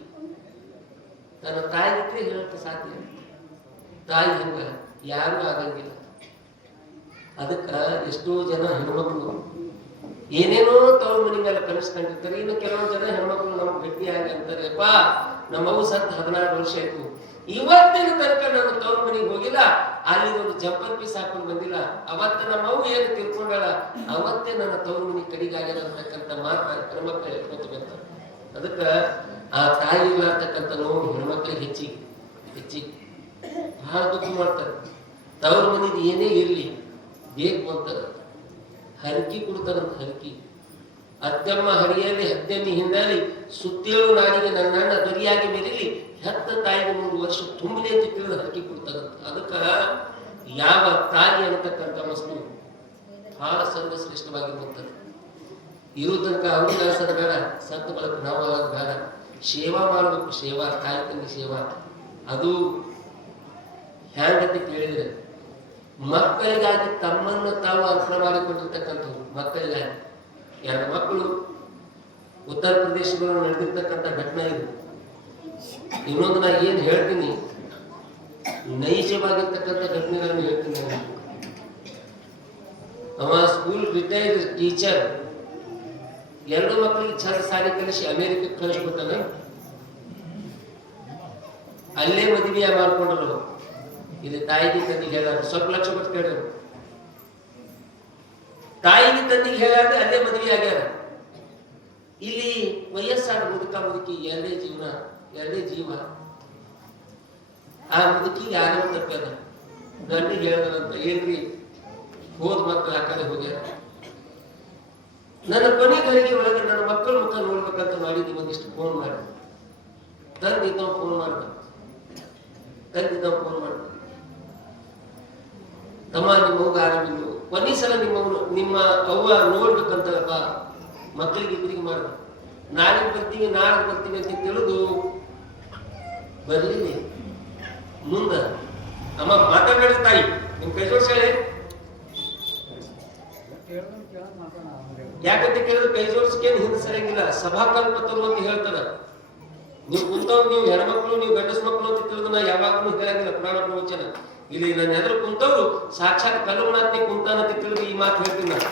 ತನ್ನ ತಾಯಿಗಿದ್ರೆ ಹೇಳಕ್ಕೆ ಸಾಧ್ಯ. ತಾಯಿ ಹಂಗ ಯಾರು ಆಗಂಗಿಲ್ಲ. ಅದಕ್ಕ ಎಷ್ಟೋ ಜನ ಹೆಣ್ಮಕ್ಳು ಏನೇನೋ ತವ್ರ ಮನೆ ಮೇಲೆ ಕನಸ್ಕೊಂಡಿರ್ತಾರೆ. ಇನ್ನು ಕೆಲವೊಂದು ಜನ ಹೆಣ್ಮಕ್ಳು ನಮ್ಗೆ ಭೇಟಿಯಾಗಿ ಅಂತಾರೆ, ಅಪ್ಪಾ ನಮ್ಮವು ಸತ್ 16 ವರ್ಷ ಆಯ್ತು, ಇವತ್ತಿನ ತನಕ ನಾನು ತವ್ರ ಮನೆಗೆ ಹೋಗಿಲ್ಲ, ಅಲ್ಲಿ ಒಂದು ಜಂಪರ್ ಪೀಸ್ ಹಾಕೊಂಡು ಬಂದಿಲ್ಲ, ಅವತ್ತ ನಮ್ಮವು ಏನು ತಿಳ್ಕೊಂಡಾಳ ಅವತ್ತೇ ನನ್ನ ತವ್ರ ಮನೆ ಕಡಿಗಾಗ್ಯದ ಅಂತಕ್ಕಂಥ ಮಾತ ಹೆಣ್ಮಕ್ಳು ಹೇಳ್ಕೊತ ಬರ್ತಾರೆ. ಅದಕ್ಕ ಆ ತಾಯಿ ಇರ್ತಕ್ಕಂಥ ನೋವು ಹೆಣ್ಮಕ್ಳಿಗೆ ಹೆಚ್ಚಿಗೆ ಬಹಳ ದುಃಖ ಮಾಡ್ತಾರೆ. ತವ್ರ ಮನೆದು ಏನೇ ಇರ್ಲಿ ಬೇಕು ಅಂತ ಹರಕಿ ಕೊಡ್ತಾರಂತ. ಹರಕಿ ಅತ್ತಮ್ಮ ಹರಿಯಲ್ಲಿ ಹತ್ತೆಮ್ಮಿ ಹಿಂದಾಲಿ ಸುತ್ತೇಳು ನಾಡಿಗೆ ನನ್ನಣ್ಣ ದೊರಿಯಾಗಿ ಮೆರಿಲಿ ಹೆತ್ತ ತಾಯಿಗೆ 3 ವರ್ಷ ತುಂಬಲಿ ಅಂತ ತಿಳಿದು ಹರಕಿ ಕೊಡ್ತಾರಂತ. ಅದಕ್ಕ ಯಾವ ತಾಯಿ ಅನ್ನತಕ್ಕಂಥ ವಸ್ತು ಬಹಳ ಸರ್ವಶ್ರೇಷ್ಠವಾಗಿರುತ್ತದೆ. ಇರೋ ತನಕ ಅವ್ರಿಗೆ ಅನ್ಸದ ಬೇಡ, ಸತ್ತ ಬಳಕ ನಾವು ಆಗೋದು ಬೇಡ. ಸೇವಾ ಮಾಡಬೇಕು, ಸೇವಾ, ತಾಯಿ ತಂದೆ ಸೇವಾ. ಅದು ಹ್ಯಾಂಗಂತ ಕೇಳಿದ್ರೆ ಮಕ್ಕಳಿಗಾಗಿ ತಮ್ಮನ್ನು ತಾವು ಅರ್ಪಣೆ ಮಾಡಿಕೊಂಡಿರ್ತಕ್ಕಂಥವ್ರು. ಮಕ್ಕಳಿಗಾಗಿ 2 ಮಕ್ಕಳು ಉತ್ತರ ಪ್ರದೇಶಗಳು ನಡೆದಿರ್ತಕ್ಕಂಥ ಘಟನೆ ಇದು. ಇನ್ನೊಂದು ನಾ ಏನ್ ಹೇಳ್ತೀನಿ ನೈಜವಾಗಿರ್ತಕ್ಕಂಥ ಘಟನೆಗಳನ್ನು ಹೇಳ್ತೀನಿ. ಅವ ಸ್ಕೂಲ್ ರಿಟೈರ್ಡ್ ಟೀಚರ್ 2 ಮಕ್ಕಳಿಗೆ ಚಂದ ಸಾಲಿ ಕಲಿಸಿ ಅಮೆರಿಕಕ್ಕೆ ಕಳಿಸ್ಬಿಟ್ಟಲ್ಲ, ಅಲ್ಲೇ ಮದುವೆ ಮಾಡ್ಕೊಂಡ್ರು. ಇಲ್ಲಿ ತಾಯಿಗೆ ತಂದಿಗೆ ಹೇಳಾರ, ಸ್ವಲ್ಪ ಲಕ್ಷ ಕೊಟ್ಟು ಕೇಳಿದ್ರು. ತಾಯಿಗೆ ತಂದಿಗೆ ಹೇಳಾರ್ದೆ ಅಲ್ಲೇ ಮದುವೆ ಆಗ್ಯಾರ. ಇಲ್ಲಿ ವಯಸ್ಸಾದ ಮುದುಕಿ 2 ಜೀವನ, 2 ಜೀವ. ಆ ಮುದುಕಿಗೆ ಯಾರೋ ತಪ್ಪ್ಯಾರ, ಗಂಡಿಗೆ ಹೇಳ್ದಂತ ಏನ್ರಿ ಹೋದ್ ಮಕ್ಕಳು ಆ ಕಡೆ ಹೋಗ್ಯಾರ. ನನ್ನ ಕೊನೆ ಗಳಿಗೆ ಒಳಗೆ ನನ್ನ ಮಕ್ಕಳ ಮುಖ ನೋಡ್ಬೇಕಂತ ಮಾಡಿದ್ವಿ. ಒಂದಿಷ್ಟು ಫೋನ್ ಮಾಡಿ ತಂದಿದ್ದವ್ ಫೋನ್ ಮಾಡ್ದ, ಫೋನ್ ಮಾಡ್ದ, ತಮ್ಮ ನಿಮ್ಮ ಹೋಗ ಆರಾಮಿಲ್ಲ, ಕೊನೆ ಸಲ ನಿಮ್ಮ ಅವ್ವ ನೋಡ್ಬೇಕಂತಲ್ಲಪ್ಪ ಮಕ್ಕಳಿಗೆ ಇಬ್ಬರಿಗೆ ಮಾಡ್ದ. ನಾಳೆ ಬರ್ತೀವಿ ಅಂತ ತಿಳಿದು ಬರ್ಲಿಲ್ಲ. ಮುಂದ ಅಮ್ಮ ಮಾತಾಡ ತಾಯಿ ನಿಮ್ ಕೈ ಜೋಡ್ಸ ಹೇಳಿ. ಯಾಕಂತ ಕೇಳಿದ್ರೆ ಕೈ ಜೋಡಿಸ್ಕೇನು ಹಿಂದೆ ಸರಿಯಂಗಿಲ್ಲ, ಸಭಾಕಲ್ಪ ತರುವಂತ ಹೇಳ್ತಾರ. ನೀವು ಕುಂತವ್ರು, ನೀವು ಹೆಣ್ಮಕ್ಳು, ನೀವು ಗಂಡಸ ಮಕ್ಕಳು ಅಂತ ತಿಳಿದು ನಾ ಯಾವಾಗಲೂ ಹೇಳಂಗಿಲ್ಲ ಪುರಾಣ ಪ್ರವಚನ. ಇಲ್ಲಿ ನನ್ನ ಎದುರು ಕುಂತವ್ರು ಸಾಕ್ಷಾತ್ ಕಲ್ಲುಮನಾಥ್ನಿ ಕುಂತಾನಂತ ತಿಳಿದು ಈ ಮಾತು ಹೇಳ್ತೀನಿ ನಾನು.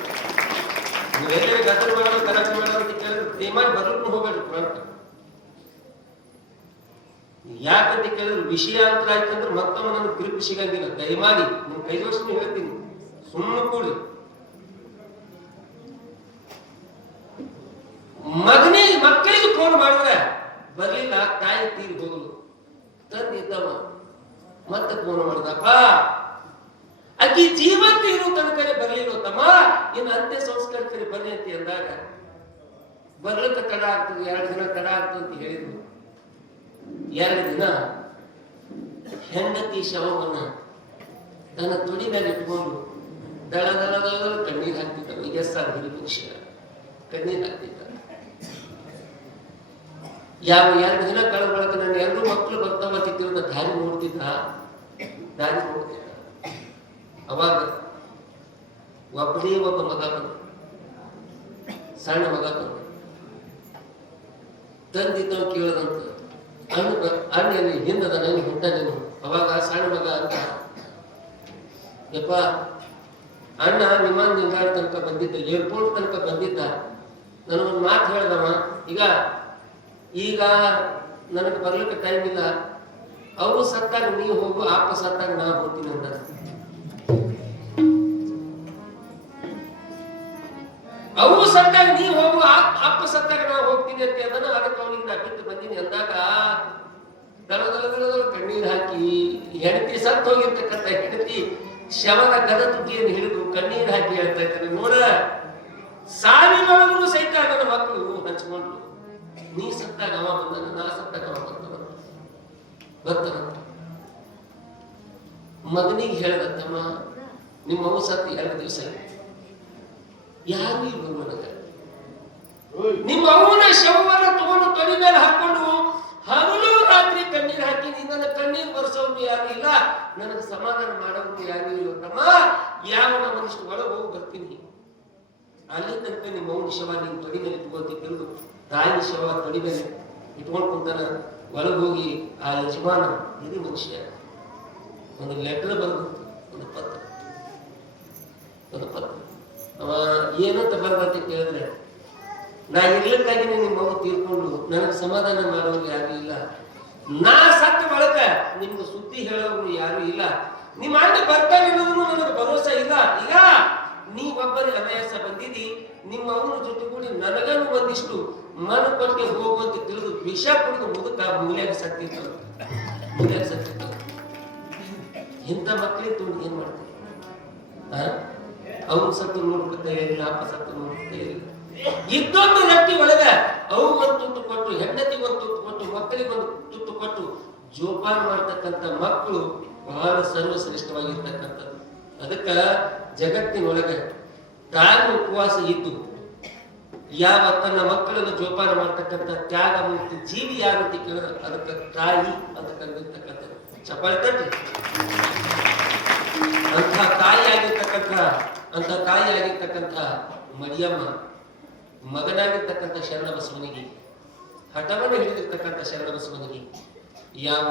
ನೀವೆಲ್ಲರೂ ಗದ್ದಲ ಮಾಡೋದು ಕರೆಕ್ಟ್ ಮಾಡೋದು ಅಂತ ಕೇಳಿದ್ರೆ ದಯಮಾಡಿ ಬರ್ಲಿಕ್ಕೂ ಹೋಗ್ಬೇಡ್ರಿ ಪುರಾಣಕ್ಕೆ. ಯಾಕಂತ ಕೇಳಿದ್ರೆ ವಿಷಯಾಂತರ ಆಯ್ತಂದ್ರೆ ಮತ್ತೊಮ್ಮೆ ನನಗೆ ಗ್ರಿಪ್ ಸಿಗಂಗಿಲ್ಲ. ದಯಮಾಡಿ ನಿಮ್ ಕೈ ಜೋಡಿಸಿ ಹೇಳ್ತೀನಿ, ಸುಮ್ಮನೆ ಕೂಡಿ. ಮಕ್ಕಳಿಗೆ ಫೋನ್ ಮಾಡಿದ್ರೆ ಬರ್ಲಿಲ್ಲ, ತಾಯಿ ತೀರಿ ಹೋಗಲು ತಂದಿದ್ದವ ಮತ್ತೆ ಫೋನ್ ಮಾಡಿದಪ್ಪ ಅಕ್ಕಿ ಜೀವಂತ ಇರೋ ತನಕನೇ ಬರ್ಲಿಲ್ಲ ತಮ್ಮ, ಇನ್ನು ಅಂತ್ಯ ಸಂಸ್ಕಾರಕ್ಕೆ ಬರ್ಲಿ ಅಂತ ಅಂದಾಗ ಬರ್ಲಿಕ್ಕೆ ತಡ ಆಗ್ತದೆ, 2 ದಿನ ತಡ ಆಗ್ತದೆ ಅಂತ ಹೇಳಿದ್ರು. 2 ದಿನ ಹೆಂಡತಿ ಶವವನ್ನ ತನ್ನ ತುಡಿ ಮೇಲೆ ಇಟ್ಕೊಂಡು ದಳ ದಳ ದಳ ಕಣ್ಣೀರು ಹಾಕ್ತಿದ್ದ. ಈಗ ಹಿರಿಪಕ್ಷ ಕಣ್ಣೀರು ಹಾಕ್ತಿದ್ದ. ಯಾವ 2 ದಿನ ಕಳೆದ ಬಳಕ ನನ್ನ 2 ಮಕ್ಕಳು ಬರ್ತಾವ ತಿಕ್ಕಿರೋದ ದಾರಿ ನೋಡ್ತಿದ್ದ. ಅವಾಗ ಒಬ್ಬನೇ ಒಬ್ಬ ಮಗ ಬಂದ, ಸಣ್ಣ ಮಗ ಬಂದ. ತಂದಿದ್ದವ ಕೇಳದಂತ, ಅಣ್ಣಲ್ಲಿ ಹಿಂದದ ನನಗೆ ಹೊಂಟನೇನು. ಅವಾಗ ಸಣ್ಣ ಮಗ ಅಂತ, ಯಪ್ಪ ಅಣ್ಣ ವಿಮಾನ ನಿಲ್ದಾಣ ತನಕ ಬಂದಿದ್ದ, ಏರ್ಪೋರ್ಟ್ ತನಕ ಬಂದಿದ್ದ. ನನಗೊಂದು ಮಾತು ಹೇಳ್ದವ, ಈಗ ನನಗೆ ಬರ್ಲಿಕ್ಕೆ ಟೈಮ್ ಇಲ್ಲ, ಅವರು ಸತ್ತಾಗ ನೀ ಹೋಗು, ಅಪ್ಪ ಸತ್ತಾಗ ನಾ ಹೋಗ್ತೀನಿ ಅಂತ. ಅವು ಸತ್ತಾಗ ನೀ ಹೋಗು, ಅಪ್ಪ ಸತ್ತಾಗ ನಾ ಹೋಗ್ತೀನಿ ಅಂತ ಅದನ್ನ. ಅದಕ್ಕೆ ಅವನಿಗೆ ನಾ ಬಿಟ್ಟು ಬಂದೀನಿ ಅಂದಾಗ ದಳದಳ ಕಣ್ಣೀರು ಹಾಕಿ, ಹೆಂಡತಿ ಸತ್ತು ಹೋಗಿರ್ತಕ್ಕಂಥ ಹೆಂಡತಿ ಶವದ ಗದ ತುಟಿಯನ್ನು ಹಿಡಿದು ಕಣ್ಣೀರು ಹಾಕಿ ಹೇಳ್ತಾ ಇದ್ದಾರೆ, ನೋಡ ಸಾವಿನೊಳಗೂ ಸಹಿತ ನನ್ನ ಮಕ್ಕಳು ಹಂಚ್ಕೊಂಡು, ನೀ ಸತ್ತಾಗ ಅವ ಬಂದ, ನಾ ಸತ್ತಾಗ ಅವ ಬರ್ತಾನ. ಮಗನಿಗೆ ಹೇಳದತ್ತಮ್ಮ, ನಿಮ್ಮ ಅವು ಸತ್ತು 2 ದಿವಸ ಯಾರು ಇಲ್ವ ನನಗ. ನಿಮ್ಮ ಅವನ ಶವವನ್ನು ತಗೊಂಡು ತೊಡಿ ಮೇಲೆ ಹಾಕೊಂಡು ಹಗಲು ರಾತ್ರಿ ಕಣ್ಣೀರು ಹಾಕಿ ನನ್ನ ಕಣ್ಣೀರು ಬರ್ಸೋರು ಯಾರು ಇಲ್ಲ, ನನಗೆ ಸಮಾಧಾನ ಮಾಡೋರು ಯಾರು ಇಲ್ಲ ತಮ್ಮ. ಯಾವ ಮನುಷ್ಯ ಒಳಗೆ ಹೋಗಿ ಬರ್ತೀನಿ, ಅಲ್ಲಿ ತನಕ ನಿಮ್ಮ ಅವನ ಶವ ನೀನು ತೊಡಿ ಮೇಲೆ ಇಟ್ಕೊಂತ ತಿಳಿದು, ತಾಯಿ ಶವ ತೊಡಿ ಮೇಲೆ ಇಟ್ಕೊಂಡು ಕುಂತಾನ. ಒಳಗೆ ಹೋಗಿ ಆ ಯಜಮಾನ ಹಿರಿ ಮನುಷ್ಯ ಒಂದು ಲೆಟರ್ ಬರೆದು, ಒಂದು ಪತ್ರ ಅವ ಏನಂತ ಬರ್ಬಂತ ಕೇಳಿದ್ರೆ, ನಾ ಇರ್ಲಿಕ್ಕಾಗಿ ನಿಮ್ಮ ಮಗು ತೀರ್ಕೊಂಡು ನನಗೆ ಸಮಾಧಾನ ಮಾಡೋರು ಯಾರು ಇಲ್ಲ, ನಾ ಸತ್ತ ಬಳಕ ನಿಮ್ಗೆ ಸುದ್ದಿ ಹೇಳೋರು ಯಾರು ಇಲ್ಲ, ನಿಮ್ಮ ಅಣ್ಣ ಬರ್ತಾನೆ ಅನ್ನೋದು ನನಗೆ ಭರೋಸೆ ಇಲ್ಲ. ಈಗ ನೀ ಒಬ್ಬರಿ ಅನಾಯಾಸ ಬಂದಿದ್ದಿ, ನಿಮ್ಮ ಅವನ ಜೊತೆ ಕೂಡಿ ನನಗನ್ನು ಒಂದಿಷ್ಟು ಮನ ಕೊಟ್ಟಿಗೆ ಹೋಗುವಂತ ತಿಳಿದು ವಿಷ ಕುಡಿದು ಮುದುಕ ಮೂಲೆಯಾಗ ಸತ್ತಿತ್ತು. ಇಂಥ ಮಕ್ಕಳಿಗೆ ತುಂಬ ಏನ್ ಮಾಡ್ತಾರೆ? ಅವ್ನು ಸತ್ತು ನೋಡ್ಕೊತಾ ಇರಲಿಲ್ಲ, ಅಪ್ಪ ಸತ್ತು ನೋಡ್ಕೊತಾ ಇರಲಿಲ್ಲ. ಇದ್ದೊಂದು ರಟ್ಟಿ ಒಳಗ ಅವು ಒಂದು ತುತ್ತು ಕೊಟ್ಟು, ಹೆಂಡತಿಗೆ ಒಂದು ತುತ್ತು ಕೊಟ್ಟು, ಮಕ್ಕಳಿಗೆ ಒಂದು ತುತ್ತು ಕೊಟ್ಟು ಜೋಪಾನ ಮಾಡ್ತಕ್ಕಂಥ ಮಕ್ಕಳು ಬಹಳ ಸರ್ವಶ್ರೇಷ್ಠವಾಗಿರ್ತಕ್ಕಂಥದ್ದು. ಅದಕ್ಕ ಜಗತ್ತಿನೊಳಗೆ ತಾಯಿ ಉಪವಾಸ ಇದ್ದು ಯಾವ ತನ್ನ ಮಕ್ಕಳನ್ನು ಜೋಪಾನ ಮಾಡ್ತಕ್ಕಂಥ ತ್ಯಾಗ ಮೂರ್ತಿ ಜೀವಿ ಯಾರಂತ ಕೇಳಿದ್ರೆ ಅದಕ್ಕೆ ತಾಯಿ ಅಂತ ಕರೆದಿರ್ತಕ್ಕಂಥದ್ದು. ಚಪ್ಪಾಳೆ ತಟ್ಟಿ. ಅಂಥ ತಾಯಿಯಾಗಿರ್ತಕ್ಕಂಥ ಮರಿಯಮ್ಮ ಮಗನಾಗಿರ್ತಕ್ಕಂಥ ಶರಣ ಬಸವನಿಗೆ, ಹಠವನ್ನು ಹಿಡಿದಿರ್ತಕ್ಕಂಥ ಶರಣ ಬಸವನಿಗೆ ಯಾವ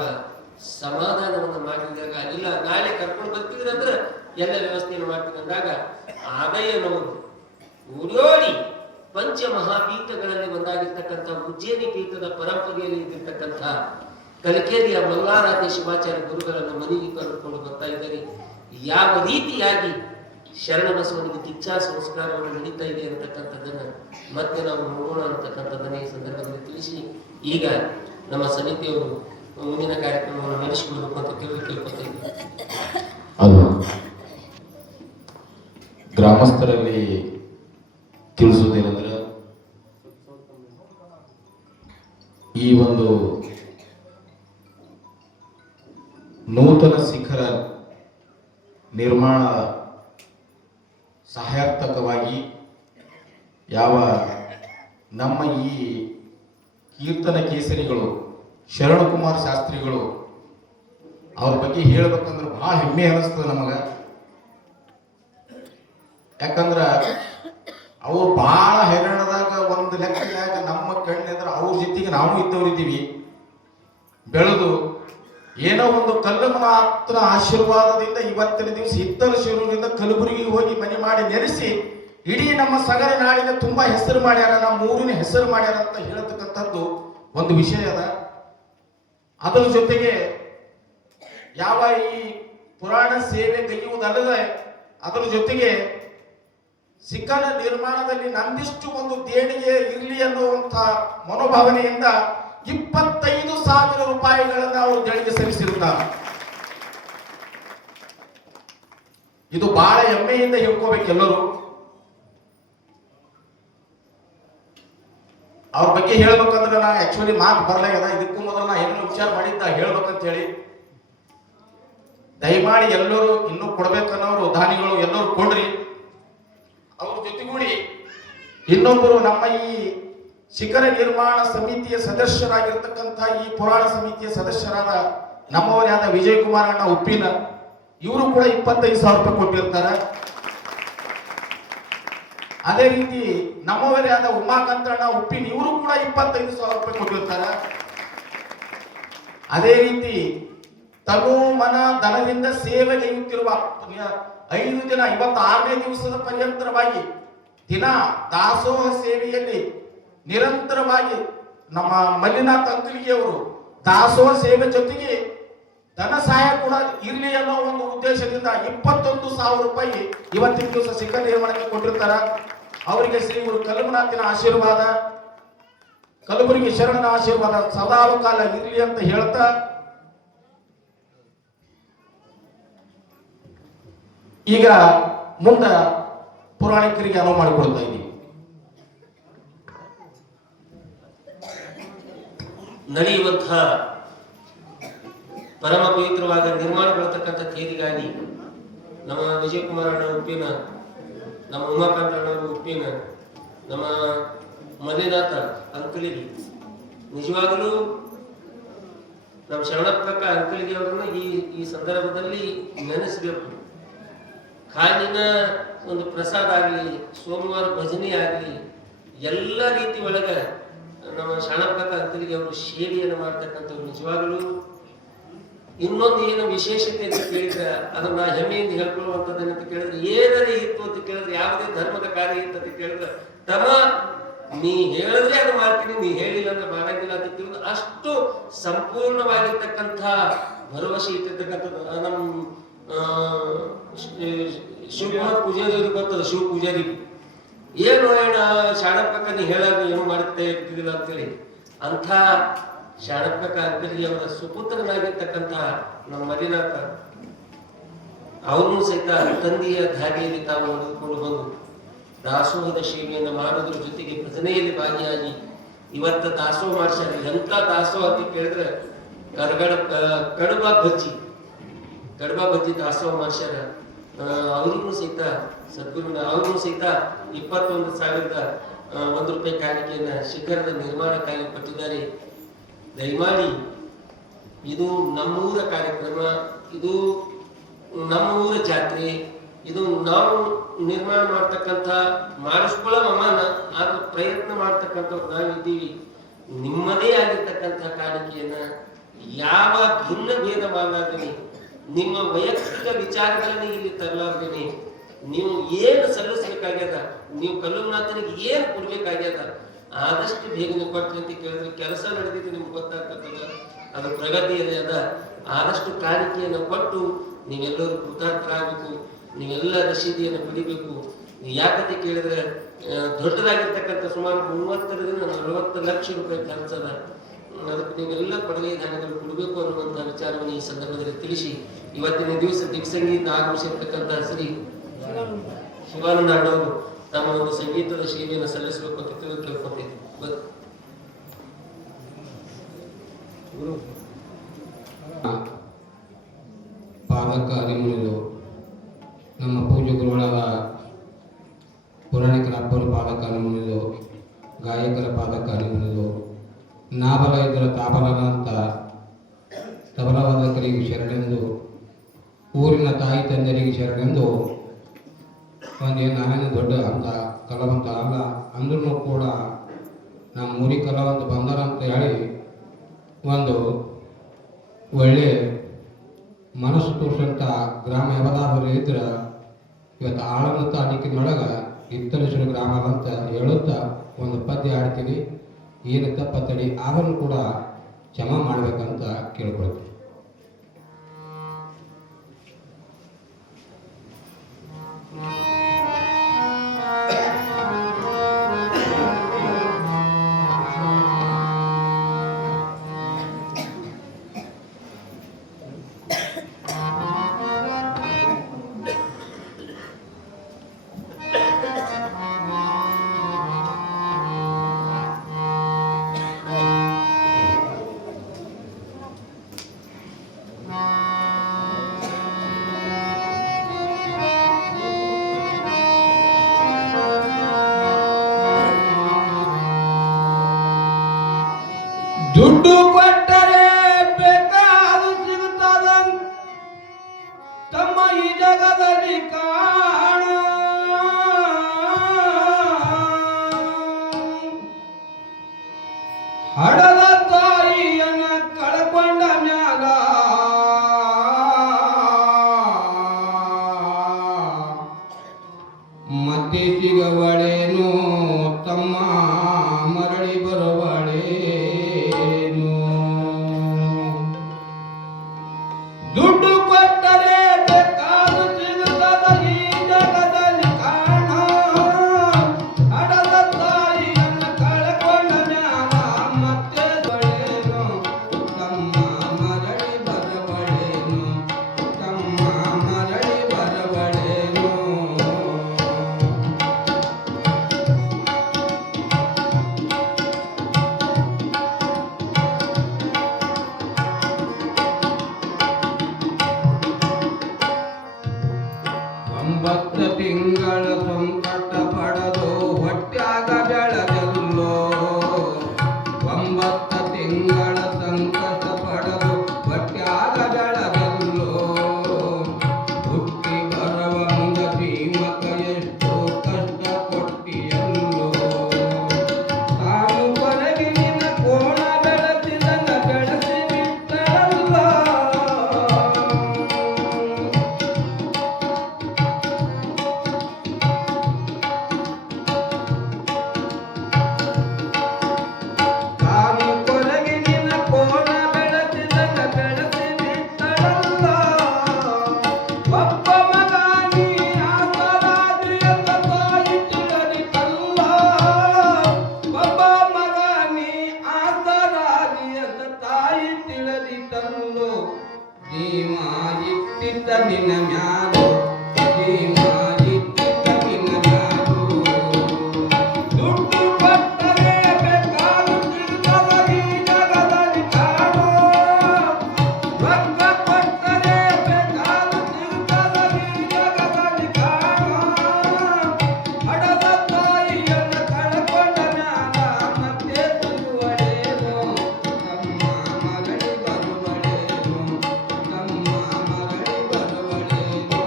ಸಮಾಧಾನವನ್ನು ಮಾಡಿದಾಗ, ಇಲ್ಲ ನಾಳೆ ಕರ್ಕೊಂಡು ಬರ್ತಿದ್ರೆ ಅಂದ್ರೆ ಎಲ್ಲ ವ್ಯವಸ್ಥೆಯನ್ನು ಮಾಡ್ತೀನಿ ಅಂದಾಗ, ಆದಯ್ಯನವರು ಓಡೋಡಿ ಪಂಚ ಮಹಾಪೀಠಗಳಲ್ಲಿ ಒಂದಾಗಿರ್ತಕ್ಕಂಥ ಉಜ್ಜಯಿನಿ ಪೀಠದ ಪರಂಪರೆಯಲ್ಲಿ ಇದ್ದಿರ್ತಕ್ಕಂಥ ಕಲಿಕೇರಿಯ ಮಲ್ಲಾರಾಧ್ಯ ಶಿವಾಚಾರ್ಯ ಗುರುಗಳನ್ನು ಮನೆಗೆ ಕರೆದುಕೊಂಡು ಬರ್ತಾ ಇದ್ದಾರೆ. ಯಾವ ರೀತಿಯಾಗಿ ಶರಣ ಬಸವನಿಗೆ ದೀಕ್ಷಾ ಸಂಸ್ಕಾರವನ್ನು ನಡೀತಾ ಇದೆ ಅಂತಕ್ಕಂಥದ್ದನ್ನ ಮತ್ತೆ ನಾವು ನೋಡೋಣ ಅಂತಕ್ಕಂಥದ್ದನ್ನ ಈ ಸಂದರ್ಭದಲ್ಲಿ ತಿಳಿಸಿ, ಈಗ ನಮ್ಮ ಸಮಿತಿಯವರು ಮುಂದಿನ ಕಾರ್ಯಕ್ರಮವನ್ನು ನಡೆಸಿಕೊಳ್ಬೇಕು ಅಂತ ಕೇಳ್ಕೊಳ್ತಾ ಅದು ಗ್ರಾಮಸ್ಥರಲ್ಲಿ ತಿಳಿಸುವುದೇನೆಂದ್ರೆ, ಈ ಒಂದು ನೂತನ ಶಿಖರ ನಿರ್ಮಾಣ ಸಹಾಯಾರ್ಥಕವಾಗಿ ಯಾವ ನಮ್ಮ ಈ ಕೀರ್ತನ ಕೇಸರಿಗಳು ಶರಣಕುಮಾರ ಶಾಸ್ತ್ರಿಗಳು ಅವ್ರ ಬಗ್ಗೆ ಹೇಳ್ಬೇಕಂದ್ರೆ ಬಹಳ ಹೆಮ್ಮೆ ಅನಿಸ್ತದೆ ನಮಗೆ. ಯಾಕಂದ್ರ ಅವ್ರು ಬಹಳ ಹೈರಾಣದಾಗ ಒಂದು ಲೆಕ್ಕದಾಗ ನಮ್ಮ ಕಣ್ಣಿದ್ರೆ ಅವ್ರ ಜೊತೆಗೆ ನಾವು ಇದ್ದವರಿದ್ದೀವಿ. ಬೆಳೆದು ಏನೋ ಒಂದು ಕಲ್ಲು ಮಾತ್ರ ಆಶೀರ್ವಾದದಿಂದ ಇವತ್ತಿನ ದಿವಸ ಇತ್ತರ ಶಿರೂರಿನಿಂದ ಕಲಬುರಗಿಗೆ ಹೋಗಿ ಮನೆ ಮಾಡಿ ನೆಲೆಸಿ ಇಡೀ ನಮ್ಮ ಸಗರ ನಾಡಿನ ತುಂಬಾ ಹೆಸರು ಮಾಡ್ಯಾರ, ನಮ್ಮ ಊರಿನ ಹೆಸರು ಮಾಡ್ಯಾರ ಅಂತ ಹೇಳ್ತಕ್ಕಂಥದ್ದು ಒಂದು ವಿಷಯ ಅದ. ಅದರ ಜೊತೆಗೆ ಯಾವ ಈ ಪುರಾಣ ಸೇವೆ ಗೈಯುವುದಲ್ಲದೆ ಅದರ ಜೊತೆಗೆ ಶಿಖರ ನಿರ್ಮಾಣದಲ್ಲಿ ನಂದಿಷ್ಟು ಒಂದು ದೇಣಿಗೆ ಇರಲಿ ಅನ್ನುವಂಥ ಮನೋಭಾವನೆಯಿಂದ 25,000 ರೂಪಾಯಿಗಳನ್ನು ಅವರು ದೇಣಿಗೆ ಸಲ್ಲಿಸಿರುತ್ತಾರೆ. ಇದು ಬಹಳ ಹೆಮ್ಮೆಯಿಂದ ಹೇಳ್ಕೋಬೇಕೆಲ್ಲರೂ. ಅವ್ರ ಬಗ್ಗೆ ಹೇಳ್ಬೇಕಂದ್ರೆ ನಾ ಆಕ್ಚುಲಿ ಮಾತು ಬರ್ಲಾಗ್ಯದ. ಇದಕ್ಕೂ ಮೊದಲು ನಾ ಏನೋ ವಿಚಾರ ಮಾಡಿದ್ದ ಹೇಳ್ಬೇಕಂತ ಹೇಳಿ. ದಯಮಾಡಿ ಎಲ್ಲರೂ ಇನ್ನೂ ಕೊಡ್ಬೇಕನ್ನೋರು ದಾನಿಗಳು ಎಲ್ಲರೂ ಕೊಡ್ರಿ. ಅವ್ರ ಜೊತೆಗೂಡಿ ಇನ್ನೊಬ್ಬರು ನಮ್ಮ ಈ ಶಿಖರ ನಿರ್ಮಾಣ ಸಮಿತಿಯ ಸದಸ್ಯರಾಗಿರ್ತಕ್ಕಂಥ ಈ ಪುರಾಣ ಸಮಿತಿಯ ಸದಸ್ಯರಾದ ನಮ್ಮವರಾದ ವಿಜಯ್ ಕುಮಾರ್ ಅಣ್ಣ ಉಪ್ಪಿನ ಇವರು ಕೂಡ 25,000 ರೂಪಾಯಿ ಕೊಟ್ಟಿರ್ತಾರೆ. ಅದೇ ರೀತಿ ನಮ್ಮವರೇ ಆದ ಉಮಾಕಾಂತಣ್ಣ ಉಪ್ಪಿನ ಇವರು ಕೂಡ 25,000 ರೂಪಾಯಿ ಕೊಟ್ಟಿರ್ತಾರೆ. ಅದೇ ರೀತಿ ತನು ಮನ ಧನದಿಂದ ಸೇವೆಗೈಯುತ್ತಿರುವ 5 ದಿನ 56ನೇ ದಿವಸದ ಪರ್ಯಂತರವಾಗಿ ದಿನ ದಾಸೋಹ ಸೇವೆಯಲ್ಲಿ ನಿರಂತರವಾಗಿ ನಮ್ಮ ಮಲ್ಲಿನಾಥ್ ಅಂಕಲಿಗೆಯವರು ದಾಸೋಹ ಸೇವೆ ಜೊತೆಗೆ ಧನ ಸಹಾಯ ಕೂಡ ಇರಲಿ ಅನ್ನೋ ಒಂದು ಉದ್ದೇಶದಿಂದ 21,000 ರೂಪಾಯಿ ಇವತ್ತಿನ ದಿವಸ ಸಿಕ್ಕ ನಿರ್ಮಾಣಕ್ಕೆ ಕೊಟ್ಟಿರ್ತಾರ. ಅವರಿಗೆ ಶ್ರೀ ಗುರು ಕಲಮನಾಥಿನ ಆಶೀರ್ವಾದ, ಕಲಬುರಗಿ ಶರಣನ ಆಶೀರ್ವಾದ ಸದಾಕಾಲ ಇರಲಿ ಅಂತ ಹೇಳ್ತಾ ಈಗ ಮುಂದ ಪುರಾಣಿಕರಿಗೆ ಅನುವು ಮಾಡಿಕೊಡ್ತಾ ಇದ್ದೀವಿ. ನಡೆಯುವಂತಹ ಪರಮ ಪವಿತ್ರವಾದ ನಿರ್ಮಾಣಗೊಳ್ಳತಕ್ಕಂಥ ತೇರಿಗಾಗಿ ನಮ್ಮ ವಿಜಯಕುಮಾರ ಅಣ್ಣ ಉಪ್ಪಿನ, ನಮ್ಮ ಉಮಾಕಾಂತ ಅಣ್ಣ ಉಪ್ಪಿನ, ನಮ್ಮ ಮಲ್ಲಿನಾಥ ಅಂಕಲಿಗೆ ನಿಜವಾಗಲೂ ನಮ್ಮ ಶರಣಪ್ಪ ಅಂಕಲಿಗೆ ಅವರನ್ನು ಈ ಸಂದರ್ಭದಲ್ಲಿ ನೆನೆಸಬೇಕು. ಕಾಲಿನ ಒಂದು ಪ್ರಸಾದ ಆಗಲಿ, ಸೋಮವಾರ ಭಜನೆ ಆಗಲಿ, ಎಲ್ಲ ರೀತಿ ಒಳಗೆ ನಮ್ಮ ಶರಣಪ್ಪ ಅಂಕಲಿಗೆ ಅವರು ಸೇವೆಯನ್ನು ಮಾಡ್ತಕ್ಕಂಥವ್ರು. ನಿಜವಾಗಲೂ ಇನ್ನೊಂದು ಏನು ವಿಶೇಷತೆ ಅಂತ ಕೇಳಿದ್ರೆ ಅದನ್ನ ಹೆಮ್ಮೆಯಿಂದ ಹೇಳ್ಕೊಳ್ಳುವಂಥದ್ದು ಅಂತ ಕೇಳಿದ್ರೆ ಏನಾರೇ ಇತ್ತು ಅಂತ ಕೇಳಿದ್ರೆ, ಯಾವುದೇ ಧರ್ಮದ ಕಾರ್ಯ ಇತ್ತು ಅಂತ ಕೇಳಿದ್ರೆ, ತಮ್ಮ ನೀ ಹೇಳಿದ್ರೆ ಅದು ಮಾಡ್ತೀನಿ, ನೀ ಹೇಳಿಲ್ಲ ಅಂದ್ರೆ ಮಾಡಂಗಿಲ್ಲ ಅಂತ ತಿಳಿದು ಅಷ್ಟು ಸಂಪೂರ್ಣವಾಗಿರ್ತಕ್ಕಂಥ ಭರವಸೆ ಇಟ್ಟಿರ್ತಕ್ಕಂಥದ್ದು. ನಮ್ಮ ಶಿವಕುಮಾರ್ ಪೂಜಾರಿ ಬರ್ತದೆ, ಶಿವ ಪೂಜಾರಿ ಏನು ಹೇಳ ಶಾಣಪ್ಪಕ್ಕ ನೀ ಹೇಳೋದು ಏನು ಮಾಡ್ತಾ ಇರ್ತಿದಿಲ್ಲ ಅಂತೇಳಿ ಅಂಥ ಶಾಣಪ್ಪಕ್ಕ ಅಂತೇಳಿ ಅವರ ಸುಪುತ್ರನಾಗಿರ್ತಕ್ಕಂಥ ನಮ್ಮ ಮಲ್ಲಿನಾಥ ಅವರನ್ನು ಸಹಿತ ತಂದೆಯ ದಾರಿಯಲ್ಲಿ ತಾವು ನಡೆದುಕೊಂಡು ಬಂದು ದಾಸೋಹದ ಸೇವೆಯನ್ನು ಮಾಡೋದ್ರ ಜೊತೆಗೆ ಭಜನೆಯಲ್ಲಿ ಭಾಗಿಯಾಗಿ ಇವತ್ತು ದಾಸೋಹ ಮಾಡ್ಸ್ಯಾರ. ಎಂಥ ದಾಸೋಹ ಅಂತ ಕೇಳಿದ್ರೆ ಕಡುಬ ಬಜ್ಜಿ ದಾಸೋಹ ಮಾಡ್ಸ್ಯಾರ. ಅವ್ರಿಗೂ ಸಹಿತ ಸದ್ಗುರುನ ಅವ್ರಿಗೂ ಸಹಿತ 21,001 ರೂಪಾಯಿ ಕಾಣಿಕೆಯನ್ನ ಶಿಖರದ ನಿರ್ಮಾಣಕ್ಕಾಗಿ ಕೊಟ್ಟಿದ್ದಾರೆ. ದಯಮಾಡಿ ಇದು ನಮ್ಮೂರ ಕಾರ್ಯಕ್ರಮ, ಇದು ನಮ್ಮೂರ ಜಾತ್ರೆ, ಇದು ನಾವು ನಿರ್ಮಾಣ ಮಾಡ್ತಕ್ಕಂಥ ಮಾಡಿಸ್ಕೊಳ್ಳೋಣ ಆದ್ರೆ ಪ್ರಯತ್ನ ಮಾಡ್ತಕ್ಕಂಥವ್ರು ನಾವಿದ್ದೀವಿ. ನಿಮ್ಮದೇ ಆಗಿರ್ತಕ್ಕಂಥ ಕಾಣಿಕೆಯನ್ನ ಯಾವ ಭಿನ್ನ ಭೇದ ಮಾಡಲಾರ್ದೇನೆ, ನಿಮ್ಮ ವೈಯಕ್ತಿಕ ವಿಚಾರಗಳನ್ನ ಇಲ್ಲಿ ತರಲಾರ್ದೇನೆ, ನೀವು ಏನು ಸಲ್ಲಿಸಬೇಕಾಗ್ಯದ, ನೀವು ಕಲ್ಲುನಾಥನಿಗೆ ಏನು ಕೊಡ್ಬೇಕಾಗ್ಯದ ಆದಷ್ಟು ಬೇಗನೆ ಕೊಟ್ರಿ ಅಂತ ಕೇಳಿದ್ರೆ ಕೆಲಸ ನಡೆದಿದ್ದು ನಿಮ್ಗೆ ಗೊತ್ತಾಗ್ತದ, ಅದು ಪ್ರಗತಿಯಲ್ಲಿ ಅದ. ಆದಷ್ಟು ಕಾಣಿಕೆಯನ್ನು ಕೊಟ್ಟು ನೀವೆಲ್ಲರೂ ಕೃತಾರ್ಥರಾಗಬೇಕು, ನೀವೆಲ್ಲ ರಶೀದಿಯನ್ನು ಪಡಿಬೇಕು. ಯಾಕಂತ ಕೇಳಿದ್ರೆ ದೊಡ್ಡದಾಗಿರ್ತಕ್ಕಂಥ ಸುಮಾರು 30-40 ಲಕ್ಷ ರೂಪಾಯಿ ಖರ್ಚದ. ಅದಕ್ಕೆ ನೀವೆಲ್ಲ ಕೊಡುಗೆ ದಾನಗಳು ಕೊಡಬೇಕು ಅನ್ನುವಂಥ ವಿಚಾರವನ್ನು ಈ ಸಂದರ್ಭದಲ್ಲಿ ತಿಳಿಸಿ ಇವತ್ತಿನ ದಿವಸ ದಿಗ್ಸಂಗೀತ ಆಗಮಿಸಿರ್ತಕ್ಕಂಥ ಶ್ರೀ ಶಿವಾನಂದ ಅಣ್ಣವರು ತಮ್ಮ ಒಂದು ಸಂಗೀತದ ಸೇವೆಯನ್ನು ಸಲ್ಲಿಸಬೇಕು ಅಂತ ಕೇಳ್ಕೊತಿದ್ವಿ. ಪಾದಕ ಅರಿಮುನಿದು ನಮ್ಮ ಪೂಜ್ಯ ಗುರುಗಳಾದ ಪುರಾಣಿಕರ ಅಪ್ಪರು ಪಾದಕ ಅರಿಮುನಿದು, ಗಾಯಕರ ಪಾದಕ ಅರಿಮುನಿದು, ನಾಬಲ ಇದ್ದರ ತಾಬಲನಂತ ತಬಲವಾದಕರಿಗೆ ಶರಣೆಂದು, ಊರಿನ ತಾಯಿ ತಂದೆಯರಿಗೆ ಶರಣೆಂದು, ಒಂದೇ ನಾನೇನು ದೊಡ್ಡ ಅಂತ ಕಲಾವಂತ ಅಲ್ಲ ಅಂದ್ರೂ ಕೂಡ ನಮ್ಮ ಊರಿಗೆ ಕಲಾವಂತ ಬಂದಾರ ಅಂತ ಹೇಳಿ ಒಂದು ಒಳ್ಳೆ ಮನಸ್ಸು ತೋರಿಸಂಥ ಗ್ರಾಮ ಯಾವ್ದಾದ್ರು ಇದ್ರೆ ಇವತ್ತು ಆಳಂತ ಅಡಿಕಿನೊಳಗೆ ಇತ್ತಲಿಸಲು ಗ್ರಾಮ ಅಂತ ಹೇಳುತ್ತಾ ಒಂದು ಪದ್ಯ ಆಡ್ತೀನಿ. ಏನು ತಪ್ಪತ್ತಡಿ ಅದನ್ನು ಕೂಡ ಕ್ಷಮ ಮಾಡಬೇಕಂತ ಕೇಳ್ಕೊಳ್ತೀನಿ. ದುಡ್ಡು ಕೊಟ್ಟರೆ ಬೇಕಾದು ಸಿಗುತ್ತದ, ತಮ್ಮ ತಾಯಿ ಜಗದಲ್ಲಿ ಕಾಣ ಹಡದ ತಾಯಿಯನ್ನ ಕಳ್ಕೊಂಡ ಮ್ಯಾಲ ಮತ್ತೆ ಸಿಗವಳೇನು ತಮ್ಮ ಮರಳಿ ಬರುವಳೇನು ದುಡ್ಡು ಕೊಟ್ಟರೆ ಬೇಕಾದು ಸಿಗುತ್ತದ ಈ ಜಗದಲ್ಲಿ ಕಾಣ ಹಡದ ತಾಯಿಯನ್ನ ಕಳ್ಕೊಂಡ ಮ್ಯಾಲ ಮತ್ತೆ ಬಳೇನು ತಮ್ಮ ಮರಳಿ ಬರುವಳೇನು ತಮ್ಮ ಮರಳಿ ಬರುವಳೇನು ಒಂಬತ್ತು ತಿಂಗಳ ಸಂಕಟ ಪಡೆದು ಹೊಟ್ಯಾಗ ಬೆಳೆದಲ್ಲೋ ಒಂಬತ್ತು ತಿಂಗಳ ಸಂಕಟ ಪಡೆದು ಹೊಟ್ಯಾಗ ಬೆಳೆದಲ್ಲೋ ಹುಟ್ಟಿ ಬರುವಂಗ ಭೀಮಕ ಎಷ್ಟು ಕಷ್ಟ ಕೊಟ್ಟಿಯಲ್ಲೋ ತಾನು ಕೊನೆಗೆ ನಿನ್ನ ಕೋಣ ಬೆಳೆಸಿದಂಗ ಬೆಳೆಸಿ ಬಿಟ್ಟರಲ್ಲ ತಾನು ಕೊನೆಗೆ ನಿನ್ನ ಕೋಣ ಬೆಳೆಸಿದಂಗ ಬೆಳೆಸಿ ಬಿಟ್ಟರಲ್ಲ ಒಬ್ಬ ಮಗ ನೀ ಆಸರಾದಿ ಎಂದ ತಾಯಿ ತಿಳಿದಿತ್ತಲ್ಲ ಒಬ್ಬ ಮಗ ನೀ ಆಸರಾದಿ ಎಂದ ತಾಯಿ ತಿಳಿದಿತ್ತಲ್ಲೋ ಜೀವ ಇಟ್ಟಿದ್ದ ನಿನ್ನ ಮ್ಯಾಲು ಜೀವ ಇಟ್ಟಿದ್ದ ನಿನ್ನ ಮ್ಯಾಲು ದುಡ್ಡು ಕೊಟ್ಟರೆ ಬೇಕಾದು ಸಿಗುತ್ತದ ಈ ಜಗದಲ್ಲಿ ಕಾಣೋ ರೊಕ್ಕ ಕೊಟ್ಟರೆ ಬೇಕಾದು ಸಿಗುತ್ತದ ಈ ಜಗದಲ್ಲಿ ಕಾಣೋ ಹಡದ ತಾಯಿಯನ್ನ ಕಳ್ಕೊಂಡ ಮ್ಯಾಲ ಮತ್ತೆ ಸಿಗುವಳೇನು ತಮ್ಮ ಮರಳಿ ಬರುವಳೇನು ತಮ್ಮ ಮರಳಿ ಬರುವಳೇನು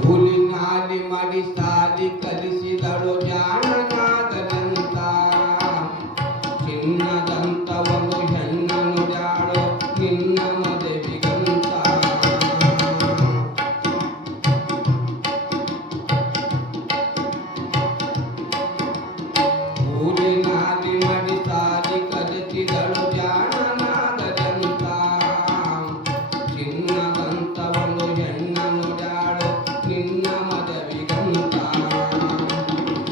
ಹುಲಿನಾಲಿ ಮಾಡಿ ಸಾಲಿ ಕಲಿಸಿದಳು ಜಾಣನಾದನಂತ ಚಿನ್ನದಂತ ಒಂದು ಹೆಣ್ಣನು ಜಾಳು ನಿನ್ನ ಮದುವೆಗಂತ ಹುಲಿನಾಲಿ ಮಾಡಿ ಸಾಲಿ ಕಲಿಸಿದಳು ಜಾಣನಾದನಂತ ಚಿನ್ನದಂತ ಒಂದು ಹೆಣ್ಣನು ಜಾಳು ನಿನ್ನ ಮದುವೆಗಂತ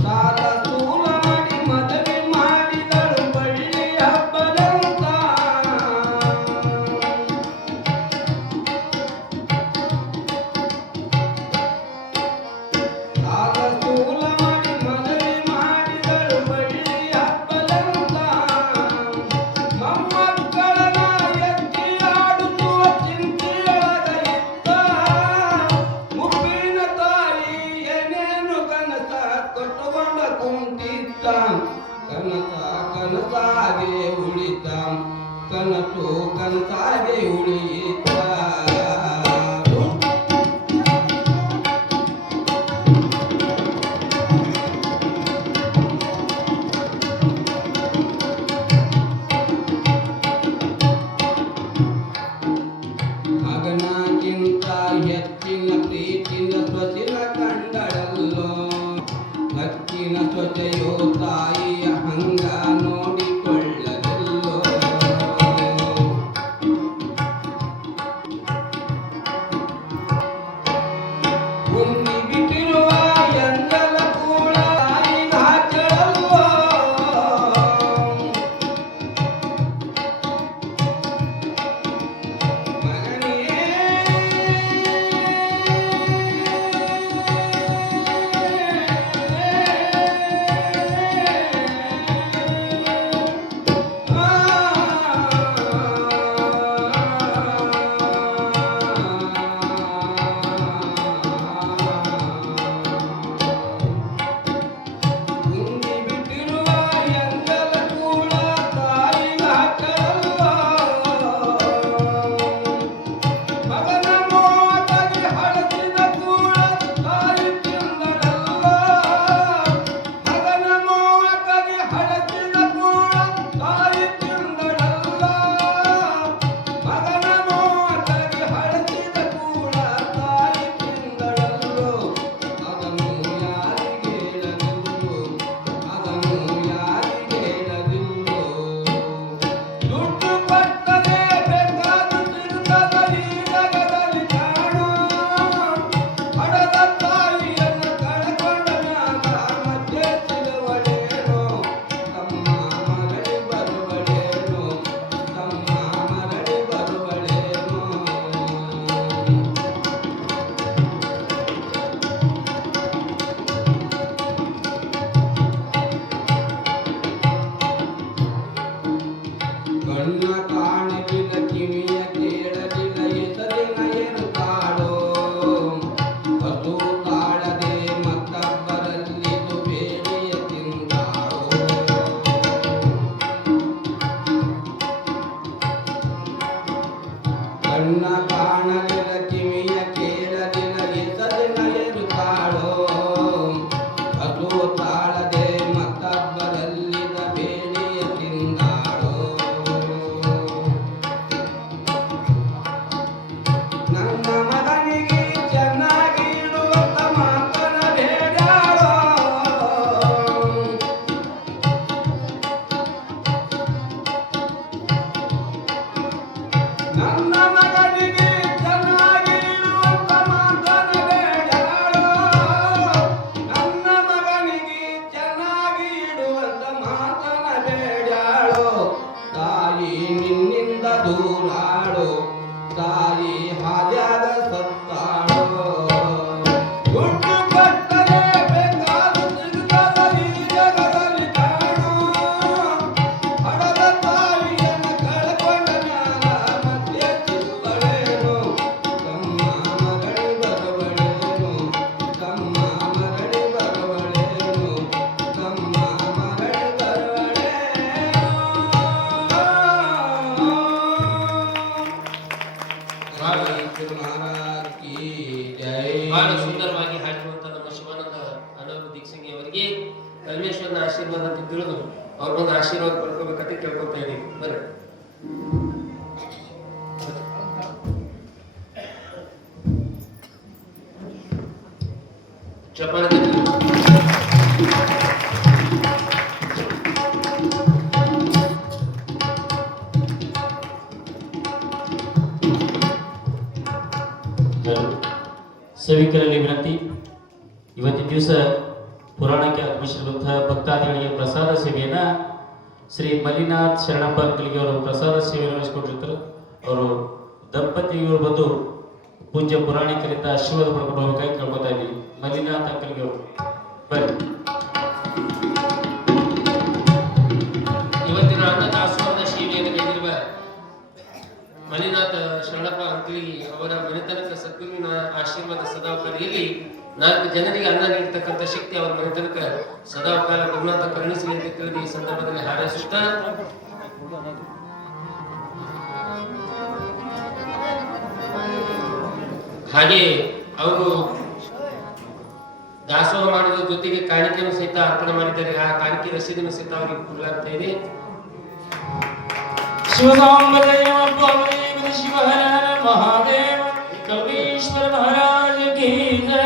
ಸಾಲ ಸೂಲ ಮಾಡಿ ಮದುವೆ ಮಾಡಿದಳು ಬಳ್ಳಿ ಹಬ್ಬದಂತ ಸಾಲ ಸೂಲ ಮಾಡಿ ಮದುವೆ ಮಾಡಿದಳು ಬಳ್ಳಿ ಹಬ್ಬದಂತ ಮೊಮ್ಮಕ್ಕಳನ್ನ ಎತ್ತಿ ಆಡುತ್ತುವ ಚಿಂತೆಯೊಳಗ ಇದ್ದ ಮುಪ್ಪಿನ ತಾಯಿ ಏನೇನು ಕನಸ ಕೊಟ್ಟುಕೊಂಡ ಕುಂತಿದ್ದ ಕನಸ ಕನಸಾಗೆ ಉಳಿತ ಕನಸು ಕನಸಾಗೆ ಉಳಿಯಿತ ಮಗನಾಗಿಂತ ಹೆಚ್ಚಿನ ಪ್ರೀತಿನ ಸ್ವಚಿನ ಕಂಡಳಲ್ಲೋ ಹಕ್ಕಿನ ಸ್ವಚೆಯೋ ತಾಯಿಯ ಹಂಗ ನೋಡಿಕೊಳ್ಳಲಿಲ್ಲೋ ಉಮ್ಮಿ ಬಿಟ್ಟಿರುವ ಎಂದಲ ಕೂಡ ತಾಯಿಗ ಹಾಕಳಲ್ಲೋ ಮಗನೇ ಅವರಿಗೆ ಕಲ್ಮೇಶ್ವರನ ಆಶೀರ್ವಾದ ಅಂತ ತಿಳಿದು ಅವ್ರ ಒಂದು ಆಶೀರ್ವಾದ ಪಡ್ಕೋಬೇಕಂತ ಕೇಳ್ಕೊತಾ ಇದೀವಿ. ಬರ್ರಿ ಚಪ್ಪಾಳೆ ಸೇವಿಕರಲ್ಲಿ ವಿನಂತಿ, ಇವತ್ತಿನ ದಿವಸ ಪುರಾಣಕ್ಕೆ ಆಗಮಿಸಿರುವಂತಹ ಭಕ್ತಾದಿಗಳಿಗೆ ಪ್ರಸಾದ ಸೇವೆಯನ್ನ ಶ್ರೀ ಮಲ್ಲಿನಾಥ್ ಶರಣಪ್ಪ ಅಂಕಲಿಗೆ ಅವರು ಪ್ರಸಾದ ಸೇವೆಯನ್ನು ನಡೆಸಿಕೊಟ್ಟಿರ್ತಾರೆ. ಅವರು ದಂಪತಿಗಳು ಬಂದು ಪೂಜ್ಯ ಪುರಾಣಿಕರಿಂದ ಆಶೀರ್ವಾದ ಪಡ್ಕೊಂಡು ಹೋಗಬೇಕಾಗಿ ಕೇಳ್ಕೊತಾ ಇದ್ದೀವಿ. ಮಲ್ಲಿನಾಥ್ ಅಂಕಲಿಗೆ ಅವರು ಬರ್ರಿ. ಇವತ್ತಿನ ಅನ್ನದಾಸೋಹದ ಸೇವೆಯನ್ನು ಕೈದಿರುವ ಮಲ್ಲಿನಾಥ ಶರಣಪ್ಪ ಅಂಕಲಿ ಅವರ ಮನೆತನಕ ಸದ್ಗುರುವಿನ ಆಶೀರ್ವಾದ ಸದಾವಕಾಲಿಯಲ್ಲಿ 4 ಜನರಿಗೆ ಅನ್ನ ನೀಡತಕ್ಕಂಥ ಶಕ್ತಿ ಅವರ ಮನೆತನಕ ಸದಾವಕಾಲ ಗುರುನಾಥ ಕರುಣಿಸಲಿ ಅಂತ ತಿಳಿದು ಈ ಸಂದರ್ಭದಲ್ಲಿ ಹಾರೈಸುತ್ತಾ ಹಾಗೆ ಅವರು ದಾಸೋಹ ಮಾಡುವುದರ ಜೊತೆಗೆ ಕಾಣಿಕೆಯನ್ನು ಸಹಿತ ಅರ್ಪಣೆ ಮಾಡಿದ್ದಾರೆ. ಆ ಕಾಣಿಕೆ ರಸೀದನ್ನು ಸಹಿತ ಅವರಿಗೆ ಕೊಡಲಾಗ್ತಾ ಇದೆ. ಶಿವಹರ ಮಹಾದೇವ ಕೌರೀಶ್ವರ ಮಹಾರಾಜ ಕೀ ಜಯ.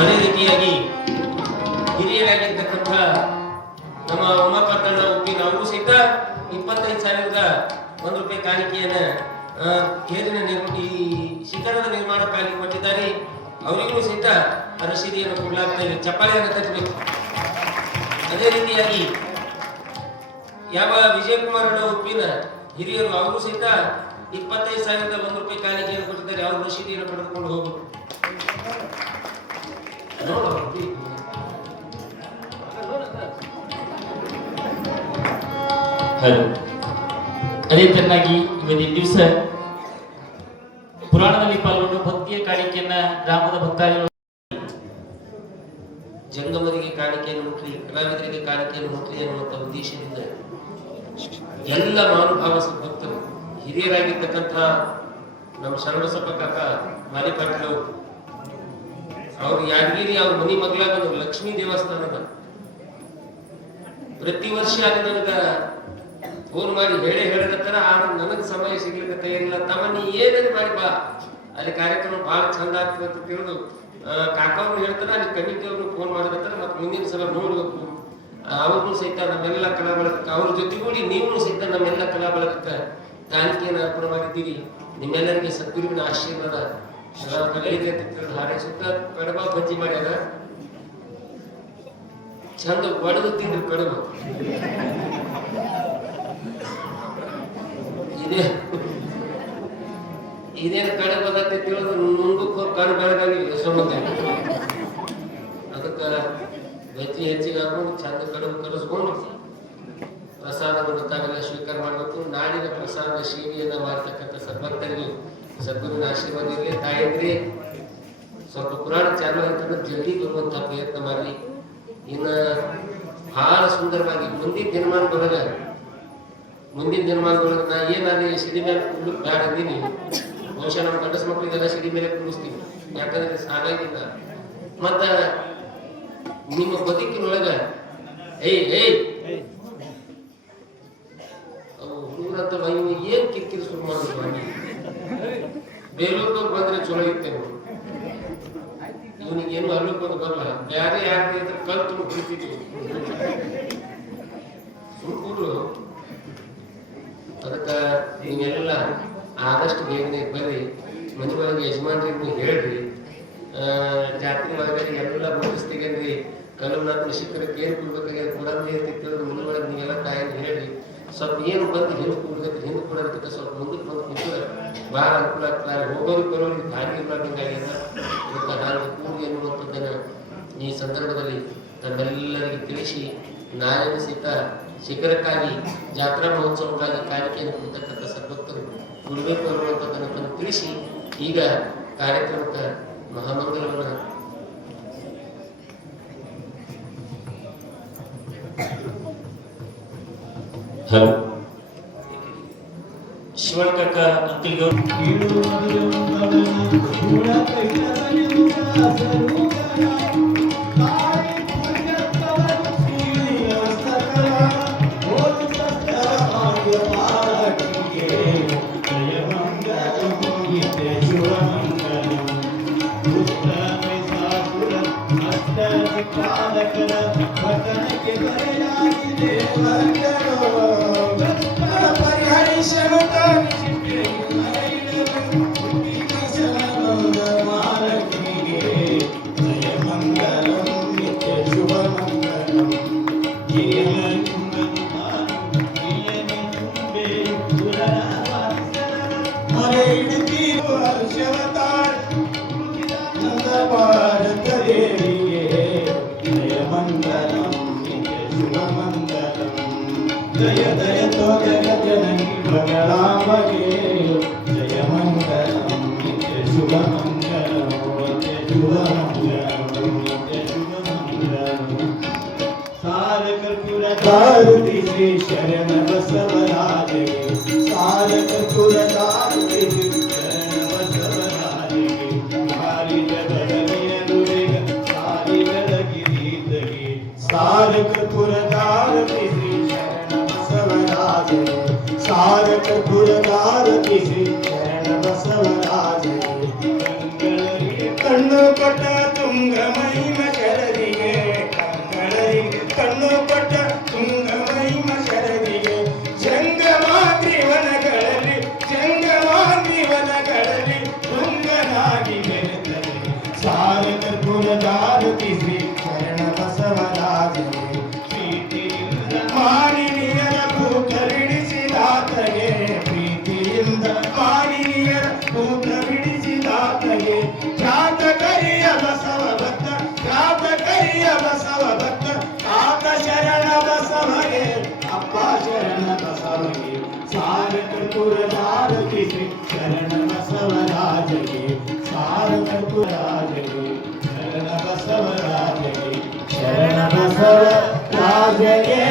ಅದೇ ರೀತಿಯಾಗಿ ಹಿರಿಯರಾಗಿರ್ತಕ್ಕಂಥ ನಮ್ಮ ಉಮಾಪತ್ತಣ್ಣ ಉಪ್ಪಿನ ಅವರು ಸಹಿತ 25,001 ರೂಪಾಯಿ ಕಾಣಿಕೆಯನ್ನ ಕೇರಿನ ಈ ಶಿಖರದ ನಿರ್ಮಾಣಕ್ಕಾಗಿ ಕೊಟ್ಟಿದ್ದಾರೆ. ಅವರಿಗೂ ಸಹಿತ ರಸೀದಿಯನ್ನು ಕೊಡಲಾಗ್ತಾ ಇದೆ. ಚಪ್ಪಾಳೆಯನ್ನು ತಟ್ಟಬೇಕು. ಅದೇ ರೀತಿಯಾಗಿ ಯಾವ ವಿಜಯಕುಮಾರ್ ಉಪ್ಪಿನ ಹಿರಿಯರು ಅವರು ಸಹಿತ 25,001 ರೂಪಾಯಿ ಕಾಣಿಕೆಯನ್ನು ಕೊಟ್ಟಿದ್ದಾರೆ. ಅವರು ರಸೀದಿಯನ್ನು ಪಡೆದುಕೊಂಡು ಹೋಗಬೇಕು. ಹಲೋ. ಅದೇ ತರನಾಗಿ ಇವತ್ತಿನ ದಿವಸ ಪುರಾಣದಲ್ಲಿ ಪಾಲ್ಗೊಂಡು ಭಕ್ತಿಯ ಕಾಣಿಕೆಯನ್ನ ಗ್ರಾಮದ ಭಕ್ತಾದಿಗಳು ಜಂಗಮರಿಗೆ ಕಾಣಿಕೆಯನ್ನು ಮುಟ್ಲಿ, ಕಲಾವಿದರಿಗೆ ಕಾಣಿಕೆಯನ್ನು ಮುಟ್ಲಿ ಅನ್ನುವಂಥ ಉದ್ದೇಶದಿಂದ ಎಲ್ಲ ಮಹಾನುಭಾವ ಭಕ್ತರು ಹಿರಿಯರಾಗಿರ್ತಕ್ಕಂಥ ನಮ್ಮ ಶರಣಬಸಪ್ಪ ಕಾಕ ಮಾಲಿಪಾಟೀಲ್ ಅವರು ಯಾದಗಿರಿ ಅವ್ರ ಮನಿ ಮಗಳಾಗ ಲಕ್ಷ್ಮೀ ದೇವಸ್ಥಾನದ ಪ್ರತಿ ವರ್ಷ ಅದು ನನಗ ಫೋನ್ ಮಾಡಿ ಹೇಳಕತ್ತಾರ. ಆದ್ರೆ ನನಗೆ ಸಮಯ ಸಿಗ್ಲಿಕ್ಕೆ ತಯಾರಿಲ್ಲ. ತಮ್ಮ ನೀ ಏನೇನು ಮಾಡಿ ಬಾ, ಅಲ್ಲಿ ಕಾರ್ಯಕ್ರಮ ಬಹಳ ಚಂದ ಆಗ್ತದೆ ಅಂತ ತಿಳಿದು ಕಾಕವ್ರು ಹೇಳ್ತಾರೆ. ಅಲ್ಲಿ ಕಮಿಟಿಯವ್ರು ಫೋನ್ ಮಾಡಕತ್ತಾರ. ಮತ್ತೆ ಮುಂದಿನ ಸಲ ನೋಡ್ಬೇಕು. ಅವ್ರನ್ನೂ ಸಹಿತ ನಮ್ಮೆಲ್ಲ ಕಲಾ ಬಳಗಕ್ಕೆ ಅವ್ರ ಜೊತೆಗೂಡಿ ನೀವು ಸಹಿತ ನಮ್ಮೆಲ್ಲ ಕಲಾ ಬಳಗಕ್ಕೆ ಕಾಣಿಕೆಯನ್ನು ಅರ್ಪಣೆ ಮಾಡಿದ್ದೀರಿ. ನಿಮ್ಮೆಲ್ಲರಿಗೆ ಸದ್ಗುರುವಿನ ಆಶೀರ್ವಾದ ಕಲಿಕೆ ಅಂತ ತಿಳಿದು ಹಾರೈಸುತ್ತ ಕಡಬ ಬಜ್ಜಿ ಮಾಡ್ಯಾರ. ಚಂದ ಒಡೆದು ತಿಂದ್ರು ಕಡಬ. ಇದೇನು ಕಡಬ ಅದಕ್ಕೆ ತಿಳಿದು ನುಂಗಕ್ಕೂ ಕಡು ಬೆಳಗಾಗಿ ಸಂಬಂಧ. ಅದಕ್ಕೆ ಬಜ್ಜಿ ಹೆಚ್ಚಿಗೆ ಹಾಕೊಂಡು ಚಂದ ಕಡುಬು ಕಲಿಸ್ಕೊಂಡು ಪ್ರಸಾದವನ್ನು ತಾವೆಲ್ಲ ಸ್ವೀಕಾರ ಮಾಡಬೇಕು. ನಾಡಿನ ಪ್ರಸಾದ ಸೇವೆಯನ್ನ ಮಾಡ್ತಕ್ಕಂಥ ಸದ್ಭಕ್ತರಿಗೆ ಸದ್ಗುರುವಿನ ಆಶೀರ್ವಾದ ಇರಲಿ. ತಾಯಂದ್ರಿ ಸ್ವಲ್ಪ ಪುರಾಣ ಚಾಲು ಆಯ್ತಂದ್ರೆ ಜಲ್ದಿ ಬರುವಂತ ಪ್ರಯತ್ನ ಮಾಡಲಿ. ಇನ್ನ ಬಹಳ ಸುಂದರವಾಗಿ ಮುಂದಿನ ದಿನಮಾನದೊಳಗೆ ನಾ ಏನಾದ್ರೆ ಸಿಡಿ ಮೇಲೆ ಕುಂಡ್ಲಿಕ್ಕೆ ಬ್ಯಾಡ ಅಂದೀನಿ. ಬಹುಶಃ ನಮ್ಮ ಗಂಡಸ ಮಕ್ಕಳಿಗೆಲ್ಲ ಸಿಡಿ ಮೇಲೆ ಕುಂಡಿಸ್ತೀವಿ. ಯಾಕಂದ್ರೆ ಸಾಲಾಗಿಲ್ಲ. ಮತ್ತ ನಿಮ್ಮ ಬದುಕಿನೊಳಗ ಹುಡುಗರಂತ ಏನ್ ಕಿರಿಕಿರಿ ಶುರು ಮಾಡಿದ್ರು. ಬೇಲೂರ್ದವ್ರು ಬಂದ್ರೆ ಚಲೋ ಇರ್ತೇನೆ. ಇವನಿಗೇನು ಅಲ್ಲಕ್ಕೆ ಬಂದು ಬರಲ್ಲ. ಬೇರೆ ಯಾರು ಕಲ್ತು ಬಿಡ್ತಿದ್ವಿ ಸುಳ್ಕೂರು. ಅದಕ್ಕೆ ನೀವೆಲ್ಲ ಆದಷ್ಟು ಬೇಗನೆ ಬರ್ರಿ. ಮನೆ ಒಳಗೆ ಯಜಮಾನ್ರಿಗೆ ಹೇಳ್ರಿ. ಜಾತ್ರೆ ಒಳಗಡೆ ಎಲ್ಲ ಮುಗಿಸ್ತೀಗನ್ರಿ. ಕಲ್ಲುನಾಥನ ಶಿಖರಕ್ಕೆ ಏನು ಕೊಡ್ಬೇಕಾಗಿ ಕೊಡಂದಿ ಅಂತ ಕೇಳಿದ್ರೆ ಮನೆ ಒಳಗೆ ನೀವೆಲ್ಲ ತಾಯಿಗೆ ಹೇಳ್ರಿ. ಸ್ವಲ್ಪ ಏನು ಬಂದು ಹಿಂದೆ ಕೊಡ್ಬೇಕು. ಹಿಂದೆ ಕೊಡೋದಕ್ಕಿಂತ ಸ್ವಲ್ಪ ಮುಂದಕ್ಕೆ ಬಂದು ಕೂತ್ರೆ ಭಾಳ ಅನುಕೂಲ ಆಗ್ತಾರೆ. ಹೋಗೋರಿಗೆ ಬರೋರಿಗೆ ದಾರಿ ಇರ್ಲಾರ್ದಂಗಾಗ್ಯದ. ಇದಕ್ಕೆ ನಾನು ಕೂಡಿ ಎನ್ನುವಂಥದ್ದನ್ನು ಈ ಸಂದರ್ಭದಲ್ಲಿ ತಮ್ಮೆಲ್ಲರಿಗೆ ತಿಳಿಸಿ ನಾಳೆನೂ ಸಹಿತ ಶಿಖರಕ್ಕಾಗಿ ಜಾತ್ರಾ ಮಹೋತ್ಸವಕ್ಕಾಗಿ ಕಾಣಿಕೆಯನ್ನು ಕೊಡ್ತಕ್ಕಂಥ ಸದ್ಭಕ್ತರು ಕೊಡಬೇಕು ಅನ್ನುವಂಥದ್ದನ್ನು ತನಗೆ ತಿಳಿಸಿ ಈಗ ಕಾರ್ಯಕ್ರಮಕ್ಕೆ ಮಹಾಮಂಗಲವನ್ನು ಹಲೋ ಶಿವಣ್ಕಕ್ಕ ಅಂತಿಗೆ ಜಯ ಜಯ ತೋ ಜಗಜ್ಜನನಿ ಮಂಗಳಾಂಬಗೆ ಜಯ ಮಂಗಳಂ ನಿತ್ಯ ಶುಭ ಮಂಗಳಂ ನಿತ್ಯ ಶುಭ ಮಂಗಳಂ ನಿತ್ಯ ಶುಭ ಮಂಗಳಂ ಸಾರ ಕರ್ಪೂರ ದಾರುತಿ ಶ್ರೀ ಶರಣ ಬಸವರಾಜಗೆ ಸಾರ ಕರ್ಪೂರ ದಾರುತಿ ಶ್ರೀ ಶರಣ ಬಸವರಾಜಗೆ ಭಾರಿ ಜಗದನಿಯನುರಿಗ ಸಾರಿ ಬೆಳಗಿರಿದಗೆ ಸಾರ ಕರ್ಪೂರ ದಾರುತಿ ಶ್ರೀ ಸಾರ ಕರ್ಪೂರದಾರತಿ ಶ್ರೀ ಶರಣ ಬಸವರಾಜರಿಗೆ ಕಣ್ಣು ಕೊಟ್ಟ ತುಂಗ ಮಹಿಮ ಶರದಿಗೆ ಕನ್ನಡರಿಗೆ ಕಣ್ಣು ಕೊಟ್ಟ ತುಂಗ ಮಹಿಮ ಶರದಿಗೆ ಜಂಗಮಾದ್ರಿವನಗಳಲ್ಲಿ ತುಂಗನಾಗಿ ಬೆರೆತರೆ ಸಾರ ಕರ್ಪೂರದಾರತಿ ಶ್ರೀ ಶರಣ ಬಸವರಾಜರಿಗೆ ಪ್ರೀತಿಯಿಂದ ಮಾನಿನಿಯರ ಭೂತ ಪ್ರೀತಿಯಿಂದ ಮಾನಿನಿಯರ ಭೂತ ಬಿಡಿಸಿದಾತಗೆ ಖ್ಯಾತಕರಿಯ ಬಸವ ಭಕ್ತ ಆತ ಶರಣ ಬಸವಗೆ ಅಪ್ಪ ಶರಣ ಬಸವಗೆ ಸಾರ ಕರ್ಪೂರದಾರತಿ ಶ್ರೀ ಶರಣ ಬಸವರಾಜಗೆ ಸಾರ ಕರ್ಪೂರಾಜಗೆ ಶರಣ ಬಸವರಾಜಗೆ ಶರಣ ಬಸವರಾಜಗೆ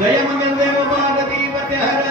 ಜಯ ಮಂಗಲ ದೇವ ಪಾರ್ವತಿ ಪತೆ ಹರ